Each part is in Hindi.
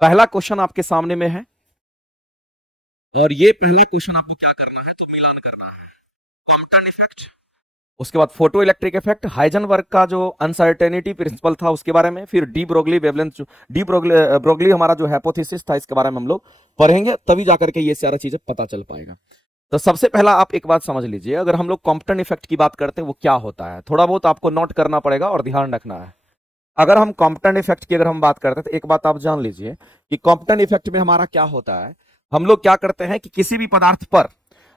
पहला क्वेश्चन आपके सामने में है और ये पहला क्वेश्चन आपको क्या करना है, तो मिलान करना है। कॉम्पटन इफेक्ट, उसके बाद फोटो इलेक्ट्रिक इफेक्ट, हाइजेनबर्ग का जो अनसर्टेनिटी प्रिंसिपल था उसके बारे में, फिर de Broglie wavelength, de Broglie हमारा जो हाइपोथेसिस था इसके बारे में हम लोग पढ़ेंगे, तभी जाकर के ये सारा चीजें पता चल पाएगा। तो सबसे पहला आप एक बात समझ लीजिए, अगर हम लोग कॉम्पटन इफेक्ट की बात करते हैं वो क्या होता है, थोड़ा बहुत आपको नोट करना पड़ेगा और ध्यान रखना है। अगर हम कॉम्पटन इफेक्ट की अगर हम बात करते हैं तो एक बात आप जान लीजिए कि कॉम्पटन इफेक्ट में हमारा क्या होता है, हम लोग क्या करते हैं कि किसी भी पदार्थ पर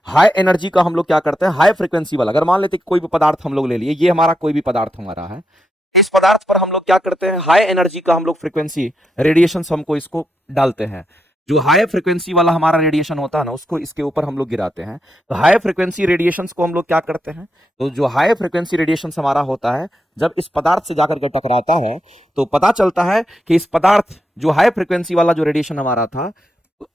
हाई एनर्जी का हम लोग क्या करते हैं, हाई फ्रीक्वेंसी वाला, अगर मान लेते हैं कोई भी पदार्थ हम लोग ले लिए, ये हमारा कोई भी पदार्थ हमारा है, इस पदार्थ पर हम लोग क्या करते हैं, हाई एनर्जी का हम लोग फ्रीक्वेंसी रेडिएशन हमको इसको डालते हैं, जो हाई फ्रीक्वेंसी वाला हमारा रेडिएशन होता है ना उसको इसके ऊपर हम लोग गिराते हैं। तो हाई फ्रीक्वेंसी रेडिएशन को हम लोग क्या करते हैं, तो जो हाई फ्रीक्वेंसी रेडिएशन हमारा होता है जब इस पदार्थ से जाकर के टकराता है तो पता चलता है कि इस पदार्थ जो हाई फ्रीक्वेंसी वाला जो रेडिएशन हमारा था,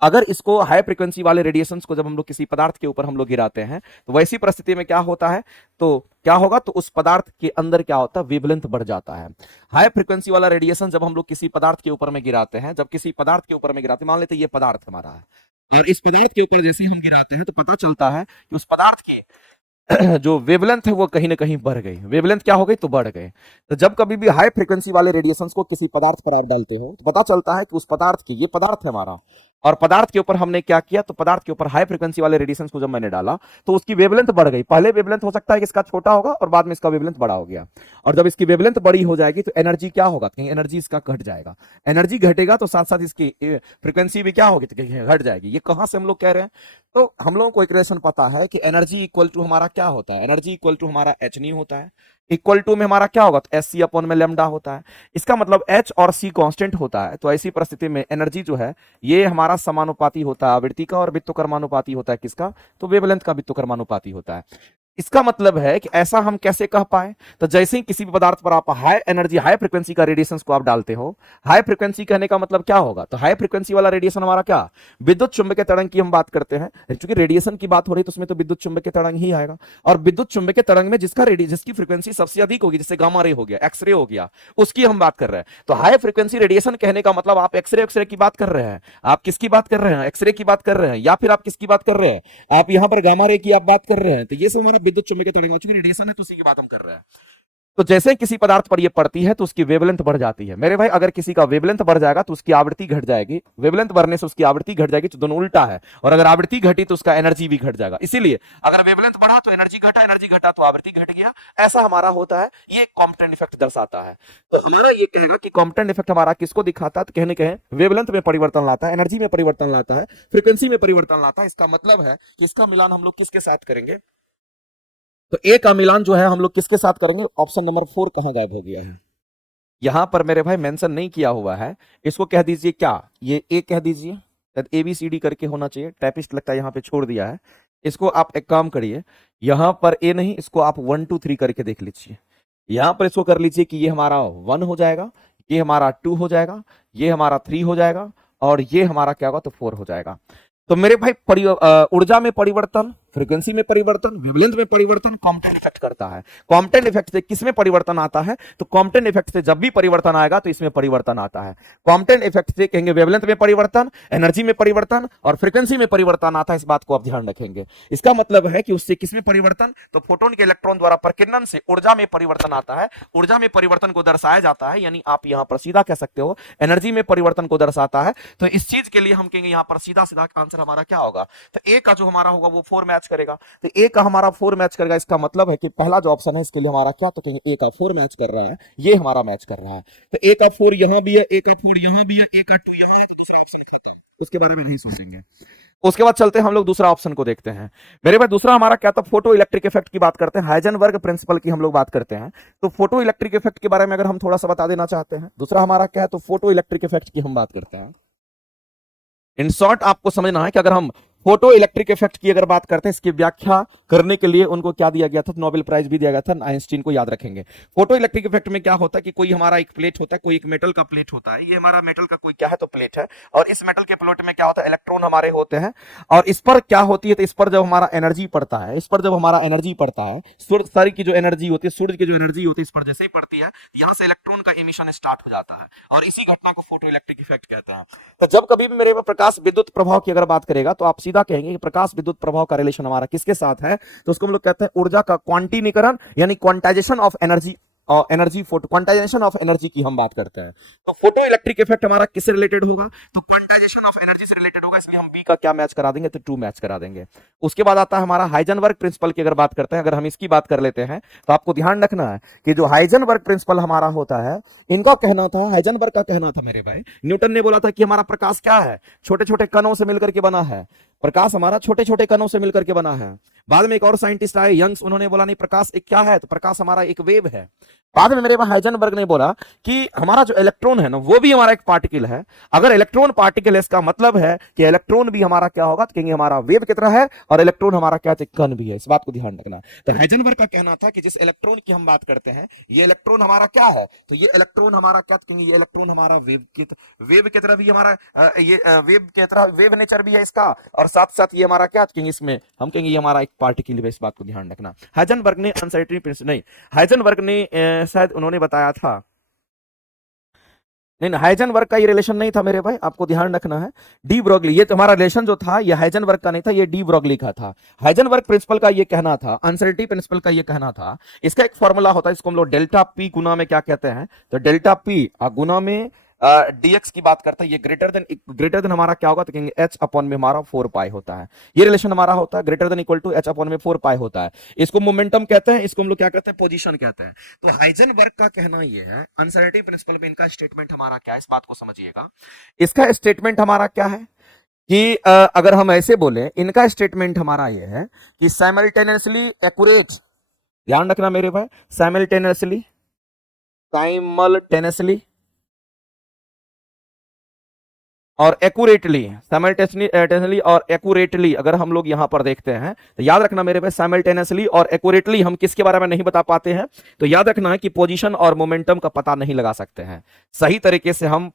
अगर इसको हाई फ्रीक्वेंसी वाले रेडिएशंस को जब हम लोग किसी पदार्थ के ऊपर हम लोग गिराते हैं तो वैसी परिस्थिति में क्या होता है, तो क्या होगा, तो उस पदार्थ के अंदर क्या होता है, वेवलेंथ बढ़ जाता है। हाई फ्रीक्वेंसी वाला रेडिएशन जब हम लोग किसी पदार्थ के ऊपर में गिराते हैं, जब किसी पदार्थ के ऊपर में गिराते हैं, मान लेते हैं ये पदार्थ हमारा है और इस पदार्थ के ऊपर जैसे ही हम गिराते हैं तो पता चलता है कि उस पदार्थ के जो वेवलेंथ है वो कहीं ना कहीं बढ़ गई, वेवलेंथ क्या हो गई, तो बढ़ गए। तो जब कभी भी हाई फ्रीक्वेंसी वाले रेडिएशंस को किसी पदार्थ पर आप डालते हो तो पता चलता है कि उस पदार्थ की, ये पदार्थ है हमारा और पदार्थ के ऊपर हमने क्या किया, तो पदार्थ के ऊपर हाई फ्रीक्वेंसी वाले रेडिएशंस को जब मैंने डाला तो उसकी वेवलेंथ बढ़ गई। पहले वेवलेंथ हो सकता है कि इसका छोटा होगा और बाद में इसका वेवलेंथ बड़ा हो गया, और जब इसकी वेवलेंथ बड़ी हो जाएगी तो एनर्जी क्या होगा, कहीं एनर्जी इसका घट जाएगा, एनर्जी घटेगा तो साथ साथ इसकी फ्रीक्वेंसी भी क्या होगी, तो कहीं घट जाएगी। ये कहां से हम लोग कह रहे हैं, तो हम लोगों को इक्वेशन पता है कि एनर्जी इक्वल टू हमारा क्या होता है, एनर्जी इक्वल टू हमारा एच नी होता है, इक्वल टू में हमारा क्या होगा, तो एस सी अपॉन में लेमडा होता है। इसका मतलब एच और सी कांस्टेंट होता है, तो ऐसी परिस्थिति में एनर्जी जो है ये हमारा समानुपाती होता है आवृत्ति का और वित्तोकर्मानुपाती होता है किसका, तो वेवलेंथ का वित्तोकर्मानुपाती होता है। इसका मतलब है कि ऐसा हम कैसे कह पाए, तो जैसे ही किसी भी पदार्थ पर आप हाई एनर्जी हाई फ्रीक्वेंसी का रेडिएशन को आप डालते हो, हाई फ्रीक्वेंसी कहने का मतलब क्या होगा, तो हाई फ्रीक्वेंसी वाला रेडिएशन हमारा क्या, विद्युत चुंबकीय तरंग की हम बात करते हैं, क्योंकि रेडिएशन की बात हो रही है तो उसमें तो विद्युत चुंबकीय तरंग ही आएगा, और विद्युत चुंबकीय तरंग में जिसकी फ्रीक्वेंसी सबसे अधिक होगी, जैसे गामा रे हो गया, एक्सरे हो गया, उसकी हम बात कर रहे हैं। तो हाई फ्रीक्वेंसी रेडिएशन कहने का मतलब आप एक्सरे की बात कर रहे हैं, आप किसकी बात कर रहे हैं, एक्सरे की बात कर रहे हैं, या फिर आप किसकी बात कर रहे हैं, आप यहां पर गामा रे की आप बात कर रहे हैं, तो ये सब हमारा विद्युत चुंबकीय तरंग, चूंकि रेडिएशन है तो उसी की बात हम कर रहे हैं। तो जैसे किसी पदार्थ पर ये पड़ती है तो उसकी वेवलेंथ बढ़ जाती है मेरे भाई, अगर किसी का वेवलेंथ बढ़ जाएगा तो उसकी आवृत्ति घट जाएगी, वेवलेंथ बढ़ने से उसकी आवृत्ति घट जाएगी, तो दोनों उल्टा है, और अगर आवृत्ति घटी तो उसका एनर्जी भी घट जाएगा। इसीलिए अगर वेवलेंथ बढ़ा तो एनर्जी घटा तो आवृत्ति घट गया, ऐसा हमारा होता है, ये कॉम्पटन इफेक्ट दर्शाता है। तो हमारा ये कहेगा कि कॉम्पटन इफेक्ट हमारा किसको दिखाता है, तो कहने कहें वेवलेंथ में परिवर्तन लाता है, एनर्जी में परिवर्तन लाता है, फ्रीक्वेंसी में परिवर्तन लाता है। इसका मतलब है कि इसका मिलान हम लोग किसके साथ करेंगे, तो ए का मिलान जो है हम लोग किसके साथ करेंगे, ऑप्शन नंबर 4 कहां गायब हो गया है, यहां पर मेरे भाई मेंशन नहीं किया हुआ है, इसको कह दीजिए क्या, ये ए कह दीजिए, ए बी सी डी करके होना चाहिए, टाइपिस्ट लगता है यहां पे छोड़ दिया है। इसको आप एक काम करिए, यहां पर ए नहीं, इसको आप 1 2 3 करके देख लीजिए, यहां पर इसको कर लीजिए कि ये हमारा 1 हो जाएगा, ये हमारा 2 हो जाएगा, ये हमारा 3 हो जाएगा, और ये हमारा क्या होगा, तो 4 हो जाएगा। तो मेरे भाई ऊर्जा में परिवर्तन, फ्रीक्वेंसी में परिवर्तन, वेवलेंथ में परिवर्तन कॉम्पटन इफेक्ट करता है। कॉम्पटन इफेक्ट से किसमें परिवर्तन आता है, तो कॉम्पटन इफेक्ट से जब भी परिवर्तन आएगा तो इसमें परिवर्तन आता है। कॉम्पटन इफेक्ट से कहेंगे वेवलेंथ में परिवर्तन, एनर्जी में परिवर्तन और फ्रीक्वेंसी में परिवर्तन आता है, इस बात को आप ध्यान रखेंगे। इसका मतलब है कि उससे किसमें परिवर्तन, तो फोटोन के इलेक्ट्रॉन द्वारा प्रकीर्णन से ऊर्जा में परिवर्तन आता है, ऊर्जा में परिवर्तन को दर्शाया जाता है, यानी आप यहां पर सीधा कह सकते हो एनर्जी में परिवर्तन को दर्शाता है। तो इस चीज के लिए हम कहेंगे यहां पर सीधा सीधा आंसर हमारा क्या होगा, तो ए का जो हमारा होगा वो 4 मैच करेगा, तो ए का हमारा 4 मैच करेगा। इसका मतलब है कि पहला जो ऑप्शन है इसके लिए हमारा क्या, तो कहेंगे ए का 4 मैच कर रहा है, ये हमारा मैच कर रहा है। तो ए का 4 यहां भी है, ए का 4 यहां भी है, ए का 2 यहां है, तो दूसरा ऑप्शन खत्म, उसके बारे में नहीं सोचेंगे। उसके बाद चलते हैं हम लोग दूसरा ऑप्शन को देखते हैं। मेरे भाई दूसरा हमारा क्या था, फोटो इलेक्ट्रिक इफेक्ट की बात करते हैं, हाइजेनबर्ग प्रिंसिपल की हम लोग बात करते हैं। तो फोटो इलेक्ट्रिक इफेक्ट के बारे में अगर हम थोड़ा सा बता देना चाहते हैं, दूसरा हमारा क्या है, तो फोटो इलेक्ट्रिक इफेक्ट की हम बात करते हैं। इन शॉर्ट आपको समझना है कि अगर हम फोटो इलेक्ट्रिक इफेक्ट की अगर बात करते हैं, इसकी व्याख्या करने के लिए उनको क्या दिया गया था, नोबेल प्राइज भी दिया गया था, आइंस्टीन को, याद रखेंगे। फोटो इलेक्ट्रिक इफेक्ट में क्या होता है कि कोई हमारा एक प्लेट होता है, कोई एक मेटल का प्लेट होता है, ये हमारा मेटल का कोई क्या है तो प्लेट है, और इस मेटल के प्लेट में क्या होता है, इलेक्ट्रॉन हमारे होते हैं, और इस पर क्या होती है, तो इस पर जब हमारा एनर्जी पड़ता है, इस पर जब हमारा एनर्जी पड़ता है, सूर्य सारी की जो एनर्जी होती है, सूर्य की जो एनर्जी होती है, इस पर जैसे ही पड़ती है, यहां से इलेक्ट्रॉन का इमिशन स्टार्ट हो जाता है, और इसी घटना को फोटो इलेक्ट्रिक इफेक्ट कहते हैं। तो जब कभी भी मेरे प्रकाश विद्युत प्रभाव की अगर बात करेगा, तो आप सीधा कहेंगे कि प्रकाश विद्युत प्रभाव का रिलेशन हमारा किसके साथ है, तो उसको हम लोग कहते हैं ऊर्जा का क्वांटीकरण, यानी quantization of energy, energy photo quantization of energy की हम बात करते हैं। तो फोटो इलेक्ट्रिक इफेक्ट हमारा किससे रिलेटेड होगा, तो क्वांटाइजेशन ऑफ एनर्जी से रिलेटेड होगा, इसलिए हम बी का क्या मैच करा देंगे, तो 2 मैच करा देंगे। उसके बाद आता है हमारा हाइजेनबर्ग प्रिंसिपल की अगर बात करते हैं, अगर हम इसकी बात कर लेते हैं, तो आपको ध्यान रखना है कि जो हाइजेनबर्ग प्रिंसिपल हमारा होता है, इनका कहना था, हाइजेनबर्ग का कहना था मेरे भाई, न्यूटन ने बोला था कि हमारा प्रकाश क्या है, छोटे छोटे कणों से मिलकर के बना है, प्रकाश हमारा छोटे छोटे कणों से मिलकर के बना है। बाद में एक और साइंटिस्ट आए, यंग्स, उन्होंने बोला नहीं, प्रकाश एक क्या है, तो प्रकाश हमारा एक वेव है। बाद में मेरे हाइजेनबर्ग ने बोला कि हमारा जो इलेक्ट्रॉन है ना, वो भी हमारा एक पार्टिकल है। अगर इलेक्ट्रॉन पार्टिकल है, इसका मतलब है कि इलेक्ट्रॉन भी हमारा क्या होगा, तो कहेंगे हमारा वेव की तरह है, और इलेक्ट्रॉन हमारा क्या है, कण भी है। इस बात को ध्यान रखना। तो हाइजेनबर्ग का कहना था कि जिस इलेक्ट्रॉन की हम बात करते हैं, ये इलेक्ट्रॉन हमारा क्या है, तो ये इलेक्ट्रॉन हमारा क्या, कहेंगे ये इलेक्ट्रॉन हमारा वेव की तरह भी हमारा ये वेव की तरह वेव नेचर भी है इसका, और साथ साथ ये हमारा क्या कहेंगे, इसमें हम कहेंगे ये हमारा एक पार्टिकल है। इस बात को ध्यान रखना। हाइजेनबर्ग ने अनसर्टेनिटी प्रिंसिपल नहीं, हाइजेनबर्ग ने शायद उन्होंने बताया था, नहीं हाइजेनबर्ग का ये रिलेशन नहीं था मेरे भाई, आपको ध्यान रखना है। डी ब्रोगली, ये तुम्हारा रिलेशन जो था, ये हाइजेनबर्ग का नहीं था, ये डी ब्रोगली का था। हाइजेनबर्ग प्रिंसिपल का ये कहना था, अनसर्टेनिटी प्रिंसिपल का ये कहना था, इसका एक फॉर्मूला होता है, इसको हम लोग डेल्टा पी गुना में क्या कहते हैं, तो डेल्टा पी गुना में dx की बात करते हैं, ये ग्रेटर देन हमारा क्या होगा, तो कहेंगे h अपॉन में हमारा 4 पाई होता है। ये रिलेशन हमारा होता है, greater than equal to h upon में 4 पाई होता है। इसको मोमेंटम कहते हैं, इसको हम लोग क्या कहते हैं, पोजीशन कहते हैं। तो हाइजेनबर्ग का कहना ये है, अनसर्टेनिटी प्रिंसिपल में इनका स्टेटमेंट हमारा क्या है, इस बात को समझिएगा। इसका स्टेटमेंट हमारा क्या है कि अगर हम ऐसे बोले, इनका स्टेटमेंट हमारा ये है कि साइमल्टेनियसली एक्यूरेट, ध्यान रखना मेरे भाई, साइमल्टेनियसली और एक्यूरेटली, साइमल्टेनियसली और एक्यूरेटली अगर हम लोग यहां पर देखते हैं, तो याद रखना मेरे भाई, साइमल्टेनियसली और एक्यूरेटली हम किसके बारे में नहीं बता पाते हैं, तो याद रखना है कि पोजीशन और मोमेंटम का पता नहीं लगा सकते हैं। सही तरीके से हम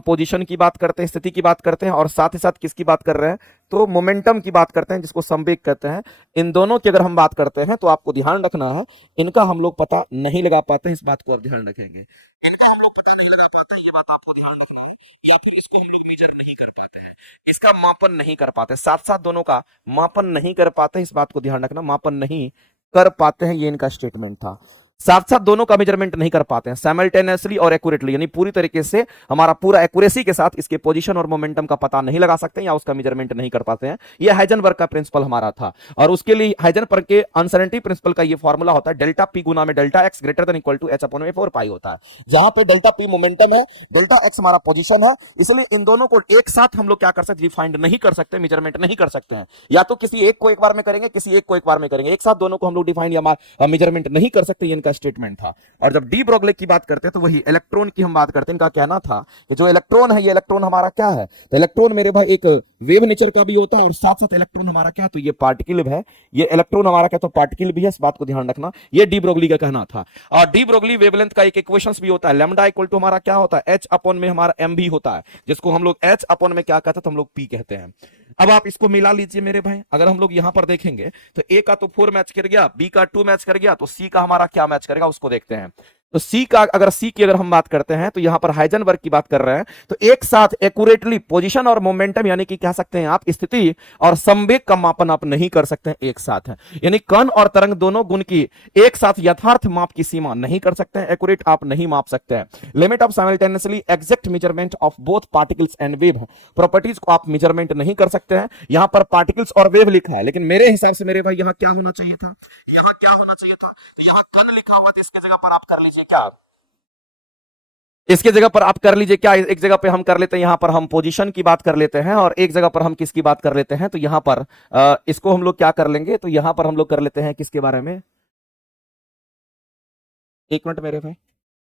पोजीशन की बात करते हैं, स्थिति की बात करते हैं, और साथ ही साथ किसकी बात कर रहे हैं, तो मोमेंटम की बात करते हैं, जिसको संवेग कहते हैं। इन दोनों की अगर हम बात करते हैं, तो आपको ध्यान रखना है, इनका हम लोग पता नहीं लगा पाते हैं। इस बात को आप ध्यान रखेंगे, इनका हम लोग पता नहीं लगा पाते हैं, ये बात आपको ध्यान रखना है। या फिर इसको हम लोग मेजर नहीं कर पाते हैं, इसका मापन नहीं कर पाते, साथ साथ दोनों का मापन नहीं कर पाते हैं। इस बात को ध्यान रखना, मापन नहीं कर पाते हैं, ये इनका स्टेटमेंट था। साथ साथ दोनों का मेजरमेंट नहीं कर पाते हैं, साइमल्टेनियसली और एक्यूरेटली, यानी पूरी तरीके से हमारा पूरा एक्यूरेसी के साथ इसके पोजीशन और मोमेंटम का पता नहीं लगा सकते हैं, या उसका मेजरमेंट नहीं कर पाते हैं। यह हाइजेनबर्ग का प्रिंसिपल हमारा था, और उसके लिए हाइजेनबर्ग के अनसर्टेनिटी प्रिंसिपल का यह फॉर्मूला होता है, डेल्टा पी गुना में delta X greater than equal to H upon में 4 पाई होता है। जहां पे डेल्टा पी मोमेंटम है, डेल्टा एक्स हमारा पोजीशन है, इसलिए इन दोनों को एक साथ हम लोग क्या कर सकते, डिफाइंड नहीं कर सकते, मेजरमेंट नहीं कर सकते हैं। या तो किसी एक को एक बार में करेंगे, किसी एक को एक बार में करेंगे, एक साथ दोनों को हम लोग डिफाइंड या मेजरमेंट नहीं कर सकते। ये इनका स्टेटमेंट था। और जब डी ब्रोगली की बात करते हैं, तो वही इलेक्ट्रॉन की हम बात करते हैं। इनका कहना था कि जो इलेक्ट्रॉन है, ये इलेक्ट्रॉन हमारा क्या है, तो इलेक्ट्रॉन मेरे भाई एक वेव नेचर का भी होता है, और साथ साथ इलेक्ट्रॉन हमारा क्या, तो ये पार्टिकल है। ये इलेक्ट्रॉन हमारा क्या, तो पार्टिकल भी है। इस बात को ध्यान रखना, ये डी ब्रोगली का कहना था। और डी ब्रोगली वेवलेंथ का एक इक्वेशंस भी होता है, लैम्डा इक्वल टू हमारा क्या होता है, एच अपॉन में हमारा एम भी होता है, जिसको हम लोग एच अपॉन में क्या कहते हैं, तो हम लोग पी कहते हैं। अब आप इसको मिला लीजिए मेरे भाई, अगर हम लोग यहां पर देखेंगे, तो ए का तो 4 मैच कर गया, बी का 2 मैच कर गया, तो सी का हमारा क्या मैच करेगा, उसको देखते हैं। तो सी का, अगर सी की अगर हम बात करते हैं, तो यहां पर हाइजेनबर्ग की बात कर रहे हैं, तो एक साथ एक्यूरेटली पोजीशन और मोमेंटम, यानी कि कह सकते हैं आप स्थिति और संवेग का मापन आप नहीं कर सकते हैं एक साथ है। यानी कण और तरंग दोनों गुण की एक साथ यथार्थ माप की सीमा नहीं कर सकते हैं, एक्यूरेट आप नहीं माप सकते हैं। Limit of simultaneously exact measurement of both particles and wave properties को आप मेजरमेंट नहीं कर सकते हैं। यहां पर पार्टिकल्स और वेव लिखा है, लेकिन मेरे हिसाब से मेरे भाई यहां क्या होना चाहिए था, यहां क्या होना चाहिए था, तो यहां कण लिखा हुआ था, इसके जगह पर आप कर लीजिए क्या, इसके जगह पर आप कर लीजिए क्या, एक जगह पे हम कर लेते हैं, यहां पर हम पोजीशन की बात कर लेते हैं, और एक जगह पर हम किसकी बात कर लेते हैं, तो यहां पर इसको हम लोग क्या कर लेंगे, तो यहां पर हम लोग कर लेते हैं किसके बारे में, एक मिनट मेरे भाई,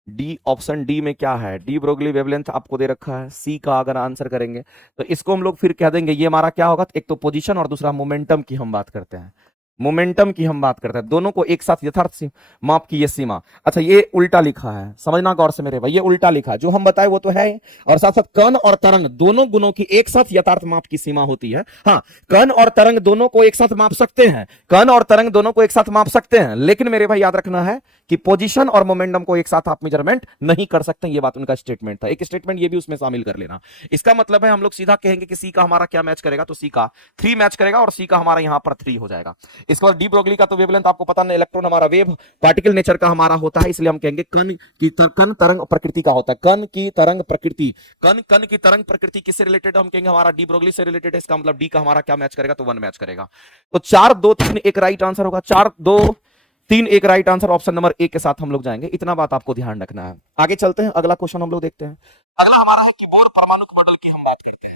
डी, ऑप्शन डी में क्या है, डी ब्रोगली वेवलेंथ आपको दे रखा है। सी का अगर आंसर करेंगे तो इसको हम लोग फिर कह देंगे ये हमारा क्या होगा, एक तो पोजीशन और दूसरा मोमेंटम की हम बात करते हैं, मोमेंटम की हम बात करते हैं, दोनों को एक साथ यथार्थ माप की ये सीमा। अच्छा ये उल्टा लिखा है, समझना गौर से मेरे भाई, ये उल्टा लिखा है, जो हम बताए वो तो है ही, और साथ साथ कण और तरंग दोनों गुणों की एक साथ यथार्थ माप की सीमा होती है। हाँ, कण और तरंग दोनों को एक साथ माप सकते हैं, कण और तरंग दोनों को एक साथ माप सकते हैं, लेकिन मेरे भाई याद रखना है कि पोजीशन और मोमेंटम को एक साथ आप मेजरमेंट नहीं कर सकते। ये बात उनका स्टेटमेंट था, एक स्टेटमेंट ये भी उसमें शामिल कर लेना। इसका मतलब है हम लोग सीधा कहेंगे कि सी का हमारा क्या मैच करेगा, तो सी का 3 मैच करेगा और सी का हमारा यहां पर 3 हो जाएगा। इसके बाद डी ब्रोगली का तो वेवलेंथ आपको पता नहीं, इलेक्ट्रॉन हमारा वेव पार्टिकल नेचर का हमारा होता है, इसलिए हम कहेंगे कण तरंग प्रकृति का होता है, कण की तरंग प्रकृति, कण की तरंग प्रकृति किससे रिलेटेड, हम कहेंगे हमारा डी ब्रोगली से रिलेटेड है। इसका मतलब डी का हमारा क्या मैच करेगा, तो 1 मैच करेगा। तो 4 2 3 एक राइट आंसर होगा, 4 2 3 एक right answer, option number A के साथ हम लोग जाएंगे। इतना बात आपको ध्यान रखना है। आगे चलते हैं, अगला क्वेश्चन हम लोग देखते हैं। अगला हमारा है कि बोर परमाणु मॉडल की हम बात करते हैं।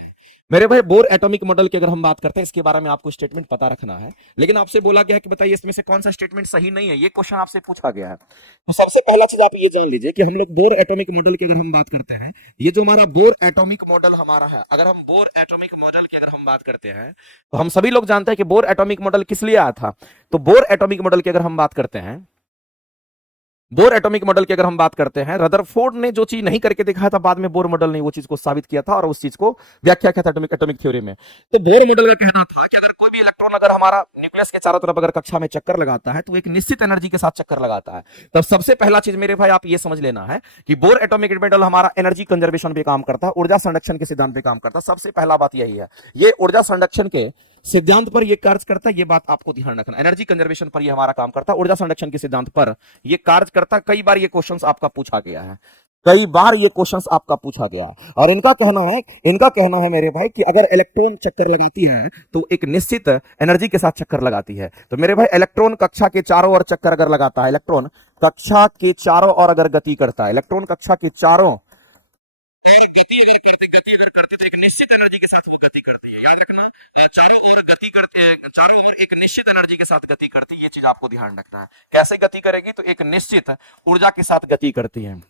मेरे भाई बोर एटॉमिक मॉडल की अगर हम बात करते हैं, इसके बारे में आपको स्टेटमेंट पता रखना है, लेकिन आपसे बोला गया है कि बताइए इसमें से कौन सा स्टेटमेंट सही नहीं है, ये क्वेश्चन आपसे पूछा गया है। तो सबसे पहला चीज आप ये जान लीजिए कि हम लोग बोर एटॉमिक मॉडल की अगर हम बात करते हैं, ये जो हमारा बोर एटॉमिक मॉडल हमारा है, अगर हम बोर एटॉमिक मॉडल की अगर हम बात करते हैं, तो हम सभी लोग जानते हैं कि बोर एटॉमिक मॉडल किस लिए आया था। तो बोर एटॉमिक मॉडल की अगर हम बात करते हैं, बोर एटॉमिक मॉडल की अगर हम बात करते हैं, रदरफोर्ड ने जो चीज नहीं करके दिखाया था, बाद में बोर मॉडल ने वो चीज को साबित किया था और उस चीज को व्याख्या किया था एटॉमिक थ्योरी में। तो बोर मॉडल का कहना था कि अगर कोई भी इलेक्ट्रॉन अगर हमारा न्यूक्लियस के चारों तरफ अगर कक्षा में चक्कर लगाता है, तो एक निश्चित एनर्जी के साथ चक्कर लगाता है। तब सबसे पहला चीज मेरे भाई आप ये समझ लेना है कि बोर एटॉमिक मॉडल हमारा एनर्जी कंजर्वेशन पे काम करता है, ऊर्जा संरक्षण के सिद्धांत पे काम करता है। सबसे पहला बात यही है, ये ऊर्जा संरक्षण के सिद्धांत पर ये कार्य करता है, ये बात आपको ध्यान रखना। एनर्जी कंजर्वेशन पर ये हमारा काम करता है, ऊर्जा संरक्षण के सिद्धांत पर ये कार्य करता है। कई बार ये क्वेश्चंस आपका पूछा गया है, कई बार ये क्वेश्चंस आपका पूछा गया है। और इनका कहना है मेरे भाई कि अगर इलेक्ट्रॉन चक्कर लगाती है तो एक निश्चित एनर्जी के साथ चक्कर लगाती है। तो मेरे भाई इलेक्ट्रॉन कक्षा के चारों ओर चक्कर अगर लगाता है, इलेक्ट्रॉन कक्षा के चारों ओर अगर गति करता है, इलेक्ट्रॉन कक्षा के चारों गति अगर करते तो एक निश्चित एनर्जी के साथ वो गति करती है। याद रखना, चारों ओर गति करते हैं, चारों ओर एक निश्चित एनर्जी के साथ गति करती है, ये चीज आपको ध्यान रखना है। कैसे गति करेगी, तो एक निश्चित ऊर्जा के साथ गति करती है।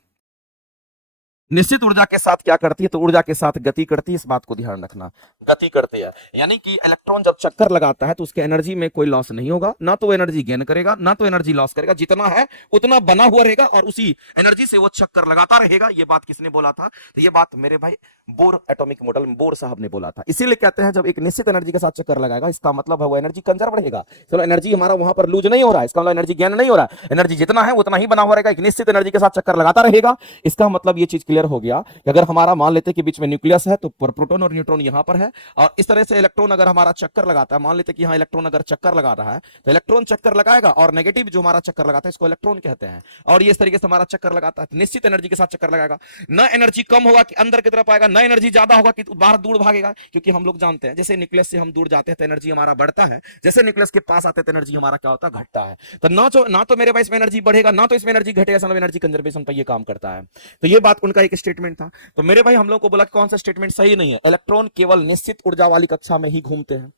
निश्चित ऊर्जा के साथ क्या करती है, तो ऊर्जा के साथ गति करती है, इस बात को ध्यान रखना, गति करती है। यानी कि इलेक्ट्रॉन जब चक्कर लगाता है तो उसके एनर्जी में कोई लॉस नहीं होगा, ना तो एनर्जी गेन करेगा ना तो एनर्जी लॉस करेगा, जितना है उतना बना हुआ रहेगा और उसी एनर्जी से वो चक्कर लगाता रहेगा। ये बात किसने बोला था, तो ये बात मेरे भाई बोर एटॉमिक मॉडल बोर साहब ने बोला था। इसीलिए कहते हैं जब एक निश्चित एनर्जी के साथ चक्कर लगाएगा, इसका मतलब है वो एनर्जी कंजर्व रहेगा। चलो एनर्जी हमारा वहां पर लूज नहीं हो रहा है, इसका मतलब एनर्जी गेन नहीं हो रहा है, एनर्जी जितना है उतना ही बना हुआ रहेगा, एक निश्चित एनर्जी के साथ चक्कर लगाता रहेगा। इसका मतलब ये चीज क्लियर हो गया कि अगर हमारा मान लेते कि बीच में न्यूक्लियस है तो प्रोटॉन और न्यूट्रॉन यहां पर है, और इस तरह से इलेक्ट्रॉन अगर हमारा चक्कर लगाता है, मान लेते कि यहां इलेक्ट्रॉन अगर चक्कर लगा रहा है तो इलेक्ट्रॉन चक्कर लगाएगा और नेगेटिव जो हमारा चक्कर लगाता है इसको इलेक्ट्रॉन कहते हैं, और ये इस तरीके से हमारा चक्कर लगाता है, निश्चित एनर्जी के साथ चक्कर लगाएगा। ना एनर्जी कम होगा कि अंदर की तरफ आएगा, ना एनर्जी ज्यादा होगा कि बाहर दूर भागेगा, क्योंकि हम लोग जानते हैं जैसे न्यूक्लियस से हम दूर जाते हैं तो एनर्जी हमारा बढ़ता है, जैसे न्यूक्लियस के पास आते हैं तो एनर्जी हमारा क्या होता है, घटता है। तो ना तो मेरे पास इसमें एनर्जी बढ़ेगा ना तो इसमें एनर्जी घटेगा, मतलब एनर्जी कंजर्वेशन पर ये काम करता है। तो ये बात उनका एक स्टेटमेंट था। तो मेरे भाई हम लोग को बोला कौन सा स्टेटमेंट सही नहीं है, इलेक्ट्रॉन केवल निश्चित ऊर्जा वाली कक्षा में ही घूमते हैं।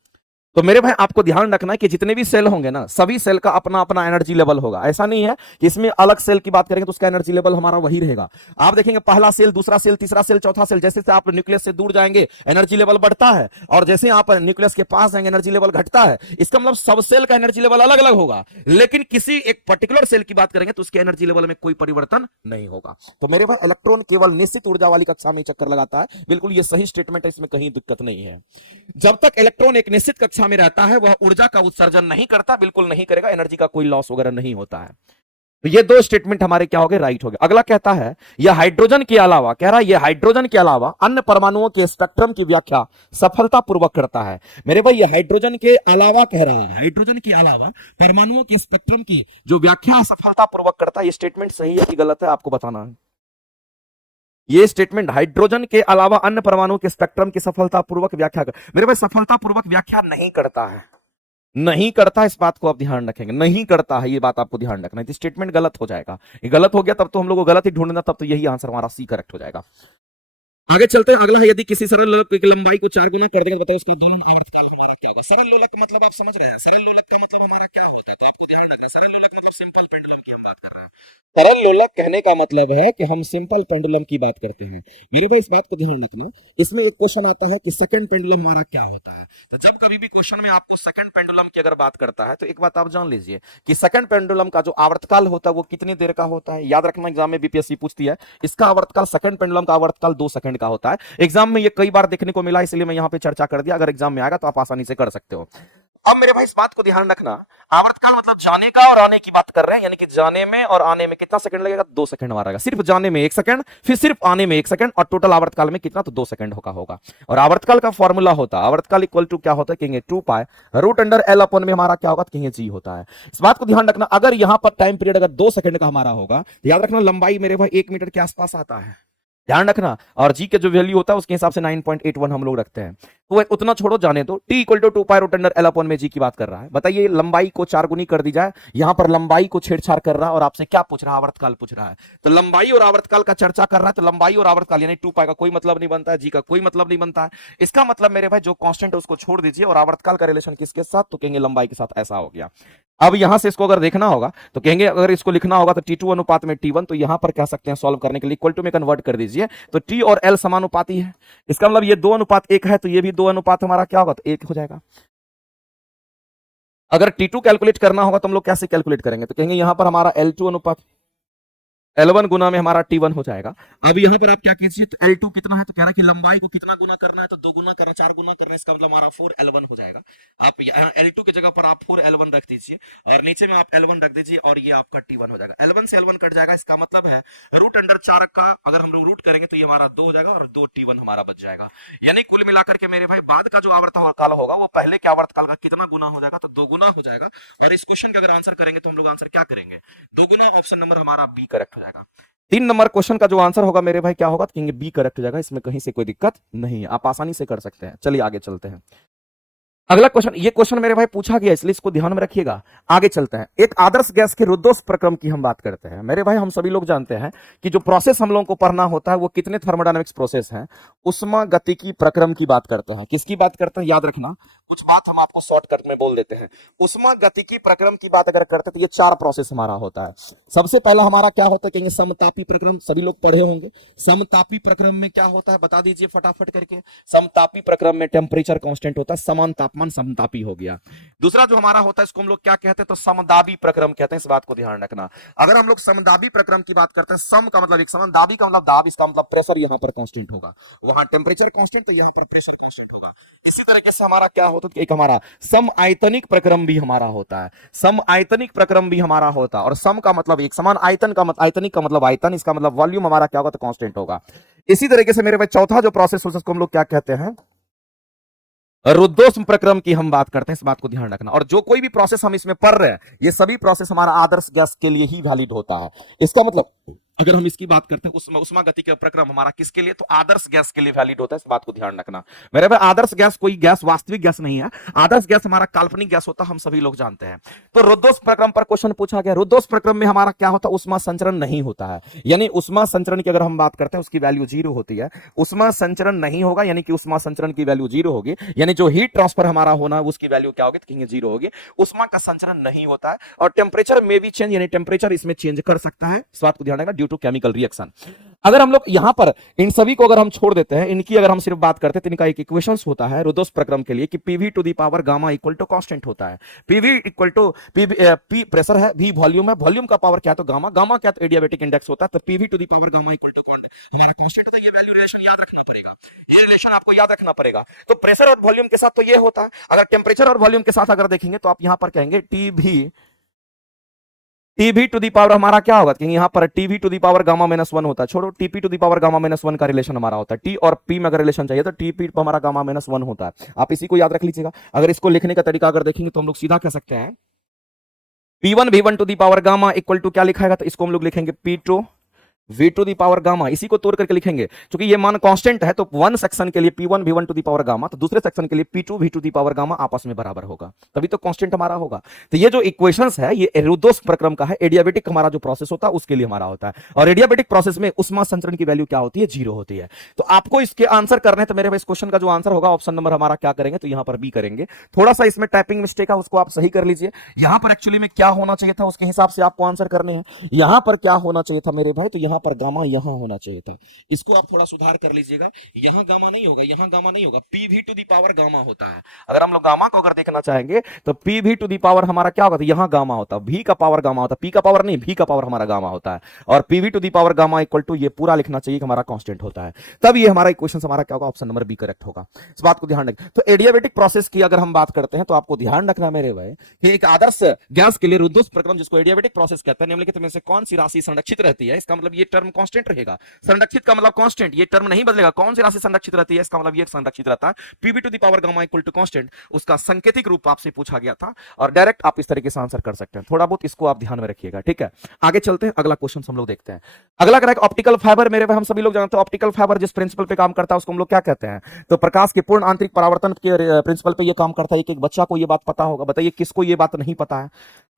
तो मेरे भाई आपको ध्यान रखना है कि जितने भी सेल होंगे ना, सभी सेल का अपना अपना एनर्जी लेवल होगा। ऐसा नहीं है कि इसमें अलग सेल की बात करेंगे तो उसका एनर्जी लेवल हमारा वही रहेगा। आप देखेंगे पहला सेल, दूसरा सेल, तीसरा सेल, चौथा सेल, जैसे आप न्यूक्लियस से दूर जाएंगे एनर्जी लेवल बढ़ता है, और जैसे आप न्यूक्लियस के पास जाएंगे एनर्जी लेवल घटता है। इसका मतलब सब सेल का एनर्जी लेवल अलग अलग होगा, लेकिन किसी एक पर्टिकुलर सेल की बात करेंगे तो उसके एनर्जी लेवल में कोई परिवर्तन नहीं होगा। तो मेरे भाई इलेक्ट्रॉन केवल निश्चित ऊर्जा वाली कक्षा में चक्कर लगाता है, बिल्कुल ये सही स्टेटमेंट है, इसमें कहीं दिक्कत नहीं है। जब तक इलेक्ट्रॉन एक निश्चित कक्षा में रहता है वह ऊर्जा का उत्सर्जन नहीं करता, बिल्कुल नहीं करेगा, एनर्जी का कोई लॉस वगैरह नहीं होता है। तो ये दो स्टेटमेंट हमारे क्या हो गए, राइट हो गए। अगला कहता है यह हाइड्रोजन के अलावा, कह रहा है यह हाइड्रोजन के अलावा अन्य परमाणुओं के स्पेक्ट्रम की व्याख्या सफलतापूर्वक करता है। मेरे भाई यह हाइड्रोजन के अलावा कह रहा है, हाइड्रोजन के अलावा परमाणुओं के स्पेक्ट्रम की जो व्याख्या सफलतापूर्वक करता है, ये स्टेटमेंट सही है कि गलत है आपको बताना है। ये स्टेटमेंट हाइड्रोजन के अलावा अन्य परमाणुओं के स्पेक्ट्रम की सफलतापूर्वक व्याख्या मेरे भाई सफलतापूर्वक व्याख्या नहीं करता है, नहीं करता, इस बात को आप ध्यान रखेंगे, नहीं करता है, ये बात आपको ध्यान रखना है। स्टेटमेंट गलत हो जाएगा, ये गलत हो गया तब तो हम लोग को गलत ही ढूंढना, तब तो यही आंसर हमारा सी करेक्ट हो जाएगा। आगे चलते हैं, अगला है यदि किसी सरल लंबाई को 4 गुना कर देंगे, बताओ उसका दोलन आवर्तकाल हमारा क्या होगा? सरल लोलक का मतलब आप समझ रहे हैं, सरल लोलक का मतलब हमारा क्या होता है, तो आपको ध्यान रखना है, सरल लोलक मतलब सिंपल पेंडुलम की हम बात कर रहे हैं। सरल लोलक कहने का मतलब है कि हम सिंपल पेंडुलम की बात करते हैं। मेरे भाई इस बात को ध्यान रखना, इसमें एक क्वेश्चन आता है कि सेकंड पेंडुलम हमारा क्या होता है। तो जब कभी भी क्वेश्चन में आपको सेकंड पेंडुलम की अगर बात करता है तो एक बात आप जान लीजिए कि सेकंड पेंडुलम का जो आवर्तकाल होता है वो कितनी देर का होता है। याद रखना, एग्जाम में बीपीएससी पूछती है इसका आवर्तकाल, सेकंड पेंडुलम का आवर्तकाल 2 सेकंड का होता है। एग्जाम में ये कई बार देखने को मिला, इसलिए मैं यहां पे चर्चा कर दिया, अगर एग्जाम में आएगा तो आप आसानी से कर सकते हो। अब मेरे भाई इस बात को ध्यान रखना, आवर्तकाल मतलब जाने का और आने की बात कर रहे हैं, यानी कि जाने में और आने में कितना सेकंड लगेगा? 2 सेकंड मारेगा। सिर्फ जाने में 1 सेकंड, फिर सिर्फ आने में 1 सेकंड, और टोटल आवर्तकाल में कितना? तो 2 सेकंड होगा। और आवर्तकाल का फॉर्मूला होता है, आवर्तकाल इक्वल टू क्या होता है? कहेंगे 2 pi root under L upon में हमारा क्या होगा? कहेंगे जी होता है। इस बात को ध्यान रखना, अगर यहां पर टाइम पीरियड अगर 2 सेकंड का हमारा होगा, तो याद रखना लंबाई मेरे भाई 1 मीटर के आसपास आता है, ध्यान रखना। और जी के जो वैल्यू होता है उसके हिसाब से 9.81 हम लोग रखते हैं, तो उतना छोड़ो, जाने दो। T equal to 2 pi root under L upon में जी की बात कर रहा है। बताइए लंबाई को 4 गुनी कर दी जाए, यहां पर लंबाई को छेड़छाड़ कर रहा है और आपसे क्या पूछ रहा है? आवर्तकाल पूछ रहा है। तो लंबाई और आवर्तकाल का चर्चा कर रहा है, तो लंबाई और आवर्तकाल यानी 2 पाई का कोई मतलब नहीं बनता है, जी का कोई मतलब नहीं बनता है। इसका मतलब मेरे भाई जो कांस्टेंट है उसको छोड़ दीजिए, और आवर्तकाल का रिलेशन किसके साथ? तो कहेंगे लंबाई के साथ। ऐसा हो गया। अब यहां से इसको अगर देखना होगा तो कहेंगे, अगर इसको लिखना होगा तो T2 अनुपात में T1, तो यहां पर कह सकते हैं सॉल्व करने के लिए इक्वल टू में कन्वर्ट कर दीजिए, तो T और L समानुपाती है। इसका मतलब ये 2 अनुपात 1 है, तो ये भी 2 अनुपात हमारा क्या होगा? तो 1 हो जाएगा। अगर T2 कैलकुलेट करना होगा तो हम लोग कैसे कैलकुलेट करेंगे? तो कहेंगे यहां पर हमारा L2 अनुपात L1 गुना में हमारा T1 हो जाएगा। अब यहां पर आप क्या कीजिए, तो L2 कितना है? तो कह रहा है कि लंबाई को कितना गुना करना है? तो 2 गुना करना, 4 गुना करना, इसका मतलब हमारा 4L1 हो जाएगा। आप यहाँ L2 की जगह पर आप 4L1 रख दीजिए, और नीचे में आप L1 रख दीजिए, और ये आपका T1 हो जाएगा। L1 से L1 कट जाएगा, इसका मतलब है रूट अंडर 4 का अगर हम लोग रूट करेंगे तो ये हमारा 2 हो जाएगा, और 2 T1 हमारा बच जाएगा। यानी कुल मिलाकर के मेरे भाई बाद का जो आवर्तकाल होगा वो पहले के आवर्तकाल का कितना गुना हो जाएगा? तो 2 गुना हो जाएगा। और इस क्वेश्चन का अगर आंसर करेंगे तो हम लोग आंसर क्या करेंगे? 2 गुना, ऑप्शन नंबर हमारा बी करेक्ट हो जाएगा। 3 नंबर क्वेश्चन का जो आंसर होगा मेरे भाई क्या होगा? तो कहेंगे बी करेक्ट हो जाएगा, इसमें कहीं से कोई दिक्कत नहीं है, आप आसानी से कर सकते हैं। चलिए आगे चलते हैं। अगला क्वेश्चन, ये क्वेश्चन मेरे भाई पूछा गया इसलिए इसको ध्यान में रखिएगा। आगे चलते हैं, एक आदर्श गैस के रुद्धोष्म प्रक्रम की हम बात करते हैं। मेरे भाई हम सभी लोग जानते हैं कि जो प्रोसेस हम लोगों को पढ़ना होता है वो कितने थर्मोडायनेमिक्स प्रोसेस हैं? उष्मागतिकी प्रक्रम की बात करते हैं। किसकी बात करते हैं? याद रखना, कुछ बात हम आपको शॉर्टकट में बोल देते हैं। उष्मागतिकी प्रक्रम की बात अगर करते हैं तो ये 4 प्रोसेस हमारा होता है। सबसे पहला हमारा क्या होता है? कहेंगे समतापी प्रक्रम, सभी लोग पढ़े होंगे। समतापी प्रक्रम में क्या होता है बता दीजिए फटाफट करके। समतापी प्रक्रम में टेम्परेचर कांस्टेंट होता है, समान तापमान समतापी हो गया। दूसरा जो हमारा होता है इसको हम लोग क्या कहते हैं? तो समदाबी प्रक्रम कहते हैं, इस बात को ध्यान रखना। अगर हम लोग समदाबी प्रक्रम की बात करते हैं, सम का मतलब एक समान, दाबी का मतलब दाब, इसका मतलब प्रेशर यहां पर कांस्टेंट होगा, वहां टेम्परेचर कांस्टेंट, तो यहां पर प्रेशर कांस्टेंट होगा। इसी तरीके से हमारा क्या होता है? एक हमारा सम आयतनिक प्रक्रम भी हमारा होता है, सम आयतनिक प्रक्रम भी हमारा होता है। और सम का मतलब एक समान, आयतन का मतलब, आयतनिक का मतलब आयतन, इसका मतलब वॉल्यूम हमारा क्या होगा? तो कांस्टेंट होगा। इसी तरीके से मेरे भाई चौथा जो प्रोसेस होता है उसको हम लोग क्या कहते हैं? रुद्धोष्म प्रक्रम की हम बात करते हैं, इस बात को ध्यान रखना। और जो कोई भी प्रोसेस हम इसमें पढ़ रहे हैं ये सभी प्रोसेस हमारा आदर्श गैस के लिए ही वैलिड होता है। इसका मतलब अगर हम इसकी बात करते हैं उष्मागतिकी का प्रक्रम हमारा किसके लिए? तो आदर्श गैस के लिए वैलिड होता है, इस बात को ध्यान रखना। मेरे भाई आदर्श गैस कोई गैस वास्तविक गैस नहीं है, आदर्श गैस हमारा काल्पनिक गैस होता है, हम सभी लोग जानते हैं। तो रुद्धोष्म प्रक्रम पर क्वेश्चन पूछा गया, रुद्धोष्म प्रक्रम में हमारा क्या होता है? उष्मा संचरण नहीं होता है, यानी उष्मा संचरण की अगर हम बात करते हैं उसकी वैल्यू 0 होती है। उष्मा संचरण नहीं होगा यानी कि उष्मा संचरण की वैल्यू 0 होगी, यानी जो हीट ट्रांसफर हमारा होना है उसकी वैल्यू क्या होगी? तो कहेंगे 0 होगी। उष्मा का संचरण नहीं होता है, और टेम्परेचर में भी चेंज, यानी टेम्परेचर इसमें चेंज कर सकता है, इस बात को ध्यान रखना, ड्यू टू केमिकल रिएक्शन। अगर हम लोग यहां पर इन सभी को अगर हम छोड़ देते हैं, इनकी अगर हम सिर्फ बात करते हैं तो इनका एक इक्वेशंस होता है रुद्धोष्म प्रक्रम के लिए कि PV to the power gamma equal to constant होता है। PV equal to P pressure है, वी वॉल्यूम है, वॉल्यूम का पावर क्या है? तो गामा, गामा क्या? तो एडियाबैटिक इंडेक्स होता है। तो PV to the power gamma equal to हमारा कांस्टेंट है, ये वैल्यू रिलेशन याद रखना पड़ेगा, ये रिलेशन आपको याद रखना पड़ेगा। तो प्रेशर और वॉल्यूम के साथ तो ये होता है, अगर टेम्परेचर और वॉल्यूम के साथ अगर देखेंगे तो आप यहां पर कहेंगे टीवी टू दी पावर हमारा क्या होगा? क्योंकि यहां पर TV to the power gamma minus 1 होता है, छोड़ो, TP to the power gamma minus 1 का रिलेशन हमारा होता है। टी और पी में अगर रिलेशन चाहिए तो टीपी हमारा गामा माइनस 1 होता है, आप इसी को याद रख लीजिएगा। अगर इसको लिखने का तरीका अगर देखेंगे तो हम लोग सीधा कह सकते हैं P1 V1 to the power gamma equal to क्या लिखाएगा? तो इसको हम लोग लिखेंगे P2 v to the power gamma, इसी को तोड़ करके लिखेंगे क्योंकि ये मान कांस्टेंट है, तो वन सेक्शन के लिए p1 v1 to the power gamma, तो दूसरे सेक्शन के लिए p2 v2 दी पावर गामा आपस में बराबर होगा, तभी तो कांस्टेंट हमारा होगा। तो ये जो इक्वेशंस है ये रुद्धोष प्रक्रम का है, एडियाबेटिक हमारा जो प्रोसेस होता है उसके लिए हमारा होता है, और एडियाबेटिक प्रोसेस में उष्मा संचरण की वैल्यू क्या होती है, 0 होती है। तो आपको इसके आंसर करने हैं, तो मेरे भाई इस क्वेश्चन का जो आंसर होगा ऑप्शन नंबर हमारा क्या करेंगे, तो यहां पर बी करेंगे। थोड़ा सा इसमें टाइपिंग मिस्टेक है, उसको आप सही कर लीजिए। यहां पर एक्चुअली में क्या होना चाहिए था उसके हिसाब से आपको आंसर करने हैं। यहां पर क्या होना चाहिए था मेरे भाई, तो यहां पर गामा यहां होना चाहिए था, इसको आप थोड़ा सुधार कर लीजिएगा। यहां गामा नहीं होगा, यहां गामा नहीं होगा, PV to the power gamma होता है। अगर हम लोग गामा को अगर देखना चाहेंगे तो पीवी टू दी पावर हमारा क्या होगा, तो यहां गामा होता है, भी का पावर गामा होता है, पी का पावर नहीं, भी का पावर हमारा गामा होता है, और PV to the power gamma equal to ये पूरा लिखना चाहिए कि हमारा कांस्टेंट होता है, तब ये हमारा इक्वेशन हमारा क्या होगा, ऑप्शन नंबर बी करेक्ट होगा। इस बात को ध्यान रखें। तो एडियाबेटिक प्रोसेस की अगर हम बात करते हैं तो आपको ध्यान रखना मेरे भाई कि एक आदर्श गैस के लिए रुद्धोष प्रक्रम जिसको एडियाबेटिक प्रोसेस कहते हैं, निम्नलिखित में से कौन सी राशि संरक्षित रहती है, इसका मतलब ये टर्म कांस्टेंट रहेगा। संरक्षित का मतलब कांस्टेंट, ये टर्म नहीं बदलेगा। कौन सी राशि संरक्षित रहती है, इसका मतलब ये संरक्षित रहता है PV to the power gamma equal to constant. उसका सांकेतिक रूप आपसे पूछा गया था और डायरेक्ट आप इस तरीके से आंसर कर सकते हैं। थोड़ा बहुत इसको आप ध्यान में रखिएगा, ठीक है। आगे चलते हैं, अगला क्वेश्चन हम लोग देखते हैं। अगला क्या है, ऑप्टिकल फाइबर। मेरे भाई हम सभी लोग जानते हैं ऑप्टिकल फाइबर जिस प्रिंसिपल पे काम करता है उसको हम लोग क्या कहते हैं, तो प्रकाश के पूर्ण आंतरिक परावर्तन के प्रिंसिपल पे ये काम करता है। एक बच्चा को ये बात पता होगा, बताइए किसको ये बात नहीं पता है।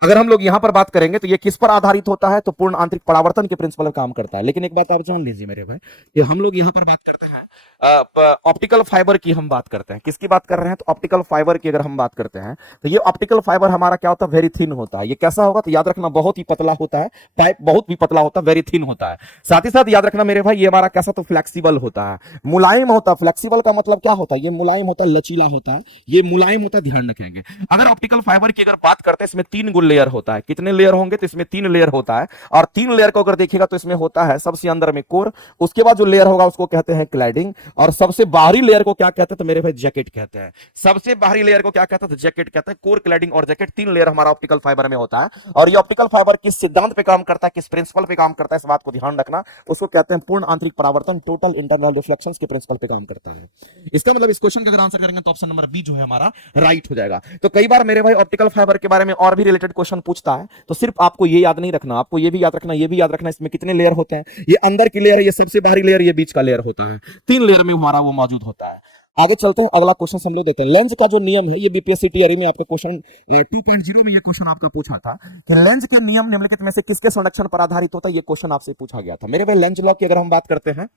अगर हम लोग यहां पर बात करेंगे तो ये किस पर आधारित होता है, तो पूर्ण आंतरिक परावर्तन के प्रिंसिपल पर काम करता है। लेकिन एक बात आप जान लीजिए मेरे भाई कि हम लोग यहां पर बात करते हैं ऑप्टिकल फाइबर की, हम बात करते हैं किसकी बात कर रहे हैं, तो ऑप्टिकल फाइबर की अगर हम बात करते हैं तो ये ऑप्टिकल फाइबर हमारा क्या होता है, वेरी थिन होता है। ये कैसा होगा, तो याद रखना बहुत ही पतला होता है, पाइप बहुत भी पतला होता है, वेरी थिन होता है। साथ ही साथ याद रखना मेरे भाई ये हमारा कैसा, तो फ्लेक्सिबल होता है, मुलायम होता है। फ्लेक्सिबल का मतलब क्या होता है, ये मुलायम होता है, लचीला होता है, ये मुलायम होता है, ध्यान रखेंगे। अगर ऑप्टिकल फाइबर की अगर बात करते हैं इसमें 3 गुण लेयर होता है। कितने लेयर होंगे, तो इसमें 3 लेयर होता है, और 3 लेयर को अगर देखिएगा तो इसमें होता है सबसे अंदर में कोर, उसके बाद जो लेयर होगा उसको कहते हैं क्लैडिंग, और सबसे बाहरी लेयर को क्या कहते हैं, तो मेरे भाई जैकेट कहते हैं। सबसे बाहरी लेयर को क्या कहते हैं, तो जैकेट कहते हैं। कोर, क्लैडिंग और जैकेट 3 लेयर हमारा ऑप्टिकल फाइबर में होता है। और ये ऑप्टिकल फाइबर किस सिद्धांत पे काम करता है, किस प्रिंसिपल पे काम करता है, इस बात को ध्यान रखना। उसको कहते हैं पूर्ण आंतरिक परावर्तन, टोटल इंटरनल रिफ्लेक्शंस के प्रिंसिपल पे काम करता है। इसका मतलब इस क्वेश्चन का अगर आंसर करेंगे तो ऑप्शन नंबर बी जो है हमारा राइट हो जाएगा। तो कई बार मेरे भाई ऑप्टिकल फाइबर के बारे में और भी रिलेटेड क्वेश्चन पूछता है, तो सिर्फ आपको ये याद नहीं रखना, आपको ये भी याद रखना, ये भी याद रखना इसमें कितने लेयर होते हैं। ये अंदर की लेयर, ये सबसे बाहरी लेयर, ये बीच का लेयर होता है। 3 लेयर में हमारा वो मौजूद होता है। आगे चलते हैं, अगला क्वेश्चन हम लोग देखते हैं। लेंस का जो नियम है, ये बीपीएससी टीआरई में आपका क्वेश्चन 2.0 में ये क्वेश्चन आपका पूछा था कि लेंस के नियम निम्नलिखित में से किसके संरक्षण पर आधारित होता है, ये क्वेश्चन आपसे पूछा गया था। मेरे भाई लेंस लॉ की अगर हम बात करते हैं,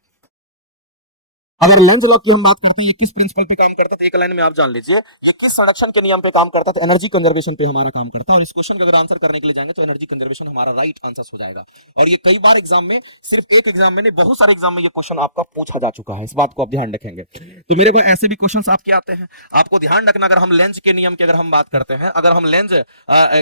अगर लेंस लॉ की हम बात करते हैं, ये किस प्रिंसिपल पे काम करता है, एक लाइन में आप जान लीजिए ये किस संरक्षण के नियम पे काम करता है, तो एनर्जी कंजर्वेशन पे हमारा काम करता है। और इस क्वेश्चन का अगर आंसर करने के लिए जाएंगे तो एनर्जी कंजर्वेशन हमारा राइट आंसर हो जाएगा। और ये कई बार एग्जाम में, सिर्फ एक एग्जाम में नहीं, बहुत सारे एग्जाम में ये क्वेश्चन आपका पूछा जा चुका है, इस बात को आप ध्यान रखेंगे। तो मेरे भाई ऐसे भी क्वेश्चन आपके आते हैं, आपको ध्यान रखना। अगर हम लेंस के नियम की अगर हम बात करते हैं, अगर हम लेंस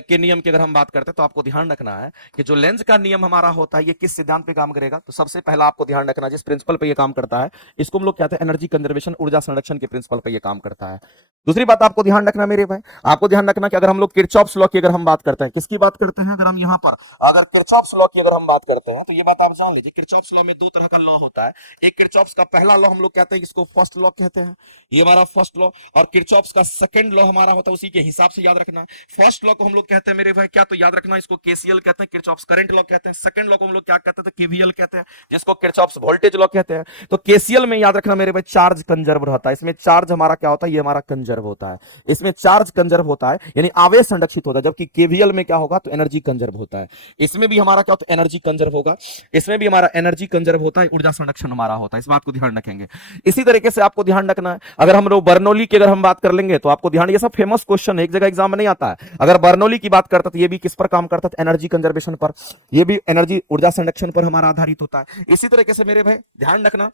के नियम की अगर हम बात करते हैं, तो आपको ध्यान रखना है कि जो लेंस का नियम हमारा होता है ये किस सिद्धांत पे काम करेगा। तो सबसे पहला आपको ध्यान रखना, जिस प्रिंसिपल पे ये काम करता है इसको हम लोग कहते हैं एनर्जी कंजर्वेशन, ऊर्जा संरक्षण के प्रिंसिपल पे ये काम करता है। दूसरी बात आपको ध्यान रखना मेरे भाई, आपको ध्यान रखना कि अगर हम लोग किरचॉफ्स लॉ की अगर हम बात करते हैं, किसकी बात करते हैं, अगर हम यहां पर अगर किरचॉफ्स लॉ की अगर हम बात करते हैं, तो ये बात आप जान लीजिए किरचॉफ्स लॉ में 2 तरह का लॉ होता है। एक किरचॉफ्स का पहला लॉ हम लोग कहते हैं, इसको फर्स्ट लॉ कहते हैं, ये हमारा फर्स्ट लॉ। और किरचॉफ्स का सेकंड लॉ हमारा होता है, उसी के हिसाब से याद रखना। फर्स्ट लॉ को हम लोग कहते हैं मेरे भाई क्या, तो याद रखना इसको केसीएल कहते हैं, किरचॉफ्स करंट लॉ कहते हैं। सेकंड लॉ को हम लोग क्या कहते हैं, तो केवीएल कहते हैं, जिसको किरचॉफ्स वोल्टेज लॉ कहते हैं। तो केसीएल में याद रखना मेरे भाई चार्ज कंजर्व रहता है, इसमें चार्ज हमारा क्या होता है, ये हमारा कंजर्व होता है, इसमें चार्ज कंजर्व होता है, यानी आवेश संरक्षित होता है। जबकि केवीएल में क्या होगा, तो एनर्जी कंजर्व होता है। इसमें भी हमारा क्या होता है, एनर्जी कंजर्व होगा, इसमें भी हमारा एनर्जी कंजर्व होता है, ऊर्जा संरक्षण हमारा होता है। इस बात को ध्यान रखेंगे। इसी तरीके से आपको ध्यान रखना है, अगर हम लोग बर्नौली की अगर हम बात कर लेंगे तो आपको ध्यान, ये सब फेमस क्वेश्चन एक जगह एग्जाम में नहीं आता है। अगर बर्नौली की बात करता तो ये भी किस पर काम करता था, एनर्जी कंजर्वेशन पर, ये भी एनर्जी ऊर्जा संरक्षण पर हमारा आधारित होता है। इसी तरीके से मेरे भाई ध्यान रखना,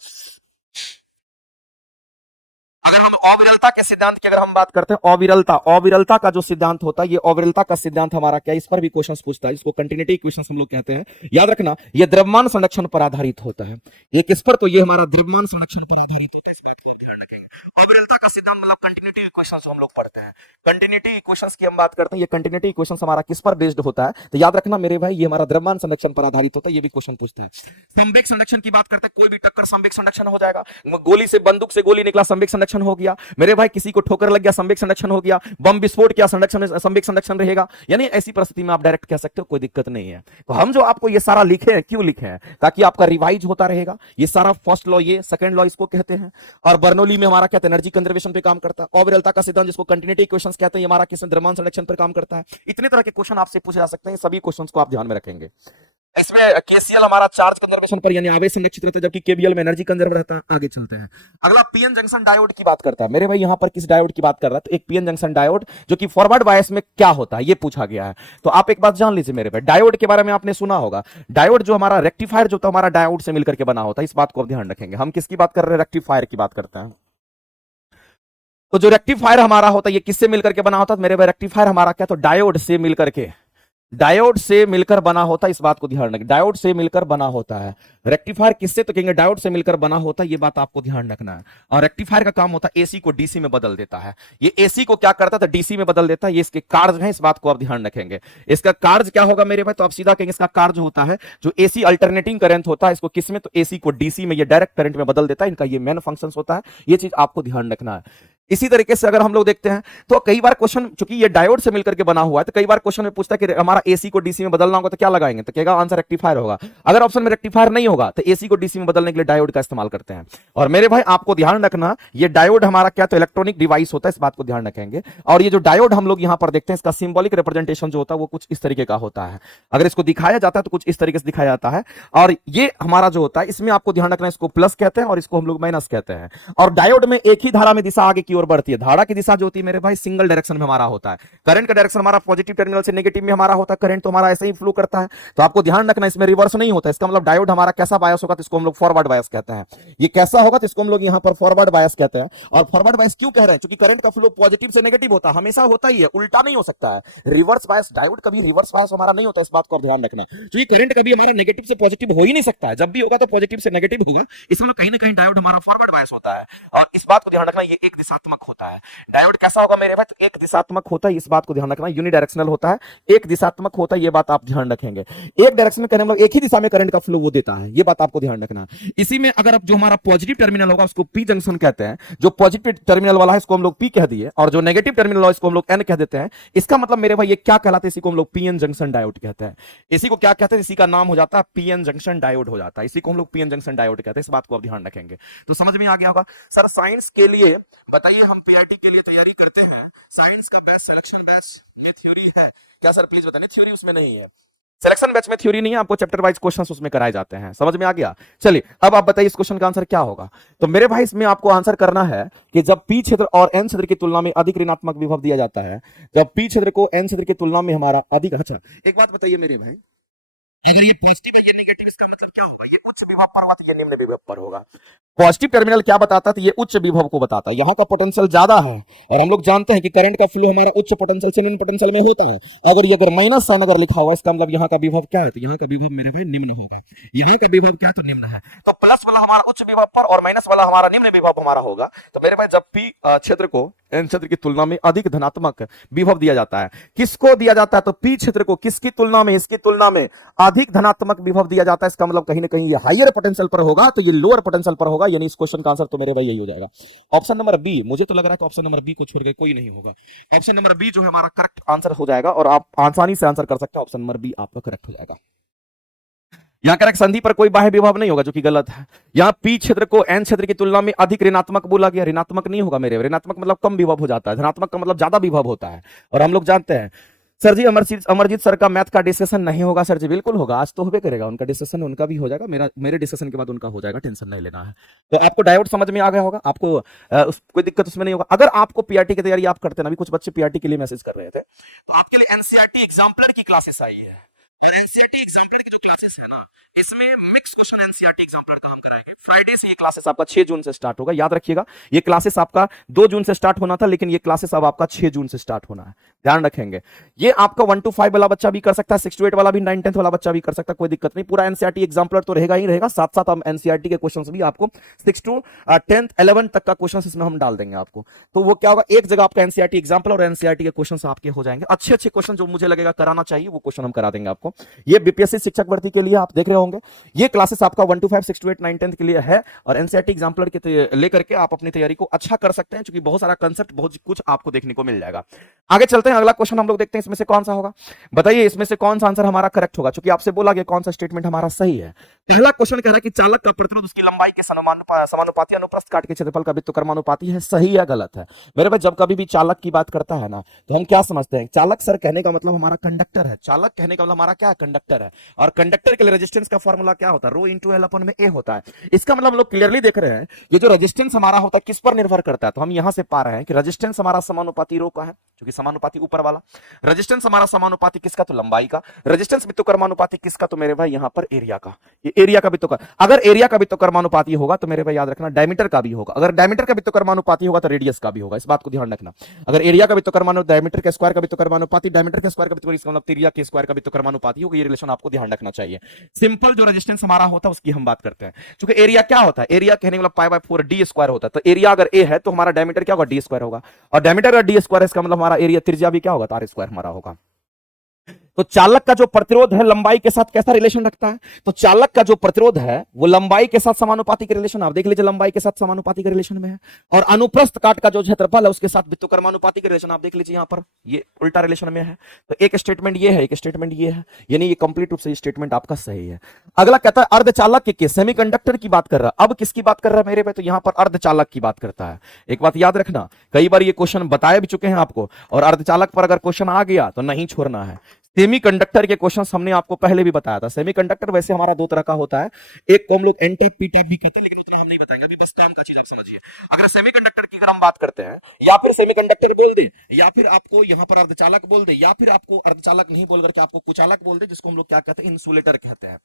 अगर हम अविरलता के सिद्धांत की अगर हम बात करते हैं, अविरलता, अविरलता का जो सिद्धांत होता है, ये अविरलता का सिद्धांत हमारा क्या, इस पर भी क्वेश्चंस पूछता है, इसको कंटिन्यूटी इक्वेशंस हम लोग कहते हैं। याद रखना ये द्रव्यमान संरक्षण पर आधारित होता है। ये किस पर, तो ये हमारा द्रव्यमान संरक्षण पर आधारित होता है, इस बात को ध्यान रखेंगे। अविरलता का सिद्धांत मतलब कंटिन्यूटी इक्वेशंस हम लोग पढ़ते हैं। कंटिन्यूटी इक्वेशंस की हम बात करते हैं, ये कंटिन्यूटी इक्वेशंस हमारा किस पर बेस्ड होता है, तो याद रखना मेरे भाई, ये हमारा द्रव्यमान संरक्षण पर आधारित होता है। ये भी क्वेश्चन पूछता है। संवेग संरक्षण की बात करते हैं, कोई भी टक्कर संवेग संरक्षण हो जाएगा। गोली से, बंदूक से गोली निकला, संवेग संरक्षण हो गया मेरे भाई। किसी को ठोकर लग गया, संवेग संरक्षण हो गया। बम विस्फोट किया, संरक्षण, संवेग संरक्षण रहेगा। यानी ऐसी परिस्थिति में आप डायरेक्ट कह सकते हो, कोई दिक्कत नहीं है। तो हम जो आपको ये सारा लिखे हैं, क्यों लिखे हैं, ताकि आपका रिवाइज होता रहेगा। ये सारा फर्स्ट लॉ, ये सेकंड लॉ इसको कहते हैं। और बर्नौली में हमारा कहते हैं एनर्जी कंजर्वेशन पे काम करता है। ऑबरेलता का सिद्धांत जिसको कंटिन्यूटी इक्वेशंस कहते हैं, हमारा किस द्रव्यमान संरक्षण पर काम करता है। इतने तरह के क्वेश्चन आपसे पूछे जा सकते हैं, सभी क्वेश्चंस को आप ध्यान में रखेंगे। इसमें केसीएल हमारा चार्ज कंजर्वेशन पर यानी आवेश संरक्षित रहता है, जबकि केबीएल में एनर्जी कंजर्व रहता है। आगे चलते हैं, अगला पीएन जंक्शन डायोड की बात करता है। मेरे भाई यहां पर किस डायोड की बात कर रहा है, तो एक पीएन जंक्शन डायोड जो कि फॉरवर्ड बायस में क्या होता है ये पूछा गया है। तो आप एक बात जान लीजिए मेरे भाई, डायोड के बारे में आपने सुना होगा। डायोड जो हमारा रेक्टिफायर जो हमारा डायोड से मिलकर के बना होता है, इस बात को आप ध्यान रखेंगे। हम किसकी बात कर रहे हैं, रेक्टिफायर की बात करते हैं। तो जो रेक्टिफायर हमारा होता है, ये किससे मिलकर के बना होता है मेरे भाई, रेक्टिफायर हमारा क्या, तो डायोड से मिलकर के, डायोड से मिलकर बना होता है। इस बात को ध्यान रखें, डायोड से मिलकर बना होता है। रेक्टिफायर किससे, तो कहेंगे डायोड से मिलकर बना होता है। ये बात आपको ध्यान रखना है। और रेक्टिफायर का काम होता है एसी को डीसी में बदल देता है। ये एसी को क्या करता है, डीसी में बदल देता है। ये इसके कार्य हैं, इस बात को आप ध्यान रखेंगे। इसका कार्य क्या होगा मेरे भाई, तो आप सीधा कहेंगे इसका कार्य होता है जो एसी अल्टरनेटिंग करंट होता है, इसको किसमें, तो एसी को डीसी में, ये डायरेक्ट करंट में बदल देता है। इनका ये मेन फंक्शन होता है। ये चीज आपको ध्यान रखना है। इसी तरीके से अगर हम लोग देखते हैं तो कई बार क्वेश्चन, चूंकि ये डायोड से मिलकर के बना हुआ है, तो कई बार क्वेश्चन में पूछता है कि हमारा एसी को डीसी में बदलना होगा तो क्या लगाएंगे, तो कहेगा आंसर रेक्टिफायर होगा। अगर ऑप्शन में रेक्टिफायर नहीं होगा तो एसी को डीसी में बदलने के लिए डायोड का इस्तेमाल करते हैं। और मेरे भाई आपको ध्यान रखना, ये डायोड हमारा क्या, तो इलेक्ट्रॉनिक डिवाइस होता है। इस बात को ध्यान रखेंगे। और ये जो डायोड हम लोग यहां पर देखते हैं, इसका सिंबॉलिक रिप्रेजेंटेशन जो होता है वो कुछ इस तरीके का होता है। अगर इसको दिखाया जाता है तो कुछ इस तरीके से दिखाया जाता है। और ये हमारा जो होता है, इसमें आपको ध्यान रखना, इसको प्लस कहते हैं और इसको हम लोग माइनस कहते हैं। और डायोड में एक ही धारा में दिशा आगे की ओर बढ़ती है। धारा की दिशा जो होती है मेरे भाई सिंगल डायरेक्शन में हमारा होता है। करंट का डायरेक्शन हमारा पॉजिटिव टर्मिनल से नेगेटिव में हमारा होता है। करंट तो हमारा ऐसे ही फ्लो करता है। तो आपको ध्यान रखना, इसमें रिवर्स नहीं होता। इसका मतलब डायोड हमारा कैसा बायस होगा, तो इसको हम लोग फॉरवर्ड बायस कहते हैं। ये कैसा होगा, तो इसको हम लोग यहां पर फॉरवर्ड बायस कहते हैं। और फॉरवर्ड बायस क्यों कह रहे हैं, क्योंकि करंट का फ्लो पॉजिटिव से नेगेटिव होता है, हमेशा होता ही है, उल्टा नहीं हो सकता है। रिवर्स बायस डायोड कभी रिवर्स बायस हमारा नहीं होता। इस बात को ध्यान रखना, क्योंकि करंट कभी हमारा नेगेटिव से पॉजिटिव हो ही नहीं सकता है। जब भी होगा तो पॉजिटिव से नेगेटिव होगा। इसमें कहीं ना कहीं डायोड हमारा फॉरवर्ड बायस होता है। और इस बात को ध्यान रखना, ये एक दिशात्मक होता है। डायोड कैसा होगा मेरे भाई, तो एक दिशात्मक होता है। इस बात को ध्यान रखना, यूनिडायरेक्शनल होता है, एक दिशात्मक होता है। ये बात आप ध्यान रखेंगे। एक डायरेक्शन में करंट, एक ही दिशा में करंट का फ्लो वो देता है। ये बात आपको ध्यान रखना। इसी में अगर जो हमारा पॉजिटिव टर्मिनल होगा उसको पी जंक्शन कहते हैं। जो पॉजिटिव टर्मिनल वाला है इसको हम लोग पी कह दिए, और जो नेगेटिव टर्मिनल वाला इसको हम लोग एन कह देते हैं। इसका मतलब मेरे भाई ये क्या कहलाते हैं, इसी को हम लोग पीएन जंक्शन डायोड कहते हैं। इसी को क्या कहते हैं, इसी का नाम हो जाता है पीएन जंक्शन डायोड हो जाता है। इसी को हम लोग पीएन जंक्शन डायोड कहते हैं। इस बात को आप ध्यान रखेंगे। तो समझ में आ गया होगा। सर साइंस के लिए बताइए, हम पीआईटी के लिए तैयारी करते हैं, साइंस का बैच सिलेक्शन बैच में थ्योरी है क्या सर, प्लीज बताइए। थ्योरी उसमें नहीं है, सिलेक्शन बैच में थ्योरी नहीं है। आपको चैप्टर वाइज क्वेश्चंस उसमें कराए जाते हैं। समझ में आ गया। चलिए अब आप बताइए इस क्वेश्चन का आंसर क्या होगा। तो मेरे भाई इसमें आपको आंसर करना है कि जब पी क्षेत्र और एन क्षेत्र की तुलना में अधिक ऋणात्मक विभव दिया जाता है, जब पी क्षेत्र को एन क्षेत्र की तुलना में हमारा अधिक, अच्छा एक बात बताइए मेरे भाई, अगर ये पॉजिटिव है ये नेगेटिव, इसका मतलब क्या होगा, ये उच्च विभव पर होगा, ये निम्न विभव पर होगा। पॉजिटिव टर्मिनल क्या बताता है, तो ये उच्च विभव को बताता है। यहाँ का पोटेंशियल ज्यादा है, और हम लोग जानते हैं कि करंट का फ्लो हमारा उच्च पोटेंशियल से निम्न पोटेंशियल में होता है। अगर माइनस साइन अगर लिखा हुआ, इसका मतलब यहाँ का विभव क्या है, तो यहाँ का विभव मेरे भाई निम्न होगा। यहाँ का विभव क्या है, तो निम्न है। तो प्लस वाला हमारा उच्च विभव पर और माइनस वाला हमारा निम्न विभव हमारा होगा। तो मेरे भाई जब पी क्षेत्र को एन क्षेत्र की तुलना में अधिक धनात्मक विभव दिया जाता है, किसको दिया जाता है, तो पी क्षेत्र को किसकी तुलना में, इसकी तुलना में अधिक धनात्मक विभव दिया जाता है। इसका मतलब कहीं ना कहीं ये हायर पोटेंशियल पर होगा, तो ये लोअर पोटेंशियल पर होगा। यानी इस क्वेश्चन का आंसर तो मेरे भाई यही हो जाएगा, ऑप्शन नंबर बी। मुझे तो लग रहा है कि ऑप्शन नंबर बी को छोड़ के कोई नहीं होगा। ऑप्शन नंबर बी जो है हमारा करेक्ट आंसर हो जाएगा, और आप आसानी से आंसर कर सकते हैं। ऑप्शन नंबर बी आपका करेक्ट हो जाएगा। यहाँ करेक्ट, संधि पर कोई बाह्य विभव नहीं होगा, जो कि गलत है। यहाँ पी क्षेत्र को एन क्षेत्र की तुलना में अधिक ऋणात्मक बोला गया। ऋणात्मक नहीं होगा मेरे, ऋणात्मक मतलब कम विभव हो जाता है, धनात्मक का मतलब ज्यादा विभव होता है। और हम लोग जानते हैं सर जी अमरजीत सर का मैथ का डिस्कशन नहीं होगा। सर जी बिल्कुल होगा, आज तो होबे करेगा। उनका डिस्कशन उनका भी हो जाएगा, मेरे डिस्कशन के बाद उनका हो जाएगा, टेंशन नहीं लेना है। तो आपको डायोड समझ में आ गया होगा, आपको कोई दिक्कत उसमें नहीं होगा। अगर आपको पीआरटी की तैयारी आप करते हैं, अभी कुछ बच्चे पीआरटी के लिए मैसेज कर रहे थे, तो आपके लिए एनसीईआरटी एग्जाम्पलर की क्लासेस आई है। एनसीईआरटी एग्जाम्पलर की जो क्लासेस है ना, इसमें मिक्स क्वेश्चन एनसीईआरटी एग्जाम्पलर का हम कराएंगे। फ्राइडे से ये क्लासेस आपका 6 जून से स्टार्ट होगा, याद रखिएगा। ये क्लासेस आपका 2 जून से स्टार्ट होना था, लेकिन ये क्लासेस अब आपका 6 जून से स्टार्ट होना है, ध्यान रखेंगे। ये आपका 1 to 5 वाला बच्चा भी कर सकता है, 6 to 8 वाला भी, 9 10th वाला बच्चा भी कर सकता है, कोई दिक्कत नहीं। पूरा एनसीईआरटी एग्जाम्पलर तो रहेगा ही रहेगा, साथ साथ हम एनसीईआरटी के क्वेश्चंस भी आपको 6 to 10th 11 तक का क्वेश्चंस इसमें हम डाल देंगे आपको। तो वो क्या होगा, एक जगह आपका एनसीईआरटी एग्जाम्पल और एनसीईआरटी के क्वेश्चंस आपके हो जाएंगे। अच्छे अच्छे क्वेश्चन जो मुझे लगेगा कराना चाहिए वो क्वेश्चन हम करा देंगे आपको। ये बीपीएससी शिक्षक भर्ती के लिए आप देख रहे होंगे। ये क्लासेस आपका 1 to 5 6 to 8 9 10th के लिए है, और एनसीईआरटी एग्जाम्पलर के लेकर के आप अपनी तैयारी को अच्छा कर सकते हैं, क्योंकि बहुत सारा कंसेप्ट बहुत कुछ आपको देखने को मिल जाएगा। आगे चलते हैं, अगला क्वेश्चन हम लोग देखते हैं इसमें से कौन सा होगा। बताइए इसमें से कौन सा आंसर हमारा करेक्ट होगा, क्योंकि आपसे बोला गया कौन सा स्टेटमेंट हमारा सही है। पहला क्वेश्चन कह रहा है कि चालक का प्रतिरोध उसकी लंबाई के समानुपाती अनुप्रस्थ काट के क्षेत्रफल का वित्तकर्मानुपाती है, सही या गलत है। मेरे भाई जब कभी भी चालक की बात करता है ना, तो हम क्या समझते हैं, चालक सर कहने का मतलब हमारा कंडक्टर है। चालक कहने का मतलब हमारा क्या है, कंडक्टर है। और कंडक्टर के लिए रेजिस्टेंस का फॉर्मूला क्या होता है, रो इंटू एल अपन में ए होता है। इसका मतलब हम लोग क्लियरली देख रहे हैं, ये जो रेजिस्टेंस हमारा होता है किस पर निर्भर करता है, तो हम यहां से पा रहे हैं कि रेजिस्टेंस हमारा समानुपाती रो का है, क्योंकि समानुपाती ऊपर वाला। रेजिस्टेंस हमारा समानुपाती किसका, तो लंबाई का। रेजिस्टेंस वित्तकर्मानुपाती किसका, तो मेरे भाई यहां पर एरिया का। ये एरिया का वित्तकर, अगर एरिया का वित्तकर्मानुपाती होगा तो मेरे भाई याद रखना डायमीटर का भी होगा। अगर डायमीटर का वित्तकर्मानुपाती होगा तो रेडियस का भी होगा, इस बात को ध्यान रखना। अगर एरिया का वित्तकर्मानुपाती डायमीटर के स्क्वायर का वित्तकर्मानुपाती, डायमीटर के स्क्वायर का वित्तकर्मानुपाती, इसका मतलब एरिया के स्क्वायर का वित्तकर्मानुपाती होगा। ये रिलेशन आपको ध्यान रखना चाहिए। सिंपल जो रेजिस्टेंस हमारा होता है उसकी हम बात करते हैं, क्योंकि एरिया क्या होता है, एरिया कहने वाला पाई बाय 4 डी स्क्वायर होता है। तो एरिया अगर ए है तो हमारा डायमीटर क्या होगा, डी स्क्वायर होगा। और डायमीटर का डी स्क्वायर, इसका मतलब हमारा एरिया त्रिज्या भी क्या होगा, तो आर स्क्वायर हमारा होगा। तो चालक का जो प्रतिरोध है लंबाई के साथ कैसा रिलेशन रखता है, तो चालक का जो प्रतिरोध है वो लंबाई के साथ समानुपाती के रिलेशन, आप देख लीजिए लंबाई के साथ समानुपाती के रिलेशन में है। और अनुप्रस्थ काट का जो क्षेत्रफल है उसके साथ वित्तकर्मानुपाती के रिलेशन, आप देख लीजिए यहां पर ये उल्टा रिलेशन में है। तो एक स्टेटमेंट ये है, एक स्टेटमेंट ये है, यानी ये कंप्लीट रूप से ये स्टेटमेंट आपका सही है। अगला कहता है अर्धचालक के सेमीकंडक्टर की बात कर रहा है। अब किसकी बात कर रहा है मेरे पे, तो यहां पर अर्धचालक की बात करता है। एक बात याद रखना, कई बार ये क्वेश्चन बताए भी चुके हैं आपको, और अर्धचालक पर अगर क्वेश्चन आ गया तो नहीं छोड़ना है। सेमीकंडक्टर के क्वेश्चंस हमने आपको पहले भी बताया था। सेमीकंडक्टर वैसे हमारा दो तरह का होता है, एक को हम लोग एन टाइप पी टाइप भी कहते हैं, लेकिन उतना हम नहीं बताएंगे अभी, बस काम का चीज आप समझिए। अगर सेमीकंडक्टर की अगर हम बात करते हैं, या फिर सेमीकंडक्टर बोल दे, या फिर आपको यहां पर अर्धचालक बोल दे, या फिर आपको अर्धचालक नहीं बोल करके आपको कुचालक बोल दे, जिसको हम लोग क्या कहते हैं, इंसुलेटर कहते हैं।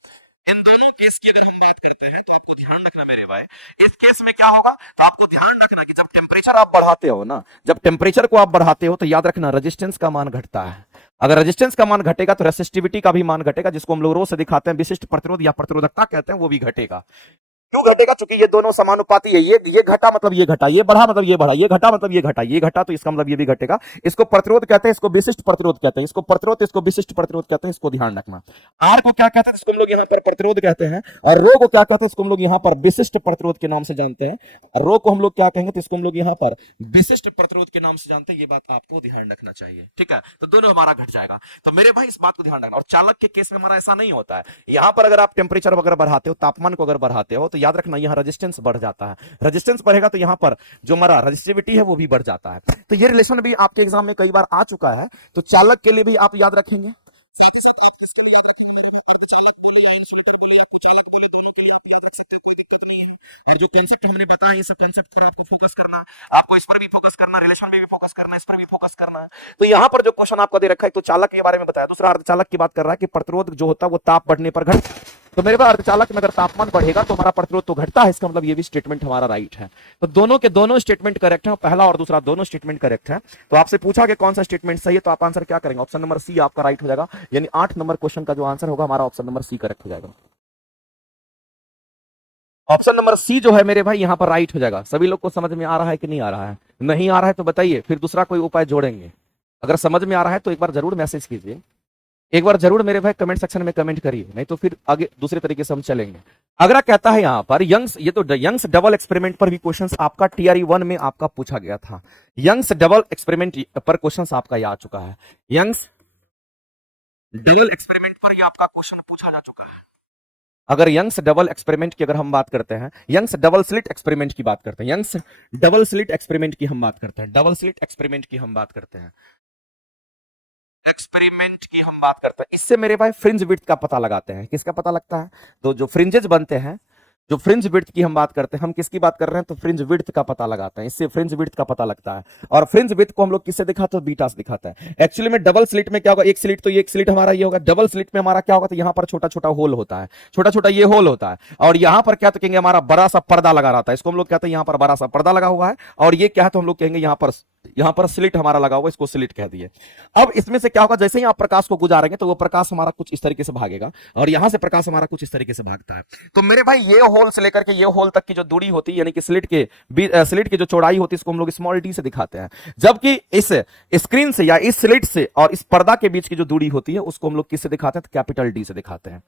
इन दोनों केस की अगर हम बात करते हैं तो आपको ध्यान रखना मेरे भाई, इस केस में क्या होगा, तो आपको ध्यान रखना कि जब टेम्परेचर आप बढ़ाते हो ना, जब टेम्परेचर को आप बढ़ाते हो तो याद रखना रेजिस्टेंस का मान घटता है। अगर रेजिस्टेंस का मान घटेगा तो रेसिस्टिविटी का भी मान घटेगा, जिसको हम लोग रो से दिखाते हैं विशिष्ट प्रतिरोध या प्रतिरोधकता कहते हैं, वो भी घटेगा। क्यों घटेगा, क्योंकि ये दोनों समानुपाती है। ये घटा मतलब ये घटा, ये बढ़ा मतलब ये बढ़ा, ये घटा मतलब ये घटा, ये घटा तो इसका मतलब ये भी घटेगा। इसको प्रतिरोध कहते हैं, इसको विशिष्ट प्रतिरोध कहते हैं, इसको प्रतिरोध, इसको विशिष्ट प्रतिरोध कहते हैं, इसको ध्यान रखना। आर को क्या कहते हैं, इसको हम लोग यहाँ पर प्रतिरोध कहते हैं, और रो को क्या कहते हैं, इसको हम लोग यहाँ पर विशिष्ट प्रतिरोध के नाम से जानते हैं। रो को हम लोग क्या कहेंगे, तो इसको हम लोग यहाँ पर विशिष्ट प्रतिरोध के नाम से जानते हैं। ये बात आपको ध्यान रखना चाहिए, ठीक है। तो दोनों हमारा घट जाएगा। तो मेरे भाई इस बात को ध्यान रखना। और चालक के केस में हमारा ऐसा नहीं होता है। यहाँ पर अगर आप टेम्परेचर वगैरह बढ़ाते हो, तापमान को अगर बढ़ाते हो, तो याद रखना यहाँ रेजिस्टेंस बढ़ जाता है। रेजिस्टेंस बढ़ेगा तो यहाँ पर जो हमारा रेजिस्टिविटी है वो भी बढ़ जाता है। तो ये रिलेशन भी आपके एग्जाम में कई बार आ चुका है, तो चालक के लिए भी आप याद रखेंगे। और जो कॉन्सेप्ट हमने बताया, ये सब कॉन्सेप्ट पर आपको फोकस करना, आपको इस पर भी फोकस करना, रिलेशन में भी फोकस करना, इस पर भी फोकस करना। तो यहाँ पर जो क्वेश्चन आपको दे रखा है, तो चालक के बारे में बताया, दूसरा अर्धचालक की बात कर रहा है कि प्रतिरोध जो होता है वो ताप बढ़ने पर घट। तो मेरे पास अर्धचालक में अगर तापमान बढ़ेगा तो हमारा प्रतिरोध तो घटता है, इसका मतलब ये भी स्टेटमेंट हमारा राइट है। तो दोनों के दोनों स्टेटमेंट करेक्ट है, पहला और दूसरा दोनों स्टेटमेंट करेक्ट है। तो आपसे पूछा कि कौन सा स्टेटमेंट सही है, तो आप आंसर क्या करेंगे, ऑप्शन नंबर सी आपका राइट हो जाएगा। यानी 8 नंबर क्वेश्चन का जो आंसर होगा हमारा ऑप्शन नंबर सी करेक्ट हो जाएगा। ऑप्शन नंबर सी जो है मेरे भाई यहाँ पर राइट हो जाएगा। सभी लोग को समझ में आ रहा है कि नहीं आ रहा है, नहीं आ रहा है तो बताइए, फिर दूसरा कोई उपाय जोड़ेंगे। अगर समझ में आ रहा है तो एक बार जरूर मैसेज कीजिए, एक बार जरूर मेरे भाई कमेंट सेक्शन में कमेंट करिए, नहीं तो फिर आगे दूसरे तरीके से हम चलेंगे। अगला कहता है यहाँ पर यंग्स, ये तो यंग्स डबल एक्सपेरिमेंट पर भी क्वेश्चंस आपका टीआरई 1 में आपका पूछा गया था। यंग्स डबल एक्सपेरिमेंट पर क्वेश्चंस आपका ये आ चुका है। यंग्स डबल एक्सपेरिमेंट पर ये आपका क्वेश्चन पूछा जा चुका है। अगर यंग्स डबल एक्सपेरिमेंट की अगर हम बात करते हैं, यंग्स डबल स्लिट एक्सपेरिमेंट की बात करते हैं, यंग्स डबल स्लिट एक्सपेरिमेंट की हम बात करते हैं, डबल स्लिट एक्सपेरिमेंट की हम बात करते हैं, एक्सपेरिमेंट की हम बात करते हैं। इससे मेरे भाई फ्रिंज विड्थ का पता लगाते हैं। किसका पता लगता है, तो जो फ्रिंजेस बनते हैं जो फ्रिंज विड्थ की हम बात करते हैं, हम किसकी बात कर रहे हैं, तो फ्रिंज विड्थ का पता लगाते हैं, इससे फ्रिंज विड्थ का पता लगता है। और फ्रिंज विड्थ को हम लोग किससे दिखाते हैं, बीटा से दिखाते हैं। एक्चुअली में डबल स्लिट में क्या होगा, एक स्लिट तो ये एक स्लिट हमारा ये होगा, डबल स्लिट में हमारा क्या होगा, तो यहां पर छोटा छोटा होल होता है, छोटा छोटा ये होल होता है, और यहां पर क्या तो कहेंगे हमारा बड़ा सा पर्दा लगा रहता है, इसको हम लोग कहते हैं यहां पर बड़ा सा पर्दा लगा हुआ है, और ये क्या है तो हम लोग कहेंगे यहां पर स्लिट हमारा लगा हुआ, इसको स्लिट कह दिए। अब इसमें से क्या होगा, जैसे ही आप प्रकाश को गुजारेंगे तो वो प्रकाश हमारा कुछ इस तरीके से भागेगा, और यहां से प्रकाश हमारा कुछ इस तरीके से भागता है। तो मेरे भाई ये होल से लेकर के ये होल तक की जो दूरी होती है, यानी कि स्लिट की जो चौड़ाई होती है, इसको हम लोग स्मॉल डी से दिखाते हैं। जबकि इस स्क्रीन से या इस स्लिट से और इस पर्दा के बीच की जो दूरी होती है, उसको हम लोग किससे दिखाते हैं, तो कैपिटल डी से दिखाते हैं,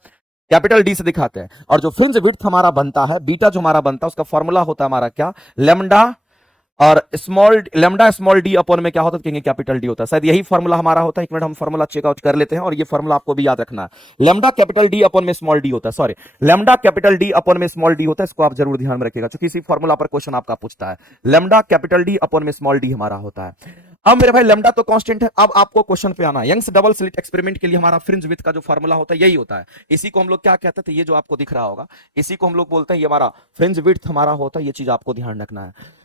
कैपिटल डी से दिखाते हैं। और जो फ्रिंज विड्थ हमारा बनता है, बीटा जो हमारा बनता है, उसका फॉर्मूला होता है हमारा क्या, लेमडा और स्मॉल डी अपॉन में क्या होता है, कहेंगे कैपिटल डी होता है। शायद यही फॉर्मूला हमारा होता है, एक मिनट हम फॉर्मूला चेकआउट कर लेते हैं, और ये फॉर्मूला आपको भी याद रखना है। लेमडा कैपिटल डी अपॉन में स्मॉल डी होता है, sorry lambda capital D upon में स्मॉल डी होता है, इसको आप जरूर ध्यान में रखिएगा, क्योंकि इसी फॉर्मूला पर क्वेश्चन आपका पूछता है। लेमडा कैपिटल डी अपॉन में स्मॉल डी हमारा होता है। अब मेरे भाई लेमडा तो कांस्टेंट है, अब आपको क्वेश्चन पे आना है। यंग्स डबल स्लिट एक्सपेरिमेंट के लिए हमारा फ्रिंज विड्थ का जो फॉर्मूला होता है यही होता है। इसी को हम लोग क्या कहते थे, ये जो आपको दिख रहा होगा, इसी को हम लोग बोलते हैं, ये हमारा फ्रिंज विड्थ हमारा होता है। ये चीज आपको ध्यान रखना है।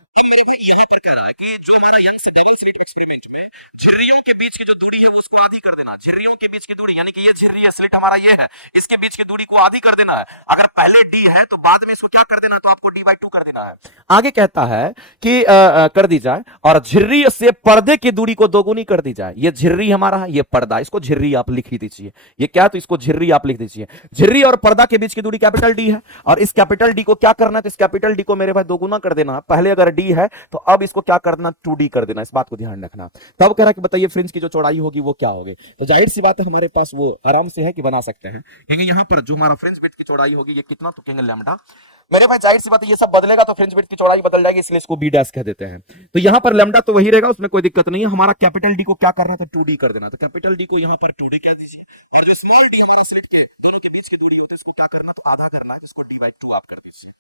कि जो हमारा यंग्स डबल स्लिट एक्सपेरिमेंट में झिर्रियों के बीच की जो दूरी है उसको आधी कर देना, झिर्रियों के बीच की दूरी, यानी कि ये झिर्री है, स्लिट हमारा ये है, इसके बीच की दूरी को आधी कर देना है। अगर पहले डी है तो बाद में इसको क्या कर देना, तो आपको d/2 कर देना है। आगे कहता है कि कर दी जाए, और झिर्री से पर्दे की दूरी को दोगुनी कर दी जाए। ये झिर्री हमारा है, ये पर्दा, इसको झिर्री आप लिख ही दीजिए। ये क्या, तो इसको झिर्री आप लिख दीजिए। झिर्री और पर्दा के बीच की दूरी कैपिटल डी है, और इस कैपिटल डी को क्या करना है, तो इस कैपिटल डी को मेरे भाई दोगुना कर देना है। पहले अगर डी है तो अब इसको क्या कर देना, 2d कर देना, इस बात को ध्यान रखना। तब कह रहा है कि बताइए फ्रिंज की जो चौड़ाई होगी वो क्या होगी, तो जाहिर सी बात है हमारे पास वो आराम से है कि बना सकते हैं, क्योंकि यहाँ पर जो हमारा फ्रिंज विड्थ की चौड़ाई होगी ये कितना, तो कहेंगे लैम्डा। मेरे भाई जाहिर सी बात है ये सब बदलेगा तो फ्रिंज विड्थ की चौड़ाई बदल जाएगी, इसलिए इसको बी डैश कह देते हैं। तो यहाँ पर लैम्डा तो वही रहेगा, उसमें कोई दिक्कत नहीं है। हमारा कैपिटल डी को क्या करना था, 2d कर देना, तो कैपिटल डी को यहाँ पर 2d कह दीजिए, और जो स्मॉल डी हमारा स्लिट के दोनों के बीच की दूरी होती है, इसको क्या करना, तो आधा करना है, इसको d/2 आप कर दीजिए।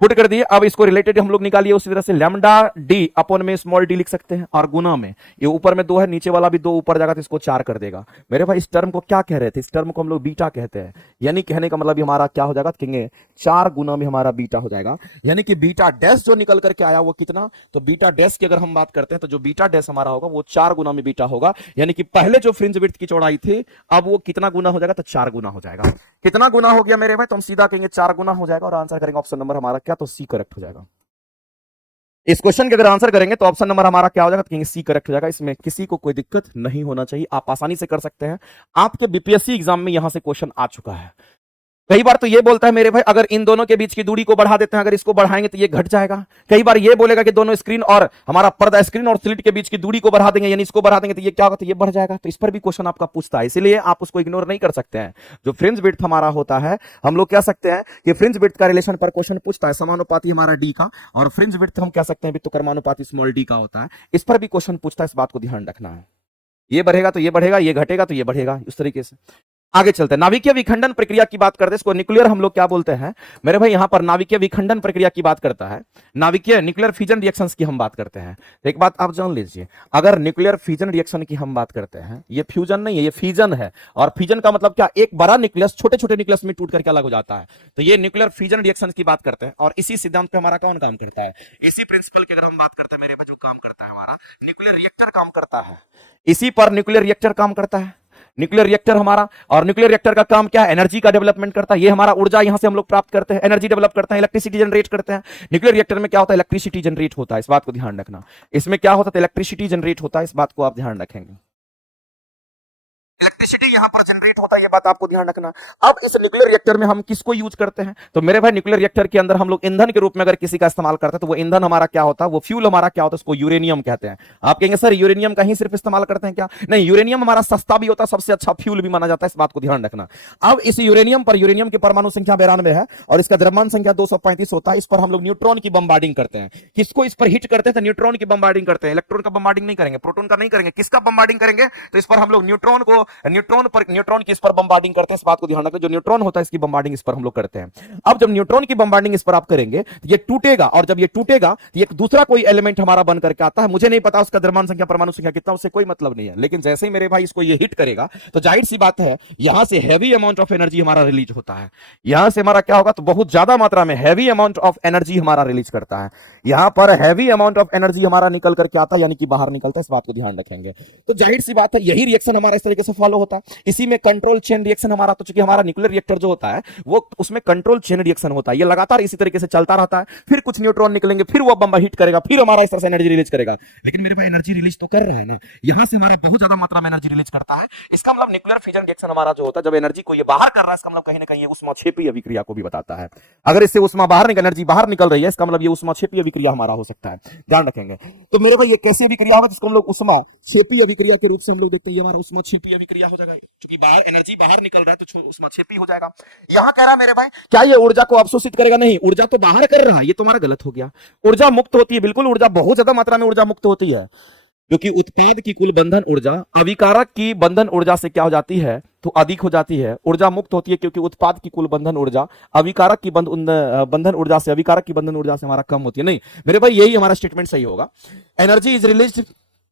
पुट कर दिए। अब इसको रिलेटेड हम लोग निकालिए उसी तरह से, लैम्डा डी अपॉन में स्मॉल डी लिख सकते हैं, और गुना में ये ऊपर में 2 है, नीचे वाला भी 2 ऊपर जाएगा, तो इसको 4 कर देगा। मेरे भाई इस टर्म को क्या कह रहे थे, इस टर्म को हम लोग बीटा कहते हैं, यानी कहने का मतलब हमारा क्या हो जाएगा, कहेंगे 4 गुना में हमारा बीटा हो जाएगा, यानी कि बीटा डैश जो निकल करके आया वो कितना, तो बीटा डैश की अगर हम बात करते हैं तो जो बीटा डैश हमारा होगा वो 4 गुना में बीटा होगा, यानी कि पहले जो फ्रिंज विड्थ की चौड़ाई थी अब वो कितना गुना हो जाएगा, तो 4 गुना हो जाएगा। कितना गुना हो गया मेरे भाई, तो हम सीधा कहेंगे 4 गुना हो जाएगा, और आंसर करेंगे ऑप्शन नंबर हमारा क्या, तो सी करेक्ट हो जाएगा। इस क्वेश्चन के अगर आंसर करेंगे तो ऑप्शन नंबर हमारा क्या हो जाएगा, तो कहेंगे सी करेक्ट हो जाएगा। इसमें किसी को कोई दिक्कत नहीं होना चाहिए, आप आसानी से कर सकते हैं। आपके बीपीएससी एग्जाम में यहां से क्वेश्चन आ चुका है। कई बार तो ये बोलता है मेरे भाई अगर इन दोनों के बीच की दूरी को बढ़ा देते हैं, अगर इसको बढ़ाएंगे तो ये घट जाएगा। कई बार ये बोलेगा कि दोनों स्क्रीन और हमारा पर्दा, स्क्रीन और स्लिट के बीच की दूरी को बढ़ा देंगे, यानी इसको बढ़ा देंगे तो ये क्या होगा, तो ये बढ़ जाएगा। तो इस पर भी क्वेश्चन आपका पूछता है, इसलिए आप उसको इग्नोर नहीं कर सकते हैं। जो फ्रिंज विड्थ हमारा होता है, हम लोग कह सकते हैं कि फ्रिंज विड्थ का रिलेशन पर क्वेश्चन पूछता है, समानुपाती हमारा डी का, और फ्रिंज विड्थ हम कह सकते हैं भी तो कर्मानुपाती स्मॉल डी का होता है। इस पर भी क्वेश्चन पूछता है, इस बात को ध्यान रखना है। ये बढ़ेगा तो ये बढ़ेगा, ये घटेगा तो ये बढ़ेगा, इस तरीके से आगे चलते हैं। नाभिकीय विखंडन प्रक्रिया की बात करते हैं, इसको न्यूक्लियर हम लोग क्या बोलते हैं मेरे भाई, यहां पर नाभिकीय विखंडन प्रक्रिया की बात करता है, नाभिकीय न्यूक्लियर फिजन रिएक्शंस की हम बात करते हैं। तो एक बात आप जान लीजिए, अगर न्यूक्लियर फिजन रिएक्शन की हम बात करते हैं, ये फ्यूजन नहीं है, ये फिजन है। और फिजन का मतलब क्या, एक बड़ा न्यूक्लियस छोटे छोटे न्यूक्लियस में टूट करके अलग हो जाता है। तो ये न्यूक्लियर फिजन रिएक्शन की बात करते हैं, और इसी सिद्धांत पे हमारा कौन काम करता है, इसी प्रिंसिपल की अगर हम बात करते हैं मेरे भाई, जो काम करता है हमारा न्यूक्लियर रिएक्टर काम करता है, इसी पर न्यूक्लियर रिएक्टर काम करता है। न्यूक्लियर रिएक्टर हमारा, और न्यूक्लियर रिएक्टर का काम क्या है, एनर्जी का डेवलपमेंट करता है। ये हमारा ऊर्जा यहां से हम लोग प्राप्त करते हैं, एनर्जी डेवलप करते हैं, इलेक्ट्रिसिटी जनरेट करते हैं। न्यूक्लियर रिएक्टर में क्या होता है, इलेक्ट्रिसिटी जनरेट होता है, इस बात को ध्यान रखना। इसमें क्या होता है, इलेक्ट्रिसिटी जनरेट होता है, इस बात को आप ध्यान रखेंगे। इलेक्ट्रिसिटी यहां पर जनरेट होता है, ये बात आपको ध्यान रखना। अब इस न्यूक्लियर रिएक्टर में हम किसको यूज करते हैं, तो मेरे भाई न्यूक्लियर रिएक्टर के अंदर हम लोग ईंधन के रूप में अगर किसी का इस्तेमाल करते हैं, तो वो ईंधन हमारा क्या होता है, वो फ्यूल हमारा क्या होता है, उसको यूरेनियम कहते हैं। आप कहेंगे सर यूरेनियम का ही सिर्फ इस्तेमाल करते हैं क्या, नहीं, यूरेनियम हमारा सस्ता भी होता है, सबसे अच्छा फ्यूल भी माना जाता है, इस बात को ध्यान रखना। अब इस यूरेनियम पर, यूरेनियम की परमाणु संख्या 92 है, और इसका द्रव्यमान संख्या 235 होता है। इस पर हम लोग न्यूट्रॉन की बम्बार्डिंग करते हैं। किसको इस पर हिट करते हैं, तो न्यूट्रॉन की बम्बार्डिंग करते हैं। इलेक्ट्रॉन का बम्बार्डिंग नहीं करेंगे, प्रोटॉन का नहीं करेंगे, किसका बम्बार्डिंग करेंगे, तो इस पर हम लोग न्यूट्रॉन की इस पर बम्बार्डिंग करते हैं, इस बात को ध्यान रखना, जो न्यूट्रॉन होता है इसकी बम्बार्डिंग इस पर हम लोग करते हैं। अब जब न्यूट्रॉन की बम्बार्डिंग इस पर आप करेंगे तो ये टूटेगा, और जब ये टूटेगा तो एक दूसरा कोई एलिमेंट हमारा बन करके आता है, मुझे नहीं पता उसका द्रव्यमान संख्या परमाणु संख्या कितना, उससे कोई मतलब नहीं है, लेकिन जैसे ही मेरे भाई इसको ये हिट करेगा तो जाहिर सी बात है यहां से हैवी अमाउंट ऑफ एनर्जी हमारा रिलीज होता है। यहां से हमारा क्या होगा, तो बहुत ज्यादा मात्रा में हैवी अमाउंट ऑफ एनर्जी हमारा रिलीज करता है। यहां पर हैवी अमाउंट ऑफ एनर्जी हमारा निकल करके आता है, यानी कि बाहर निकलता है, इस बात को ध्यान रखेंगे। तो जाहिर सी बात है यही रिएक्शन हमारा इस तरीके से फॉलो होता है। इसी में कंट्रोल चेन रिएक्शन हमारा, तो चूंकि हमारा न्यूक्लियर रिएक्टर जो होता है वो उसमें कंट्रोल चेन रिएक्शन होता है, ये लगातार इसी तरीके से चलता रहता है, फिर कुछ न्यूट्रॉन निकलेंगे, फिर वो बम हिट करेगा, फिर हमारा इस तरह से एनर्जी रिलीज करेगा। लेकिन मेरे भाई एनर्जी रिलीज तो कर रहा है ना, यहां से हमारा बहुत ज्यादा मात्रा में एनर्जी रिलीज करता है। इसका मतलब न्यूक्लियर फिजन रिएक्शन हमारा जो होता है, जब एनर्जी को ये बाहर कर रहा है, इसका मतलब कहीं ना कहीं ऊष्माक्षेपीय अभिक्रिया को भी बताता है। अगर इससे उष्मा बाहर निकल, एनर्जी बाहर निकल रही है, इसका मतलब ये ऊष्माक्षेपीय अभिक्रिया हमारा हो सकता है, ध्यान रखेंगे। तो मेरे भाई ये कैसी अभिक्रिया होगा, जिसको हम लोग ऊष्माक्षेपी अभिक्रिया के रूप से हम लोग देखते हैं, ये हमारा ऊष्माक्षेपी अभिक्रिया हो जाएगा, क्योंकि बाहर एनर्जी बाहर निकल रहा है तो ऊष्माक्षेपी हो जाएगा। यहां कह रहा है मेरे भाई क्या ये ऊर्जा को अवशोषित करेगा, नहीं, ऊर्जा तो बाहर कर रहा है, ये तुम्हारा गलत हो गया। ऊर्जा मुक्त होती है, बिल्कुल ऊर्जा बहुत ज्यादा मात्रा में ऊर्जा मुक्त होती है, क्योंकि उत्पाद की कुल बंधन ऊर्जा अविकारक की बंधन ऊर्जा से क्या हो जाती है, तो अधिक हो जाती है। ऊर्जा मुक्त होती है क्योंकि उत्पाद की कुल बंधन ऊर्जा अविकारक की बंधन ऊर्जा से, अविकारक की बंधन ऊर्जा से हमारा कम होती है। नहीं मेरे भाई यही हमारा स्टेटमेंट सही होगा। Energy is released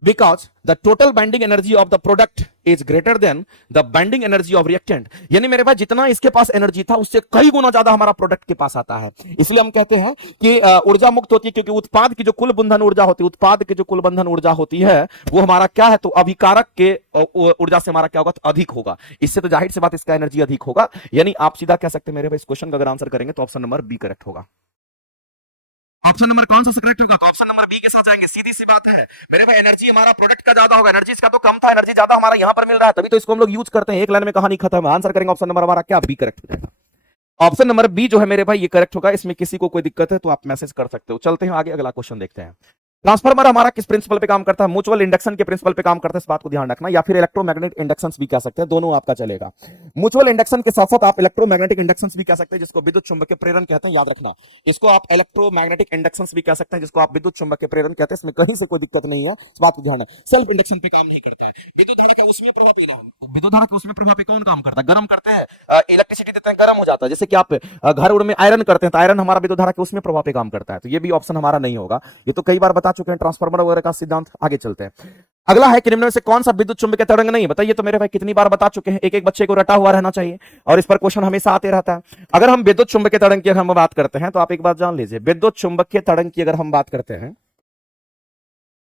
because the total binding energy of the product is greater than the binding energy of reactant। यानी मेरे पास जितना इसके पास एनर्जी था उससे कई गुना ज्यादा हमारा प्रोडक्ट के पास आता है। इसलिए हम कहते हैं कि ऊर्जा मुक्त होती है, क्योंकि उत्पाद की जो कुल बंधन ऊर्जा होती है, उत्पाद की जो कुल बंधन ऊर्जा होती है वो हमारा क्या है, तो अभिकारक के ऊर्जा से हमारा क्या होगा, तो अधिक होगा। इससे तो जाहिर सी बात इसका एनर्जी अधिक होगा। यानी आप सीधा कह सकते हैं मेरे भाई इस क्वेश्चन का अगर आंसर करेंगे तो ऑप्शन नंबर बी करेक्ट होगा। ऑप्शन नंबर कौन सा करेक्ट होगा, तो ऑप्शन नंबर बी के साथ जाएंगे, सीधी सी बात है मेरे भाई। एनर्जी हमारा प्रोडक्ट का ज्यादा होगा, एनर्जी इसका तो कम था, एनर्जी ज्यादा हमारा यहां पर मिल रहा है, तभी तो इसको हम लोग यूज करते हैं। एक लाइन में कहानी खत्म, आंसर करेंगे ऑप्शन नंबर हमारा क्या, बी करेक्ट हो जाएगा। ऑप्शन नंबर बी जो है मेरे भाई ये करेक्ट होगा। इसमें किसी को कोई दिक्कत है तो आप मैसेज कर सकते हो। चलते हैं आगे, अगला क्वेश्चन देखते हैं। ट्रांसफार्मर हमारा किस प्रिंसिपल पे काम करता है, म्यूचुअल इंडक्शन के प्रिंसिपल पे काम करता है, इस बात को ध्यान रखना, या फिर इलेक्ट्रोमैग्नेटिक इंडक्शन भी कह सकते हैं, दोनों आपका चलेगा। म्यूचुअल इंडक्शन के साथ साथ आप इलेक्ट्रोमैग्नेटिक इंडक्शन भी कह सकते हैं, जिसको विद्युत चुंबकीय प्रेरण कहते हैं, याद रखना। इसको आप इलेक्ट्रोमैग्नेटिक इंडक्शन भी कह सकते हैं, जिसको आप विद्युत चुंबकीय प्रेरण कहते हैं, इसमें कहीं से कोई दिक्कत नहीं है, इस बात को ध्यान रखना। सेल्फ इंडक्शन पे काम नहीं करता है। विद्युत धारा का उसमें प्रभाव लेना, विद्युत धारा के उसमें प्रभाव पे कौन काम करता है, गर्म करते हैं, इलेक्ट्रिसिटी देते हैं, गर्म हो जाता है। जैसे कि आप घर उड़ में आयरन करते हैं तो आयरन हमारा विद्युत धारा के उसमें प्रभाव पे काम करता है, तो ये भी ऑप्शन हमारा नहीं होगा। ये तो कई बार बता चुके हैं ट्रांसफार्मर का सिद्धांत। आगे चलते हैं, अगला है कि निम्न में से कौन सा विद्युत चुंबकीय तरंग नहीं, बताइए। तो मेरे भाई कितनी बार बता चुके हैं, एक एक बच्चे को रटा हुआ रहना चाहिए और इस पर क्वेश्चन हमेशा आते रहता है। अगर हम विद्युत चुंबकीय तरंग की अगर हम बात करते हैं तो आप एक बात जान लीजिए, विद्युत चुंबकीय तरंग की अगर हम बात करते हैं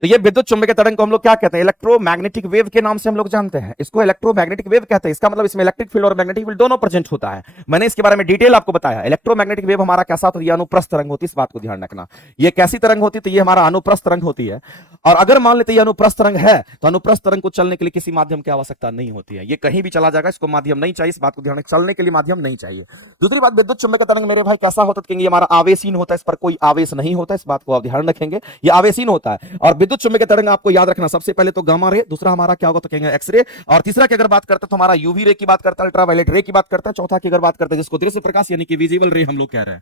तो ये विद्युत चुंबकीय तरंग को हम लोग क्या कहते हैं, इलेक्ट्रोमैग्नेटिक वेव के नाम से हम लोग जानते हैं। इसको इलेक्ट्रोमैग्नेटिक वेव कहते हैं। इसका मतलब इसमें इलेक्ट्रिक फील्ड और मैग्नेटिक फील्ड दोनों प्रेजेंट होता है। मैंने इसके बारे में डिटेल आपको बताया। इलेक्ट्रोमैग्नेटिक वेव हमारा कैसा होता है, अनुप्रस्थ तरंग होती है, इस बात को ध्यान रखना। ये कैसी तरंग होती है, तो ये हमारा अनुप्रस्थ तरंग होती है। और अगर मान लेते ये अनुप्रस्थ तरंग है तो अनुप्रस्थ तरंग को चलने के लिए किसी माध्यम की आवश्यकता नहीं होती है, ये कहीं भी चला जाएगा, इसको माध्यम नहीं चाहिए, इस बात को ध्यान रखना, चलने के लिए माध्यम नहीं चाहिए। दूसरी बात, विद्युत चुंबकीय तरंग मेरे भाई कैसा होता है, हमारा आवेशीन होता है, इस पर कोई आवेश नहीं होता, इस बात को आप ध्यान रखेंगे, ये आवेशीन होता है। और विद्युत चुंबकीय तरंग आपको याद रखना, सबसे पहले तो गामा रे, दूसरा हमारा क्या होगा तो कहेंगे एक्सरे, और तीसरा की अगर बात करते हैं तो हमारा यूवी रे की बात करता है, अल्ट्रावायलेट रे की बात करता है, चौथा की अगर बात करते हैं जिसको दृश्य प्रकाश यानी कि विजिबल रे हम लोग कह रहे हैं।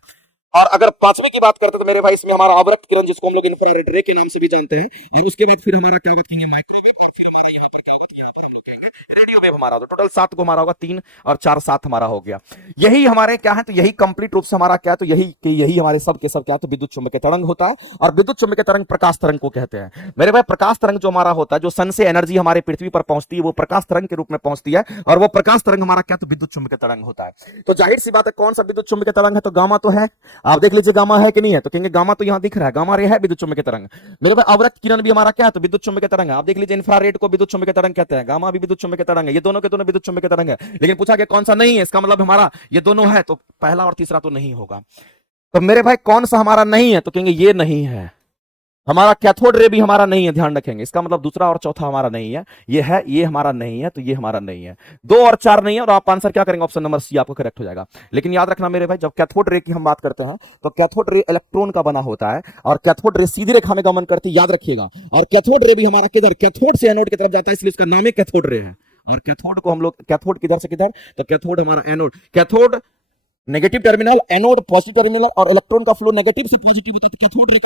और अगर पांचवी की बात करते हैं तो मेरे भाई इसमें हमारा अवरक्त किरण जिसको हम लोग इंफ्रारेड रे के नाम से भी जानते हैं, और उसके बाद फिर हमारा क्या होगा कहेंगे माइक्रोवेव, रेडियो वेव हमारा। तो टोटल 7 को हमारा होगा, 3 और 4 7 हमारा हो गया। यही हमारे क्या है, तो यही कंप्लीट रूप से हमारा क्या है, तो यही हमारे सब के सब क्या है, तो विद्युत चुंबकीय तरंग होता है। और विद्युत चुंबकीय तरंग प्रकाश तरंग को कहते हैं मेरे भाई। प्रकाश तरंग जो हमारा होता है, जो सन से एनर्जी हमारे पृथ्वी पर पहुंचती है, वो प्रकाश तरंग के रूप में पहुंचती है, और वो प्रकाश तरंग हमारा क्या, तो विद्युत चुंबकीय तरंग होता है। तो जाहिर सी बात है कौन सा विद्युत चुंबकीय तरंग है, तो गामा तो है। आप देख लीजिए गामा है कि नहीं है, तो कहेंगे गामा तो यहां दिख रहा है, गामा रे है विद्युत चुंबकीय तरंग। मेरे भाई अवरक्त किरण भी हमारा क्या है, तो विद्युत चुंबकीय तरंग है। आप देख लीजिए इंफ्रारेड को विद्युत चुंबकीय तरंग कहते हैं, गामा भी विद्युत चुंबकीय तरंग है, ये दोनों के दोनों विद्युत चुंबकीय तरंग है। लेकिन पूछा गया कौन सा नहीं है, इसका मतलब हमारा ये दोनों है, तो पहला और तीसरा तो नहीं होगा। तो मेरे भाई कौन सा हमारा नहीं है, तो कहेंगे ये नहीं है हमारा। कैथोड रे भी हमारा नहीं है, ध्यान रखेंगे। इसका मतलब दूसरा और चौथा हमारा नहीं है, ये है, ये हमारा नहीं है, तो ये हमारा नहीं है। 2 और 4 नहीं है, और आप आंसर क्या करेंगे, ऑप्शन नंबर सी आपको करेक्ट हो जाएगा। लेकिन याद रखना मेरे भाई, जब कैथोड रे की हम बात करते हैं तो कैथोड रे इलेक्ट्रॉन का बना होता है, और कैथोड रे सीधी रेखा में गमन करती है, याद रखिएगा। और कैथोड रे भी हमारा किधर, कैथोड से एनोड की तरफ जाता है, इसलिए इसका नाम है कैथोड रे है। और कैथोड को हम लोग, कैथोड किधर से किधर, तो कैथोड हमारा anode, cathode negative terminal, anode positive terminal, और इलेक्ट्रॉन का फ्लो नेगेटिव से पॉजिटिव होता है, तो कैथोड रे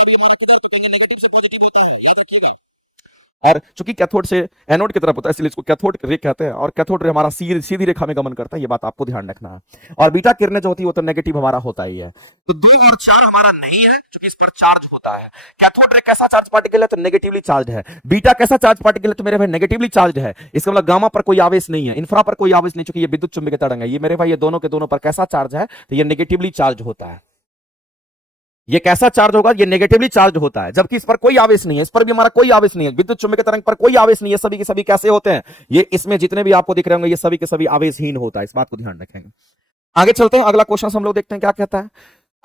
और चूंकि कैथोड से एनोड की तरफ होता है इसलिए इसको कैथोड रे कहते हैं, और कैथोड रे हमारा सीधी रेखा में गमन करता है, ये बात आपको ध्यान रखना है। और बीटा किरणें जो होती है वो तो नेगेटिव हमारा होता ही है। तो 2 और 4 हमारा नहीं है क्योंकि इस पर चार्ज होता है। कैथोड रे कैसा चार्ज पार्टिकल है तो नेगेटिवली चार्ज है। बीटा कैसा चार्ज पार्टिकल है तो मेरे भाई नेगेटिवली चार्ज है। इसका मतलब गामा पर कोई आवेश नहीं है, इंफ्रा पर कोई आवेश नहीं, क्योंकि ये विद्युत चुंबकीय तरंग है। ये मेरे भाई ये दोनों के दोनों पर कैसा चार्ज है तो ये नेगेटिवली चार्ज होता है। ये कैसा चार्ज होगा, ये नेगेटिवली चार्ज होता है, जबकि इस पर कोई आवेश नहीं है, इस पर भी हमारा कोई आवेश नहीं है। विद्युत चुंबकीय तरंग पर कोई आवेश नहीं है, सभी के सभी कैसे होते हैं, ये इसमें जितने भी आपको दिख रहे होंगे ये सभी के सभी आवेशहीन होता है, इस बात को ध्यान रखेंगे। आगे चलते हैं, अगला क्वेश्चन हम लोग देखते हैं क्या कहता है।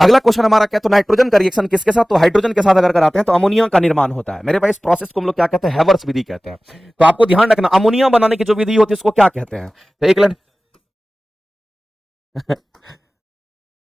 अगला क्वेश्चन हमारा क्या, तो नाइट्रोजन का रिएक्शन किसके साथ, तो हाइड्रोजन के साथ अगर कराते हैं तो अमोनिया का निर्माण होता है। मेरे भाई इस प्रोसेस को हम लोग क्या कहते हैं, हैवर्स विधि कहते हैं। तो आपको ध्यान रखना अमोनिया बनाने की जो विधि होती है उसको क्या कहते हैं, तो एक लाइन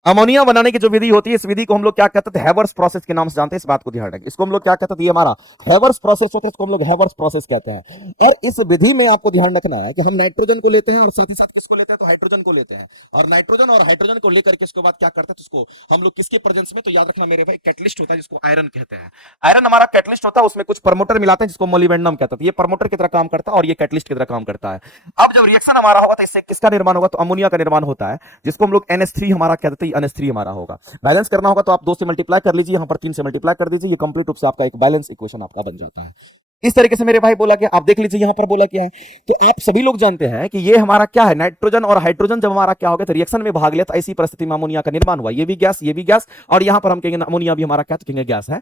अमोनिया बनाने की जो विधि होती है इस विधि को हम लोग क्या कहते हैं, हैवर्स प्रोसेस के नाम से जानते हैं, इस बात को ध्यान रखें। इसको हम लोग क्या कहते हैं, ये हमारा हैवर्स प्रोसेस होता है, इसको हम लोग हैवर्स प्रोसेस कहते हैं। और इस विधि में आपको ध्यान रखना है कि हम नाइट्रोजन को लेते हैं और साथ ही साथ किसको लेते हैं, तो हाइड्रोजन को लेते हैं। और नाइट्रोजन और हाइड्रोजन को लेकर के इसके बाद क्या करते हैं, उसको हम लोग किसके प्रेजेंस में, तो याद रखना मेरे भाई कैटलिस्ट होता है जिसको आयरन कहते हैं। आयरन हमारा कैटलिस्ट होता है, उसमें कुछ प्रमोटर मिलाते हैं जिसको मोलिबेंडम कहते हैं। ये प्रमोटर की तरह काम करता है और ये कैटलिस्ट की तरह काम करता है। अब जब रिएक्शन हमारा होगा तो इससे किसका निर्माण होगा, तो अमोनिया का निर्माण होता है, जिसको हम लोग NH3 हमारा कहते हैं, NH3 हमारा होगा। बैलेंस करना होगा तो आप 2 से मल्टीप्लाई कर लीजिए, यहां पर 3 से मल्टीप्लाई कर दीजिए, ये कंप्लीट रूप से आपका एक बैलेंस इक्वेशन आपका बन जाता है। इस तरीके से मेरे भाई बोला गया, आप देख लीजिए यहां पर बोला क्या है, तो आप सभी लोग जानते हैं कि ये हमारा क्या है, नाइट्रोजन और हाइड्रोजन जब हमारा क्या हो गया तो रिएक्शन में भाग लिया तो ऐसी परिस्थिति में अमोनिया का निर्माण हुआ। ये भी गैस और यहां पर हम कहेंगे अमोनिया भी हमारा क्या, तो कहेंगे गैस है।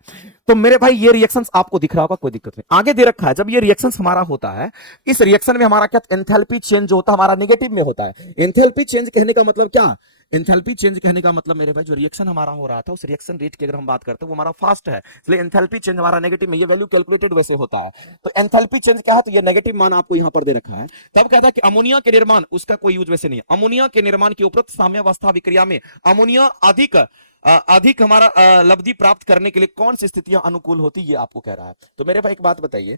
तो मेरे भाई ये रिएक्शंस आपको दिख रहा होगा, कोई दिक्कत नहीं। आगे दे रखा है जब ये रिएक्शंस हमारा होता है, इस रिएक्शन में हमारा क्या, एंथैल्पी चेंज होता है हमारा नेगेटिव में होता है। एंथैल्पी चेंज कहने का मतलब क्या, एंथैल्पी चेंज कहने का मतलब मेरे भाई जो रिएक्शन हमारा हो रहा था उस रिएक्शन रेट की अगर हम बात करते हैं वो हमारा फास्ट है, इसलिए एंथैल्पी चेंज हमारा नेगेटिव में, ये वैल्यू कैलकुलेटेड वैसे होता है। तो एंथैल्पी चेंज क्या है, तो ये नेगेटिव मान आपको यहां पर दे रखा है। तब कहता है कि अमोनिया के निर्माण, उसका कोई यूज वैसे नहीं है। अमोनिया के निर्माण की उपरोक्त साम्यावस्था विक्रिया में अमोनिया अधिक हमारा लब्धि प्राप्त करने के लिए कौन सी स्थितियां अनुकूल होती, ये आपको कह रहा है। तो मेरे भाई एक बात बताइए,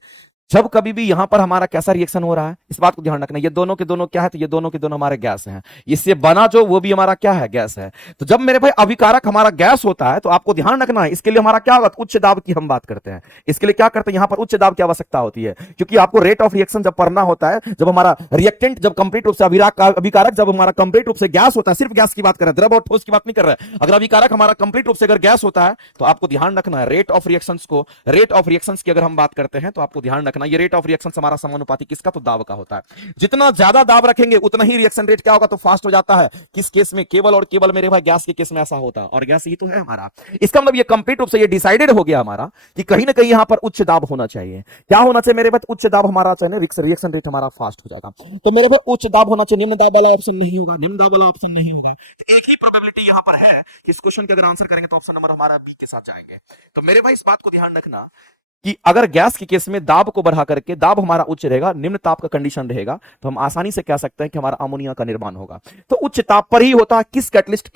जब कभी भी यहां पर हमारा कैसा रिएक्शन हो रहा है, इस बात को ध्यान रखना, ये दोनों के दोनों क्या है, तो ये दोनों के दोनों हमारे गैस हैं, इससे बना जो वो भी हमारा क्या है, गैस है। तो जब मेरे भाई अभिकारक हमारा गैस होता है तो आपको ध्यान रखना है, इसके लिए हमारा क्या होगा, उच्च दाब की हम बात करते हैं। इसके लिए क्या करते हैं, यहां पर उच्च दाब की आवश्यकता होती है, क्योंकि आपको रेट ऑफ रिएक्शन जब पढ़ना होता है, जब हमारा रिएक्टेंट जब कंप्लीट रूप से अभिकारक जब हमारा कंप्लीट रूप से गैस होता है, सिर्फ गैस की बात कर रहे हैं, द्रव और ठोस की बात नहीं कर रहे हैं। अगर अभिकारक हमारा कंप्लीट रूप से अगर गैस होता है तो आपको ध्यान रखना है रेट ऑफ रिएक्शंस की अगर हम बात करते हैं तो आपको ध्यान रखना ये रेट ऑफ रिएक्शन हमारा समानुपाती किसका, तो दाब का होता है। जितना ज्यादा दाब रखेंगे उतना ही रिएक्शन रेट क्या होगा, तो फास्ट हो जाता है। किस केस में, केवल और केवल मेरे भाई गैस के केस में ऐसा होता है, और गैस ही तो है हमारा। इसका मतलब ये कंप्लीट रूप से ये डिसाइडेड हो गया हमारा कि कहीं ना कहीं यहां पर उच्च दाब होना चाहिए। क्या होना चाहिए मेरे भाई, उच्च दाब हमारा चाहिए, रिएक्शन रेट हमारा फास्ट हो जाएगा। तो मेरे भाई उच्च दाब होना चाहिए, निम्न दाब वाला ऑप्शन नहीं होगा, निम्न दाब वाला ऑप्शन नहीं होगा। तो एक ही प्रोबेबिलिटी यहां पर है कि इस क्वेश्चन के अगर आंसर करेंगे तो ऑप्शन नंबर हमारा बी के साथ जाएंगे। तो मेरे भाई इस बात को ध्यान रखना कि अगर गैस के केस में दाब को बढ़ा करके दाब हमारा उच्च रहेगा, निम्न ताप का कंडीशन रहेगा, तो हम आसानी से कह सकते हैं कि हमारा अमोनिया का निर्माण होगा। तो उच्च ताप पर ही होता है, किस कैटलिस्ट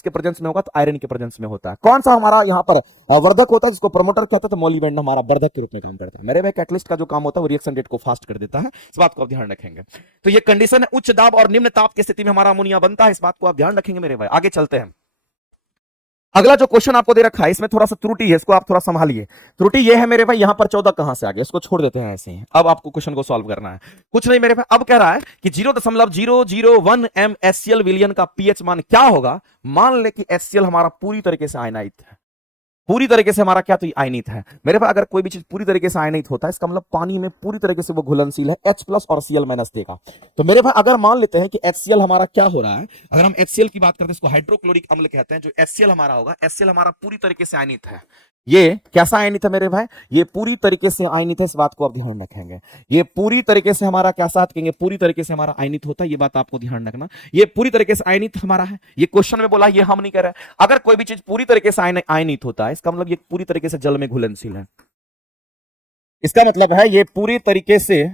के प्रेजेंस में होगा, तो आयरन के प्रेजेंस में होता है। कौन सा हमारा यहाँ पर वर्धक होता है जिसको प्रमोटर कहते हैं, तो मोलिबेंडम हमारा वर्धक के रूप में काम करता है। मेरे भाई कैटलिस्ट का जो काम होता है वो रिएक्शन रेट को फास्ट कर देता है, इस बात को आप ध्यान रखेंगे। तो ये कंडीशन है, उच्च दाब और निम्न ताप की स्थिति में हमारा अमोनिया बनता है, इस बात को आप ध्यान रखेंगे मेरे भाई। आगे चलते हैं, अगला जो क्वेश्चन आपको दे रखा है इसमें थोड़ा सा त्रुटि है, इसको आप थोड़ा संभालिए। त्रुटि ये है मेरे भाई, यहां पर 14 कहां से आ गया, इसको छोड़ देते हैं ऐसे ही। अब आपको क्वेश्चन को सॉल्व करना है, कुछ नहीं मेरे भाई। अब कह रहा है कि 0.001 MHCl विलियन का पीएच मान क्या होगा, मान ले कि HCl हमारा पूरी तरीके से आयनाइट है, पूरी तरीके से हमारा क्या, तो आयनित है। मेरे पास अगर कोई भी चीज पूरी तरीके से आयनित होता है इसका मतलब पानी में पूरी तरीके से वो घुलनशील है, H+ और Cl- देगा। तो मेरे पास अगर मान लेते हैं कि HCl हमारा क्या हो रहा है, अगर हम HCl की बात करते हैं इसको हाइड्रोक्लोरिक अम्ल कहते हैं। जो HCl हमारा होगा, HCl हमारा पूरी तरीके से आयनित है। ये कैसा आयनित है मेरे भाई, ये पूरी तरीके से आयनित है, इस बात को आप ध्यान रखेंगे। ये पूरी तरीके से हमारा कैसा कहेंगे, पूरी तरीके से हमारा आयनित होता है, ये बात आपको ध्यान रखना। ये पूरी तरीके से आयनित हमारा है, ये क्वेश्चन में बोला, ये हम नहीं कह रहे। अगर कोई भी चीज पूरी तरीके से आयनित होता है इसका मतलब ये पूरी तरीके से जल में घुलनशील है। इसका मतलब है ये पूरी तरीके से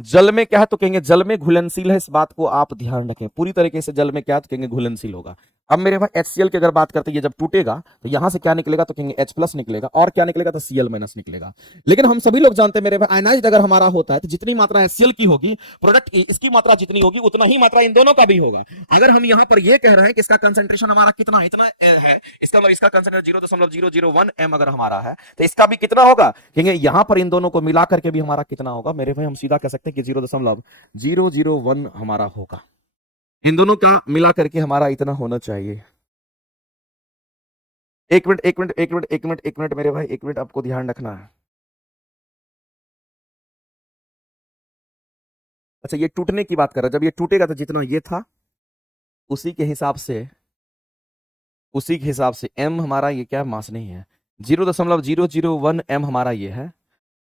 जल में क्या है, तो कहेंगे जल में घुलनशील है, इस बात को आप ध्यान रखें। पूरी तरीके से जल में क्या है, तो कहेंगे घुलनशील होगा। अब मेरे भाई HCl की अगर बात करते हैं, ये जब टूटेगा तो यहां से क्या निकलेगा, तो कहेंगे H प्लस निकलेगा, और क्या निकलेगा, तो Cl माइनस निकलेगा। लेकिन हम सभी लोग जानते हैं मेरे भाई, आयनाइज्ड अगर हमारा होता है तो जितनी मात्रा HCl की होगी, प्रोडक्ट इसकी मात्रा जितनी होगी उतना ही मात्रा इन दोनों का भी होगा। अगर हम यहां पर ये कह रहे हैं कि इसका कंसेंट्रेशन हमारा कितना इतना है, इसका मतलब इसका कंसेंट्रेशन 0.001 m अगर हमारा है, तो इसका भी कितना होगा, कहेंगे यहां पर इन दोनों को मिला करके भी हमारा कितना होगा मेरे भाई, हम सीधा कह सकते हैं कि 0.001 हमारा होगा। इन दोनों का मिला करके हमारा इतना होना चाहिए। एक मिनट एक मिनट एक मिनट एक मिनट एक मिनट मेरे भाई, एक मिनट आपको ध्यान रखना है। अच्छा, ये टूटने की बात कर रहा है, जब ये टूटेगा तो जितना ये था उसी के हिसाब से, m हमारा ये क्या मास नहीं है, 0.001 m हमारा ये है,